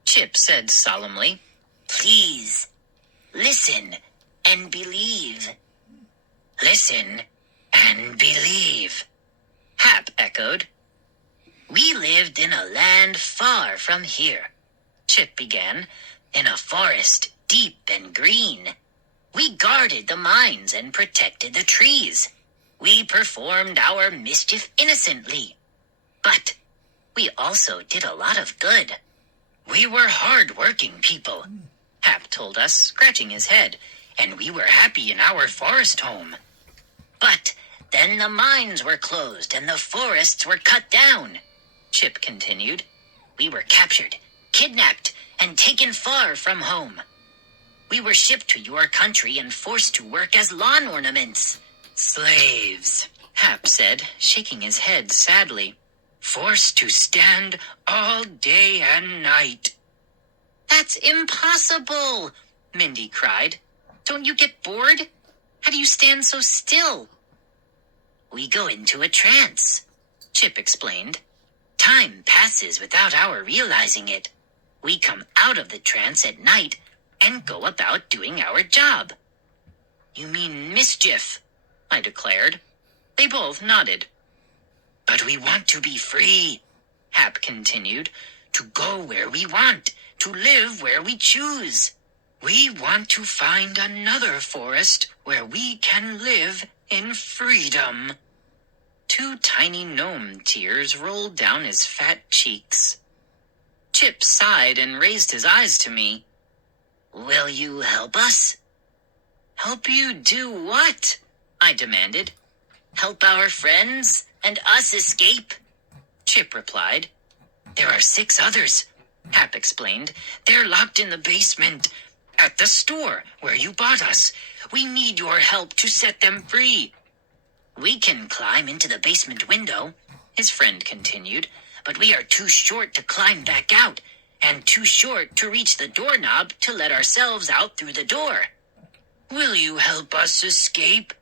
Chip said solemnly. Please, listen and believe. Listen and believe, Hap echoed. We lived in a land far from here, Chip began, in a forest deep and green. We guarded the mines and protected the trees. We performed our mischief innocently. But we also did a lot of good. We were hard-working people, Hap told us, scratching his head, and we were happy in our forest home. But then the mines were closed and the forests were cut down, Chip continued. We were captured, kidnapped, and taken far from home. We were shipped to your country and forced to work as lawn ornaments. Slaves, Hap said, shaking his head sadly. Forced to stand all day and night. That's impossible, Mindy cried. Don't you get bored? How do you stand so still? We go into a trance, Chip explained. Time passes without our realizing it. We come out of the trance at night and go about doing our job. You mean mischief, I declared. They both nodded. But we want to be free, Hap continued, to go where we want, to live where we choose. We want to find another forest where we can live in freedom. Two tiny gnome tears rolled down his fat cheeks. Chip sighed and raised his eyes to me. Will you help us? Help you do what? I demanded. Help our friends and us escape? Chip replied. There are 6 others, Hap explained. They're locked in the basement, at the store where you bought us. We need your help to set them free. We can climb into the basement window, his friend continued, but we are too short to climb back out, and too short to reach the doorknob to let ourselves out through the door. Will you help us escape?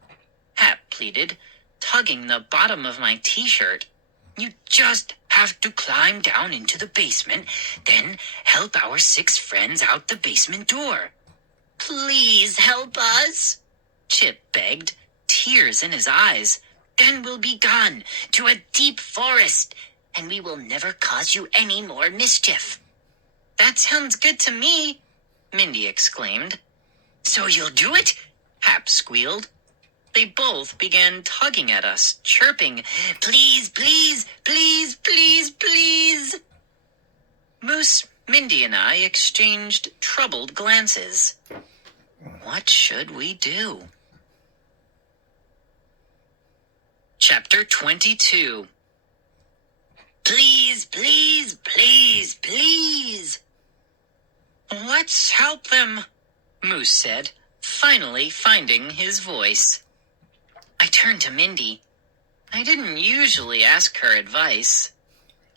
Hap pleaded, tugging the bottom of my t-shirt. You just have to climb down into the basement, then help our 6 friends out the basement door. Please help us, Chip begged, tears in his eyes. Then we'll be gone to a deep forest, and we will never cause you any more mischief. That sounds good to me, Mindy exclaimed. So you'll do it? Hap squealed. They both began tugging at us, chirping, Please, please, please, please, please. Moose, Mindy, and I exchanged troubled glances. What should we do? Chapter 22. Please, please, please, please. Let's help them, Moose said, finally finding his voice. I turned to Mindy. I didn't usually ask her advice,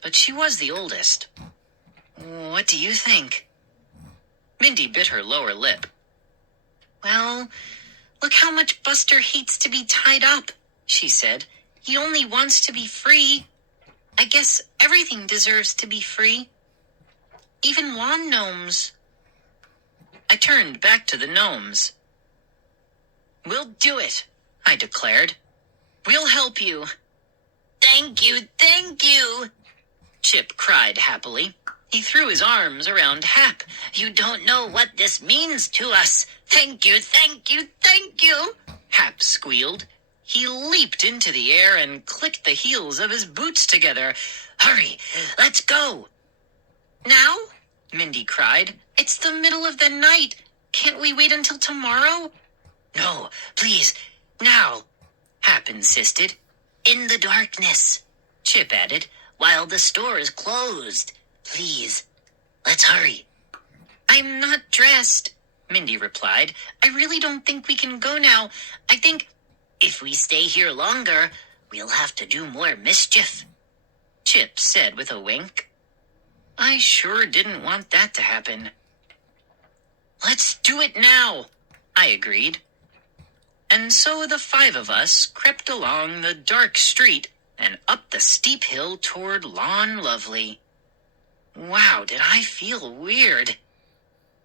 but she was the oldest. What do you think? Mindy bit her lower lip. Well, look how much Buster hates to be tied up, she said. He only wants to be free. I guess everything deserves to be free. Even lawn gnomes. I turned back to the gnomes. We'll do it, I declared. We'll help you. Thank you, thank you, Chip cried happily. He threw his arms around Hap. You don't know what this means to us. Thank you, thank you, thank you, Hap squealed. He leaped into the air and clicked the heels of his boots together. Hurry, let's go. Now? Mindy cried. It's the middle of the night. Can't we wait until tomorrow? No, please, now, Hap insisted. In the darkness, Chip added, while the store is closed. Please, let's hurry. I'm not dressed, Mindy replied. I really don't think we can go now. I think if we stay here longer, we'll have to do more mischief, Chip said with a wink. I sure didn't want that to happen. Let's do it now, I agreed. And so the 5 of us crept along the dark street and up the steep hill toward Lawn Lovely. Wow, did I feel weird.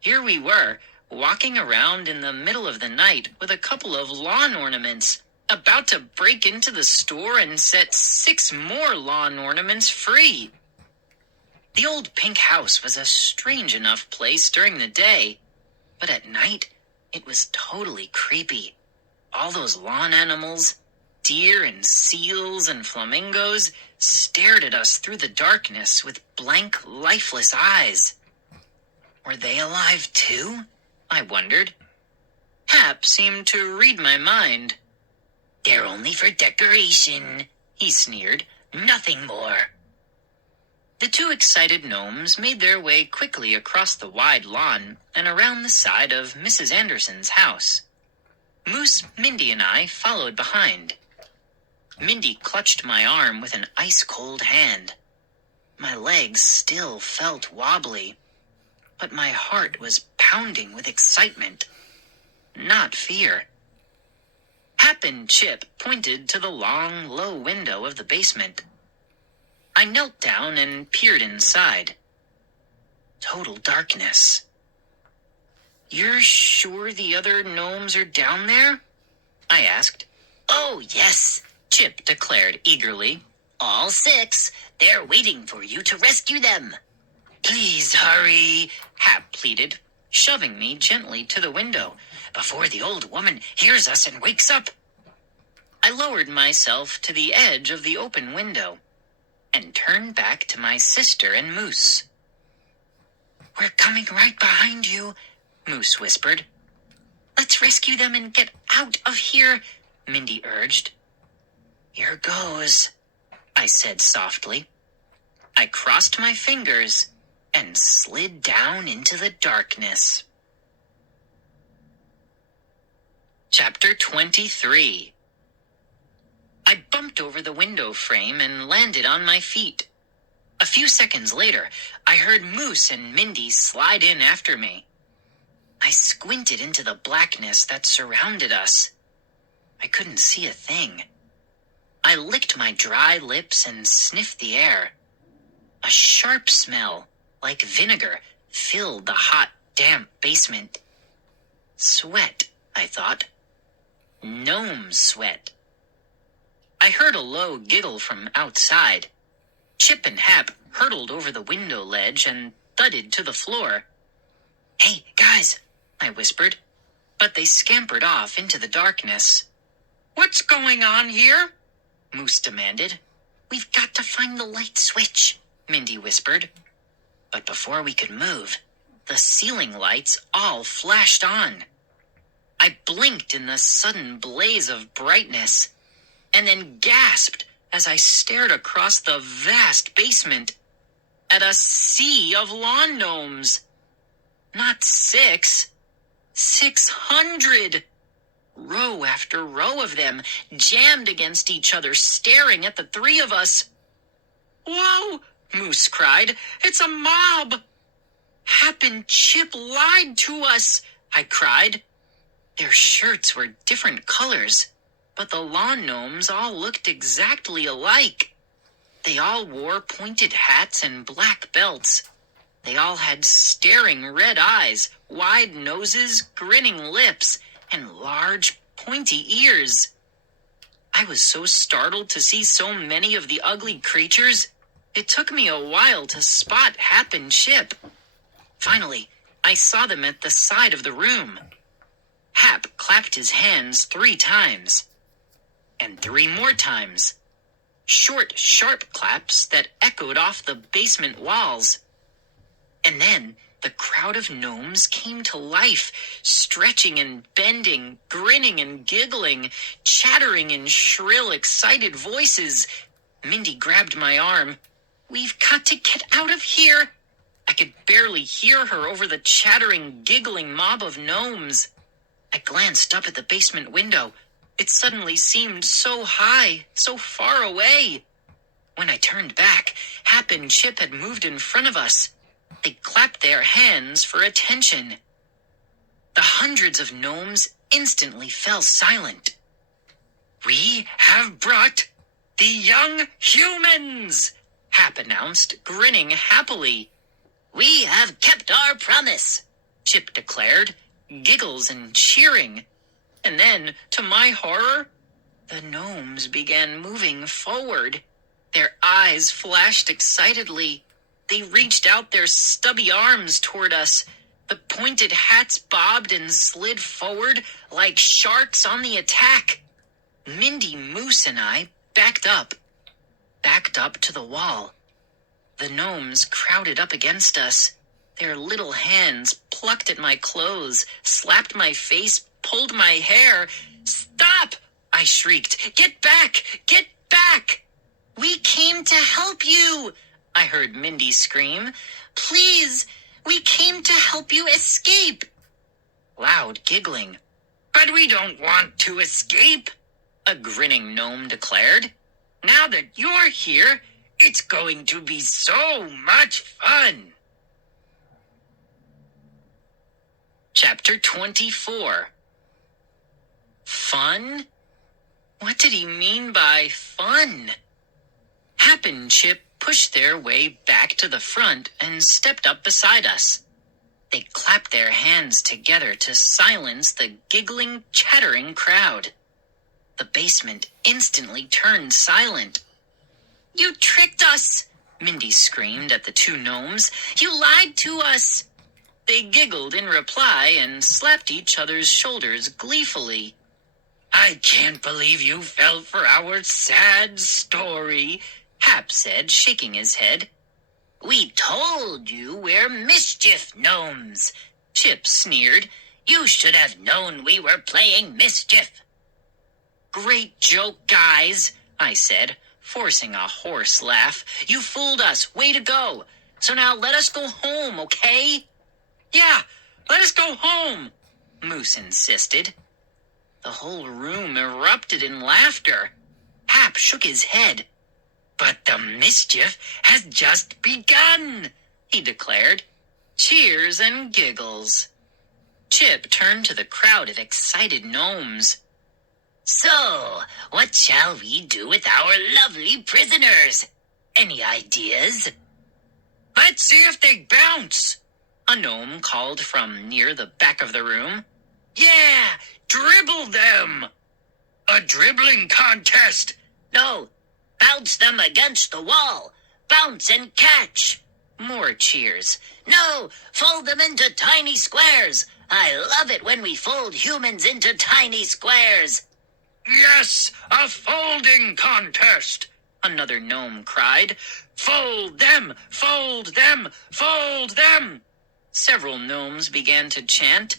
Here we were, walking around in the middle of the night with a couple of lawn ornaments, about to break into the store and set 6 more lawn ornaments free. The old pink house was a strange enough place during the day, but at night it was totally creepy. All those lawn animals, deer and seals and flamingos, stared at us through the darkness with blank, lifeless eyes. Were they alive too? I wondered. Hap seemed to read my mind. They're only for decoration, he sneered. Nothing more. The 2 excited gnomes made their way quickly across the wide lawn and around the side of Mrs. Anderson's house. Moose, Mindy, and I followed behind. Mindy clutched my arm with an ice-cold hand. My legs still felt wobbly, but my heart was pounding with excitement, not fear. Hap and Chip pointed to the long, low window of the basement. I knelt down and peered inside. Total darkness. You're sure the other gnomes are down there? I asked. Oh, yes, Chip declared eagerly. All 6. They're waiting for you to rescue them. Please hurry, Hap pleaded, shoving me gently to the window before the old woman hears us and wakes up. I lowered myself to the edge of the open window and turned back to my sister and Moose. We're coming right behind you, Moose whispered. Let's rescue them and get out of here, Mindy urged. Here goes, I said softly. I crossed my fingers and slid down into the darkness. Chapter 23. I bumped over the window frame and landed on my feet. A few seconds later, I heard Moose and Mindy slide in after me. I squinted into the blackness that surrounded us. I couldn't see a thing. I licked my dry lips and sniffed the air. A sharp smell, like vinegar, filled the hot, damp basement. Sweat, I thought. Gnome sweat. I heard a low giggle from outside. Chip and Hap hurtled over the window ledge and thudded to the floor. Hey, guys, I whispered, but they scampered off into the darkness. What's going on here? Moose demanded. We've got to find the light switch, Mindy whispered. But before we could move, the ceiling lights all flashed on. I blinked in the sudden blaze of brightness, and then gasped as I stared across the vast basement at a sea of lawn gnomes. Not 6, 600. Row after row of them, jammed against each other, staring at the three of us. "Whoa!" Moose cried. "It's a mob!" "Hap and Chip lied to us," I cried. Their shirts were different colors, but the lawn gnomes all looked exactly alike. They all wore pointed hats and black belts. They all had staring red eyes, wide noses, grinning lips, and large, pointy ears. I was so startled to see so many of the ugly creatures, it took me a while to spot Hap and Chip. Finally, I saw them at the side of the room. Hap clapped his hands 3 times, and 3 more times. Short, sharp claps that echoed off the basement walls. And then the crowd of gnomes came to life, stretching and bending, grinning and giggling, chattering in shrill, excited voices. Mindy grabbed my arm. "We've got to get out of here." I could barely hear her over the chattering, giggling mob of gnomes. I glanced up at the basement window. It suddenly seemed so high, so far away. When I turned back, Hap and Chip had moved in front of us. They clapped their hands for attention. The hundreds of gnomes instantly fell silent. "We have brought the young humans," Hap announced, grinning happily. "We have kept our promise," Chip declared, giggles and cheering. And then, to my horror, the gnomes began moving forward. Their eyes flashed excitedly. They reached out their stubby arms toward us. The pointed hats bobbed and slid forward like sharks on the attack. Mindy, Moose, and I backed up to the wall. The gnomes crowded up against us. Their little hands plucked at my clothes, slapped my face, pulled my hair. "Stop!" I shrieked. "Get back! Get back!" "We came to help you!" I heard Mindy scream. "Please, we came to help you escape!" Loud giggling. "But we don't want to escape," a grinning gnome declared. "Now that you're here, it's going to be so much fun." Chapter 24. Fun? What did he mean by fun? Hap and Chip pushed their way back to the front and stepped up beside us. They clapped their hands together to silence the giggling, chattering crowd. The basement instantly turned silent. "You tricked us!" Mindy screamed at the 2 gnomes. "You lied to us!" They giggled in reply and slapped each other's shoulders gleefully. "I can't believe you fell for our sad story," Hap said, shaking his head. "We told you we're mischief gnomes," Chip sneered. "You should have known we were playing mischief." "Great joke, guys," I said, forcing a hoarse laugh. "You fooled us. Way to go. So now let us go home, okay?" "Yeah, let us go home," Moose insisted. The whole room erupted in laughter. Hap shook his head. "But the mischief has just begun," he declared. Cheers and giggles. Chip turned to the crowd of excited gnomes. "So, what shall we do with our lovely prisoners? Any ideas?" "Let's see if they bounce," a gnome called from near the back of the room. "Yeah, dribble them." "A dribbling contest." "No, bounce them against the wall. Bounce and catch." More cheers. "No, fold them into tiny squares. I love it when we fold humans into tiny squares." "Yes, a folding contest," another gnome cried. "Fold them, fold them, fold them." Several gnomes began to chant.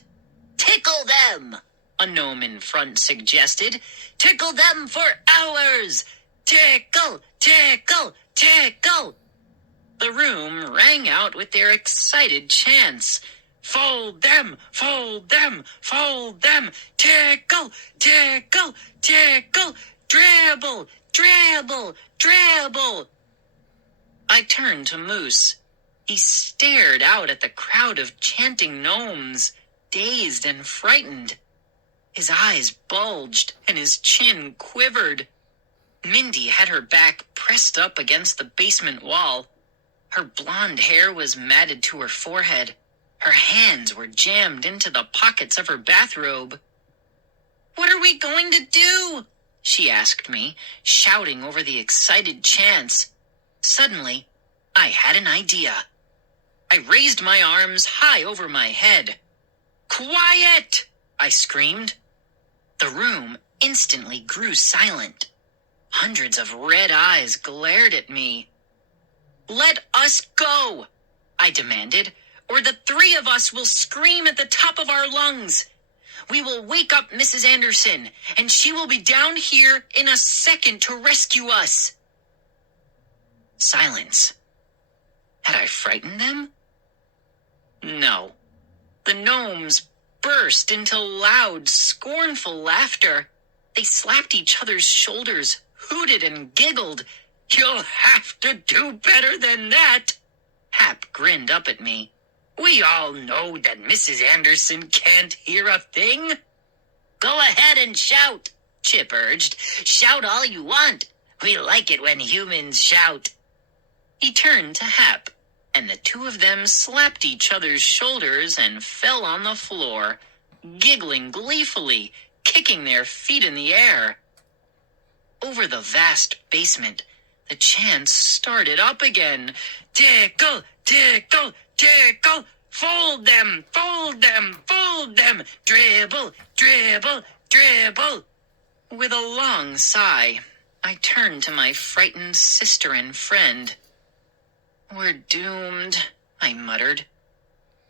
"Tickle them," a gnome in front suggested. "Tickle them for hours. Tickle, tickle, tickle." The room rang out with their excited chants. Fold them, fold them, fold them. Tickle, tickle, tickle. Dribble, dribble, dribble. I turned to Moose. He stared out at the crowd of chanting gnomes, dazed and frightened. His eyes bulged and his chin quivered. Mindy had her back pressed up against the basement wall. Her blonde hair was matted to her forehead. Her hands were jammed into the pockets of her bathrobe. "What are we going to do?" she asked me, shouting over the excited chants. Suddenly, I had an idea. I raised my arms high over my head. "Quiet!" I screamed. The room instantly grew silent. Hundreds of red eyes glared at me. "Let us go," I demanded, "or the three of us will scream at the top of our lungs. We will wake up Mrs. Anderson, and she will be down here in a second to rescue us." Silence. Had I frightened them? No. The gnomes burst into loud, scornful laughter. They slapped each other's shoulders, hooted and giggled. "You'll have to do better than that." Hap grinned up at me. "We all know that Mrs. Anderson can't hear a thing." "Go ahead and shout," Chip urged. "Shout all you want. We like it when humans shout." He turned to Hap, and the two of them slapped each other's shoulders and fell on the floor, giggling gleefully, kicking their feet in the air. Over the vast basement, the chants started up again. "Tickle, tickle, tickle. Fold them, fold them, fold them. Dribble, dribble, dribble." With a long sigh, I turned to my frightened sister and friend. "We're doomed," I muttered.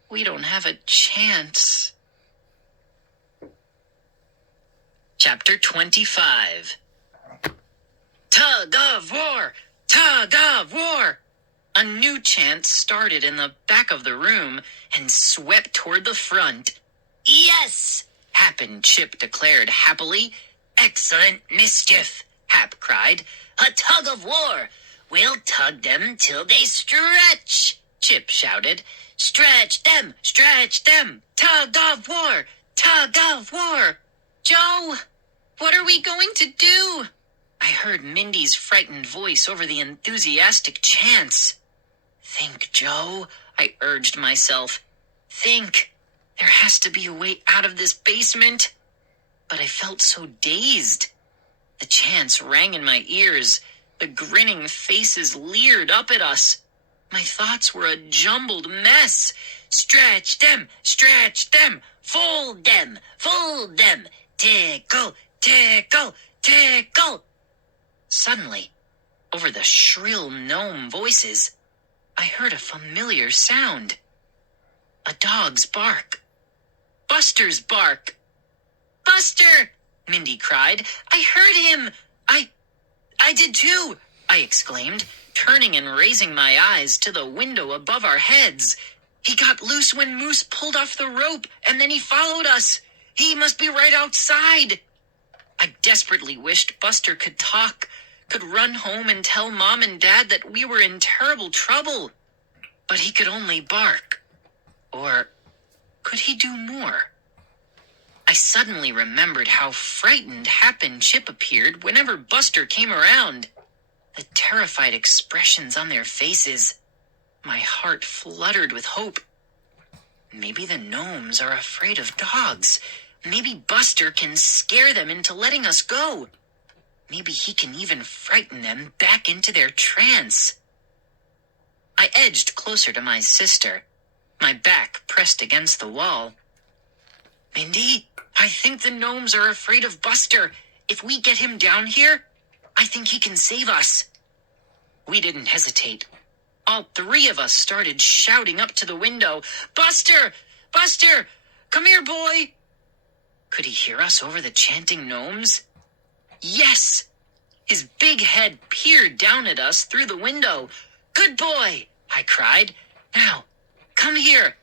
"We don't have a chance." Chapter 25. Tug of war! Tug of war! A new chant started in the back of the room and swept toward the front. "Yes!" Hap and Chip declared happily. "Excellent mischief!" Hap cried. "A tug of war! We'll tug them till they stretch!" Chip shouted. "Stretch them! Stretch them! Tug of war! Tug of war!" "Joe, what are we going to do?" I heard Mindy's frightened voice over the enthusiastic chants. "Think, Joe," I urged myself. "Think. There has to be a way out of this basement." But I felt so dazed. The chants rang in my ears. The grinning faces leered up at us. My thoughts were a jumbled mess. "Stretch them, stretch them, fold them, fold them, tickle, tickle, tickle." Suddenly, over the shrill gnome voices, I heard a familiar sound. A dog's bark. Buster's bark. "Buster!" Mindy cried. "I heard him! I did too!" I exclaimed, turning and raising my eyes to the window above our heads. "He got loose when Moose pulled off the rope, and then he followed us. He must be right outside." I desperately wished Buster could talk, could run home and tell Mom and Dad that we were in terrible trouble. But he could only bark. Or could he do more? I suddenly remembered how frightened Hap and Chip appeared whenever Buster came around. The terrified expressions on their faces. My heart fluttered with hope. Maybe the gnomes are afraid of dogs. Maybe Buster can scare them into letting us go. Maybe he can even frighten them back into their trance. I edged closer to my sister, my back pressed against the wall. "Mindy, I think the gnomes are afraid of Buster. If we get him down here, I think he can save us." We didn't hesitate. All three of us started shouting up to the window, "Buster! Buster! Come here, boy!" Could he hear us over the chanting gnomes? Yes! His big head peered down at us through the window. "Good boy!" I cried. "Now, come here."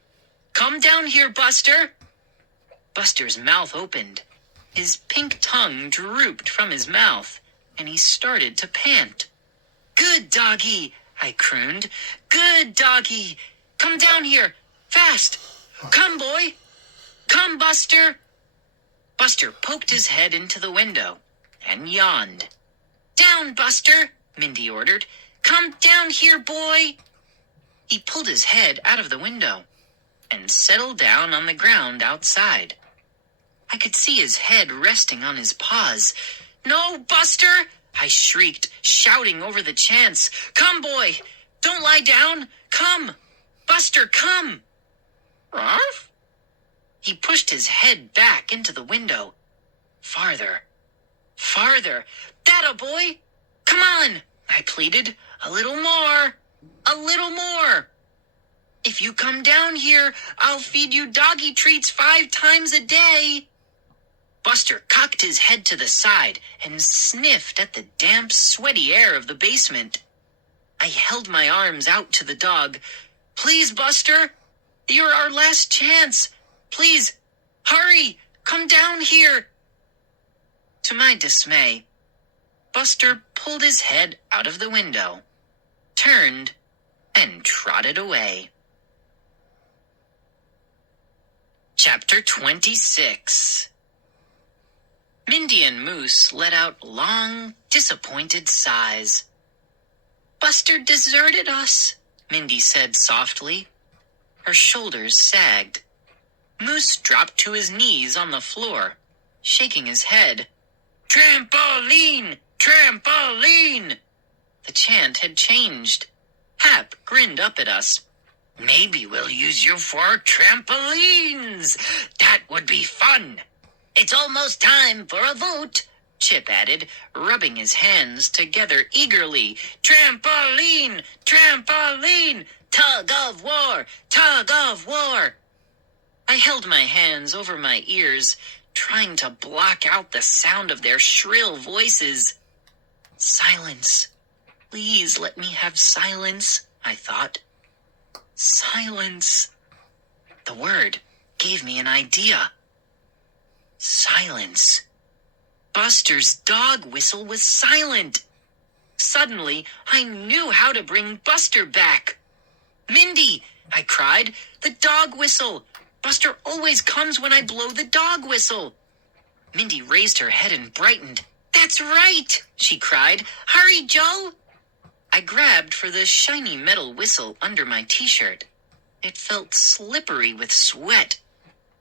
Come down here, Buster. Buster's mouth opened. His pink tongue drooped from his mouth, and he started to pant. Good doggy, I crooned. Good doggy. Come down here, fast. Come, boy. Come, Buster. Buster poked his head into the window and yawned. Down, Buster, Mindy ordered. Come down here, boy. He pulled his head out of the window and settled down on the ground outside. I could see his head resting on his paws. No, Buster, I shrieked, shouting over the chance. Come, boy. Don't lie down. Come. Buster, come. Ruff? He pushed his head back into the window. Farther. Farther. That-a, boy. Come on, I pleaded. A little more. A little more. If you come down here, I'll feed you doggy treats 5 times a day. Buster cocked his head to the side and sniffed at the damp, sweaty air of the basement. I held my arms out to the dog. Please, Buster, you're our last chance. Please, hurry, come down here. To my dismay, Buster pulled his head out of the window, turned, and trotted away. Chapter 26. Mindy and Moose let out long, disappointed sighs. Buster deserted us, Mindy said softly. Her shoulders sagged. Moose dropped to his knees on the floor, shaking his head. Trampoline! Trampoline! The chant had changed. Hap grinned up at us. Maybe we'll use you for trampolines. That would be fun. It's almost time for a vote, Chip added, rubbing his hands together eagerly. Trampoline! Trampoline! Tug of war! Tug of war! I held my hands over my ears, trying to block out the sound of their shrill voices. Silence. Please let me have silence, I thought. Silence. The word gave me an idea. Silence. Buster's dog whistle was silent. Suddenly, I knew how to bring Buster back. Mindy, I cried, the dog whistle. Buster always comes when I blow the dog whistle. Mindy raised her head and brightened. That's right, she cried. Hurry, Joe. I grabbed for the shiny metal whistle under my t-shirt. It felt slippery with sweat.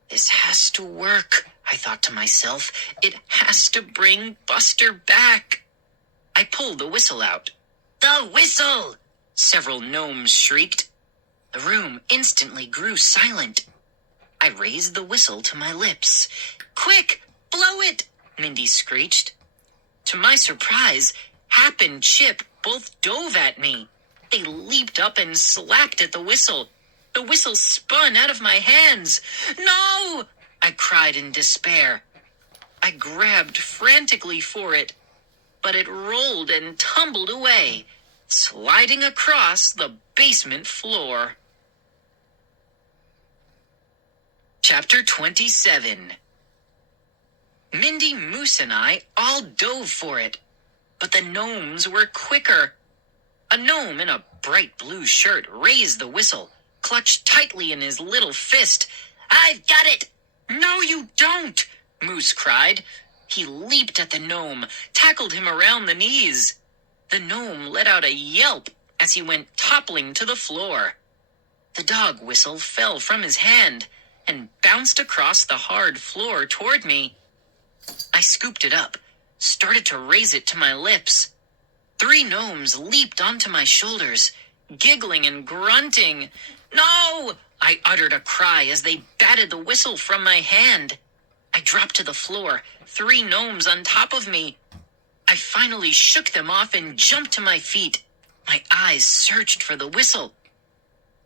This has to work, I thought to myself. It has to bring Buster back. I pulled the whistle out. The whistle! Several gnomes shrieked. The room instantly grew silent. I raised the whistle to my lips. Quick, blow it, Mindy screeched. To my surprise, Hap and Chip both dove at me. They leaped up and slapped at the whistle. The whistle spun out of my hands. No! I cried in despair. I grabbed frantically for it, but it rolled and tumbled away, sliding across the basement floor. Chapter 27. Mindy, Moose, and I all dove for it, but the gnomes were quicker. A gnome in a bright blue shirt raised the whistle, clutched tightly in his little fist. I've got it! No, you don't! Moose cried. He leaped at the gnome, tackled him around the knees. The gnome let out a yelp as he went toppling to the floor. The dog whistle fell from his hand and bounced across the hard floor toward me. I scooped it up, started to raise it to my lips. 3 gnomes leaped onto my shoulders, giggling and grunting. No! I uttered a cry as they batted the whistle from my hand. I dropped to the floor, 3 gnomes on top of me. I finally shook them off and jumped to my feet. My eyes searched for the whistle.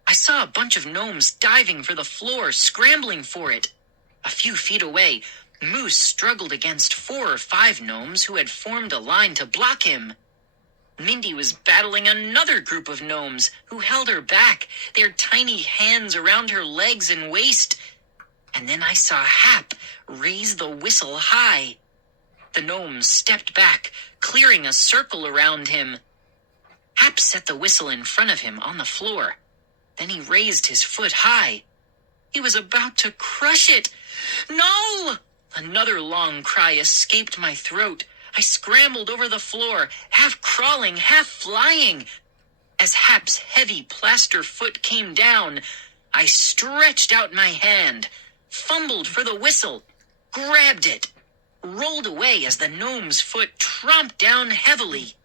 I saw a bunch of gnomes diving for the floor, scrambling for it. A few feet away, Moose struggled against 4 or 5 gnomes who had formed a line to block him. Mindy was battling another group of gnomes who held her back, their tiny hands around her legs and waist. And then I saw Hap raise the whistle high. The gnomes stepped back, clearing a circle around him. Hap set the whistle in front of him on the floor. Then he raised his foot high. He was about to crush it. No! Another long cry escaped my throat. I scrambled over the floor, half crawling, half flying. As Hap's heavy plaster foot came down, I stretched out my hand, fumbled for the whistle, grabbed it, rolled away as the gnome's foot tromped down heavily.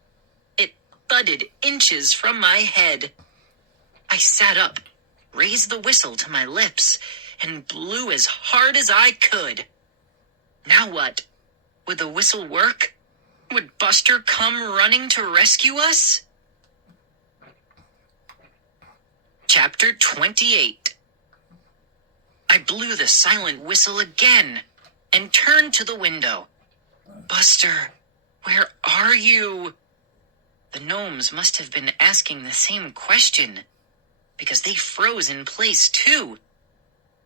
It thudded inches from my head. I sat up, raised the whistle to my lips, and blew as hard as I could. Now what? Would the whistle work? Would Buster come running to rescue us? Chapter 28. I blew the silent whistle again and turned to the window. Buster, where are you? The gnomes must have been asking the same question, because they froze in place too.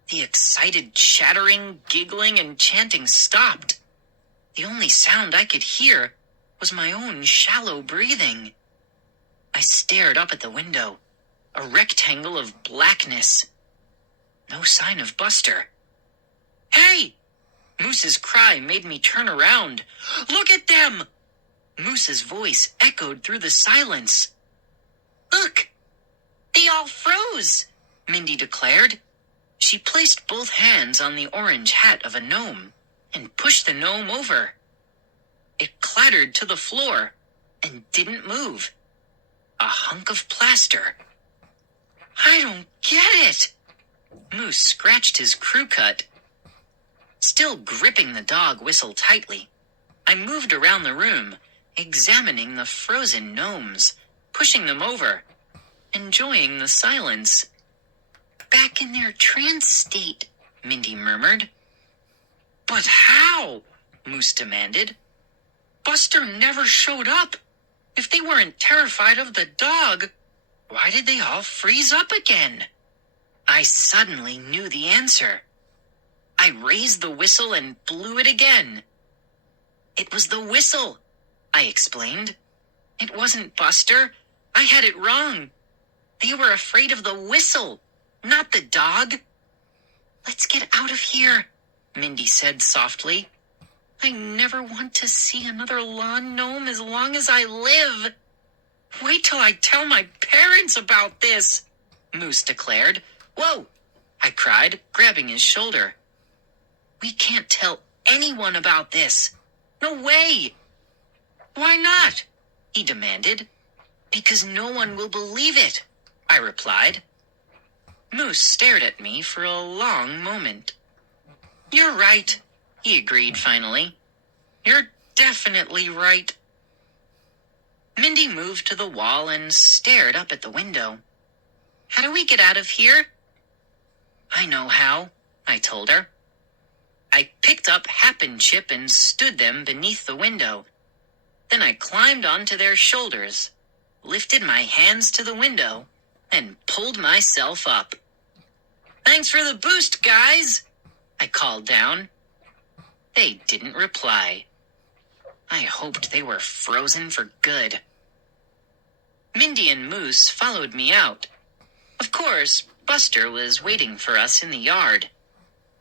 The excited chattering, giggling, and chanting stopped. The only sound I could hear was my own shallow breathing. I stared up at the window, a rectangle of blackness. No sign of Buster. Hey! Moose's cry made me turn around. Look at them! Moose's voice echoed through the silence. Look! They all froze, Mindy declared. She placed both hands on the orange hat of a gnome and pushed the gnome over. It clattered to the floor and didn't move. A hunk of plaster. I don't get it. Moose scratched his crew cut. Still gripping the dog whistle tightly, I moved around the room, examining the frozen gnomes, pushing them over, enjoying the silence. Back in their trance state, Mindy murmured. But how? Moose demanded. Buster never showed up. If they weren't terrified of the dog, why did they all freeze up again? I suddenly knew the answer. I raised the whistle and blew it again. It was the whistle, I explained. It wasn't Buster. I had it wrong. They were afraid of the whistle, not the dog. Let's get out of here, Mindy said softly. I never want to see another lawn gnome as long as I live. Wait till I tell my parents about this, Moose declared. Whoa, I cried, grabbing his shoulder. We can't tell anyone about this. No way. Why not? He demanded. Because no one will believe it, I replied. Moose stared at me for a long moment. You're right, he agreed finally. You're definitely right. Mindy moved to the wall and stared up at the window. How do we get out of here? I know how, I told her. I picked up Hap and Chip and stood them beneath the window. Then I climbed onto their shoulders, lifted my hands to the window, and pulled myself up. Thanks for the boost, guys, I called down. They didn't reply. I hoped they were frozen for good. Mindy and Moose followed me out. Of course, Buster was waiting for us in the yard.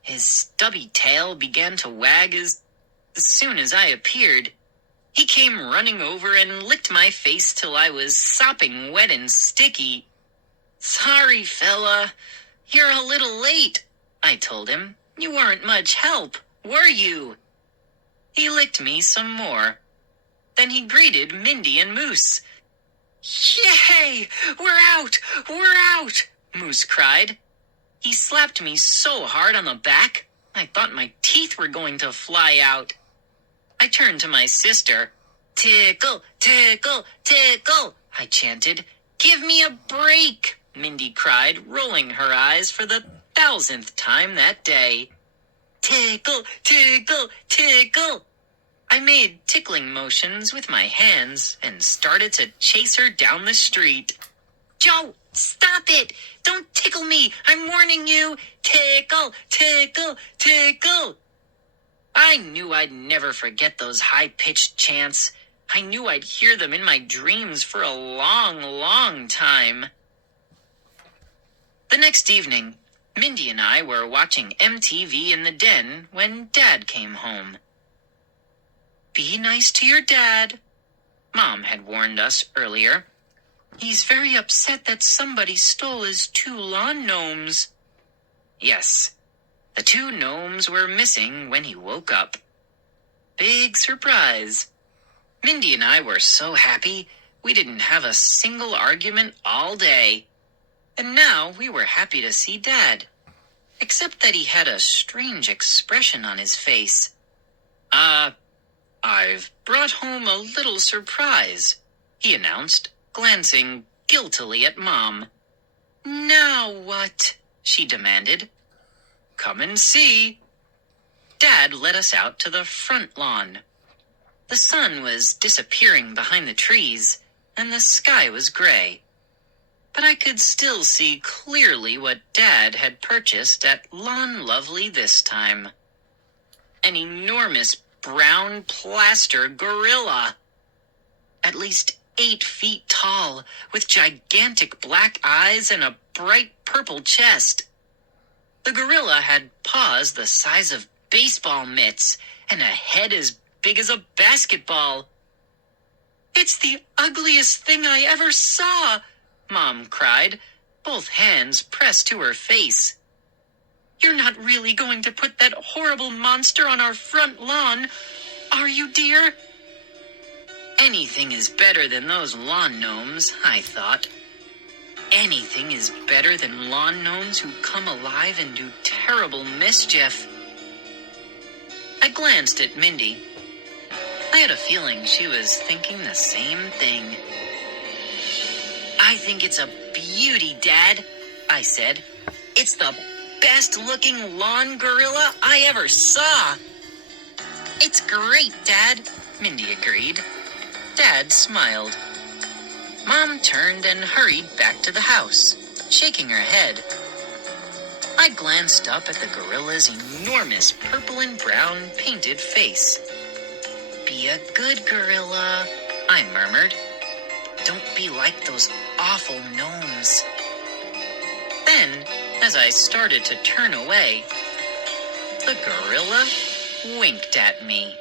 His stubby tail began to wag as soon as I appeared. He came running over and licked my face till I was sopping wet and sticky. Sorry, fella. You're a little late, I told him. You weren't much help, were you? He licked me some more. Then he greeted Mindy and Moose. Yay! We're out! We're out! Moose cried. He slapped me so hard on the back, I thought my teeth were going to fly out. I turned to my sister. Tickle, tickle, tickle, I chanted. Give me a break, Mindy cried, rolling her eyes for the 1,000th time that day. Tickle, tickle, tickle. I made tickling motions with my hands and started to chase her down the street. Joe, stop it! Don't tickle me! I'm warning you! Tickle, tickle, tickle! I knew I'd never forget those high-pitched chants. I knew I'd hear them in my dreams for a long, long time. The next evening, Mindy and I were watching MTV in the den when Dad came home. Be nice to your dad, Mom had warned us earlier. He's very upset that somebody stole his 2 lawn gnomes. Yes, the 2 gnomes were missing when he woke up. Big surprise. Mindy and I were so happy we didn't have a single argument all day. And now we were happy to see Dad, except that he had a strange expression on his face. I've brought home a little surprise, he announced, glancing guiltily at Mom. Now what? She demanded. Come and see. Dad led us out to the front lawn. The sun was disappearing behind the trees, and the sky was gray. But I could still see clearly what Dad had purchased at Lawn Lovely this time. An enormous brown plaster gorilla. At least 8 feet tall, with gigantic black eyes and a bright purple chest. The gorilla had paws the size of baseball mitts and a head as big as a basketball. It's the ugliest thing I ever saw, Mom cried, both hands pressed to her face. You're not really going to put that horrible monster on our front lawn, are you, dear? Anything is better than those lawn gnomes, I thought. Anything is better than lawn gnomes who come alive and do terrible mischief. I glanced at Mindy. I had a feeling she was thinking the same thing. I think it's a beauty, Dad, I said. It's the best-looking lawn gorilla I ever saw. It's great, Dad, Mindy agreed. Dad smiled. Mom turned and hurried back to the house, shaking her head. I glanced up at the gorilla's enormous purple and brown painted face. Be a good gorilla, I murmured. Don't be like those awful gnomes. Then, as I started to turn away, the gorilla winked at me.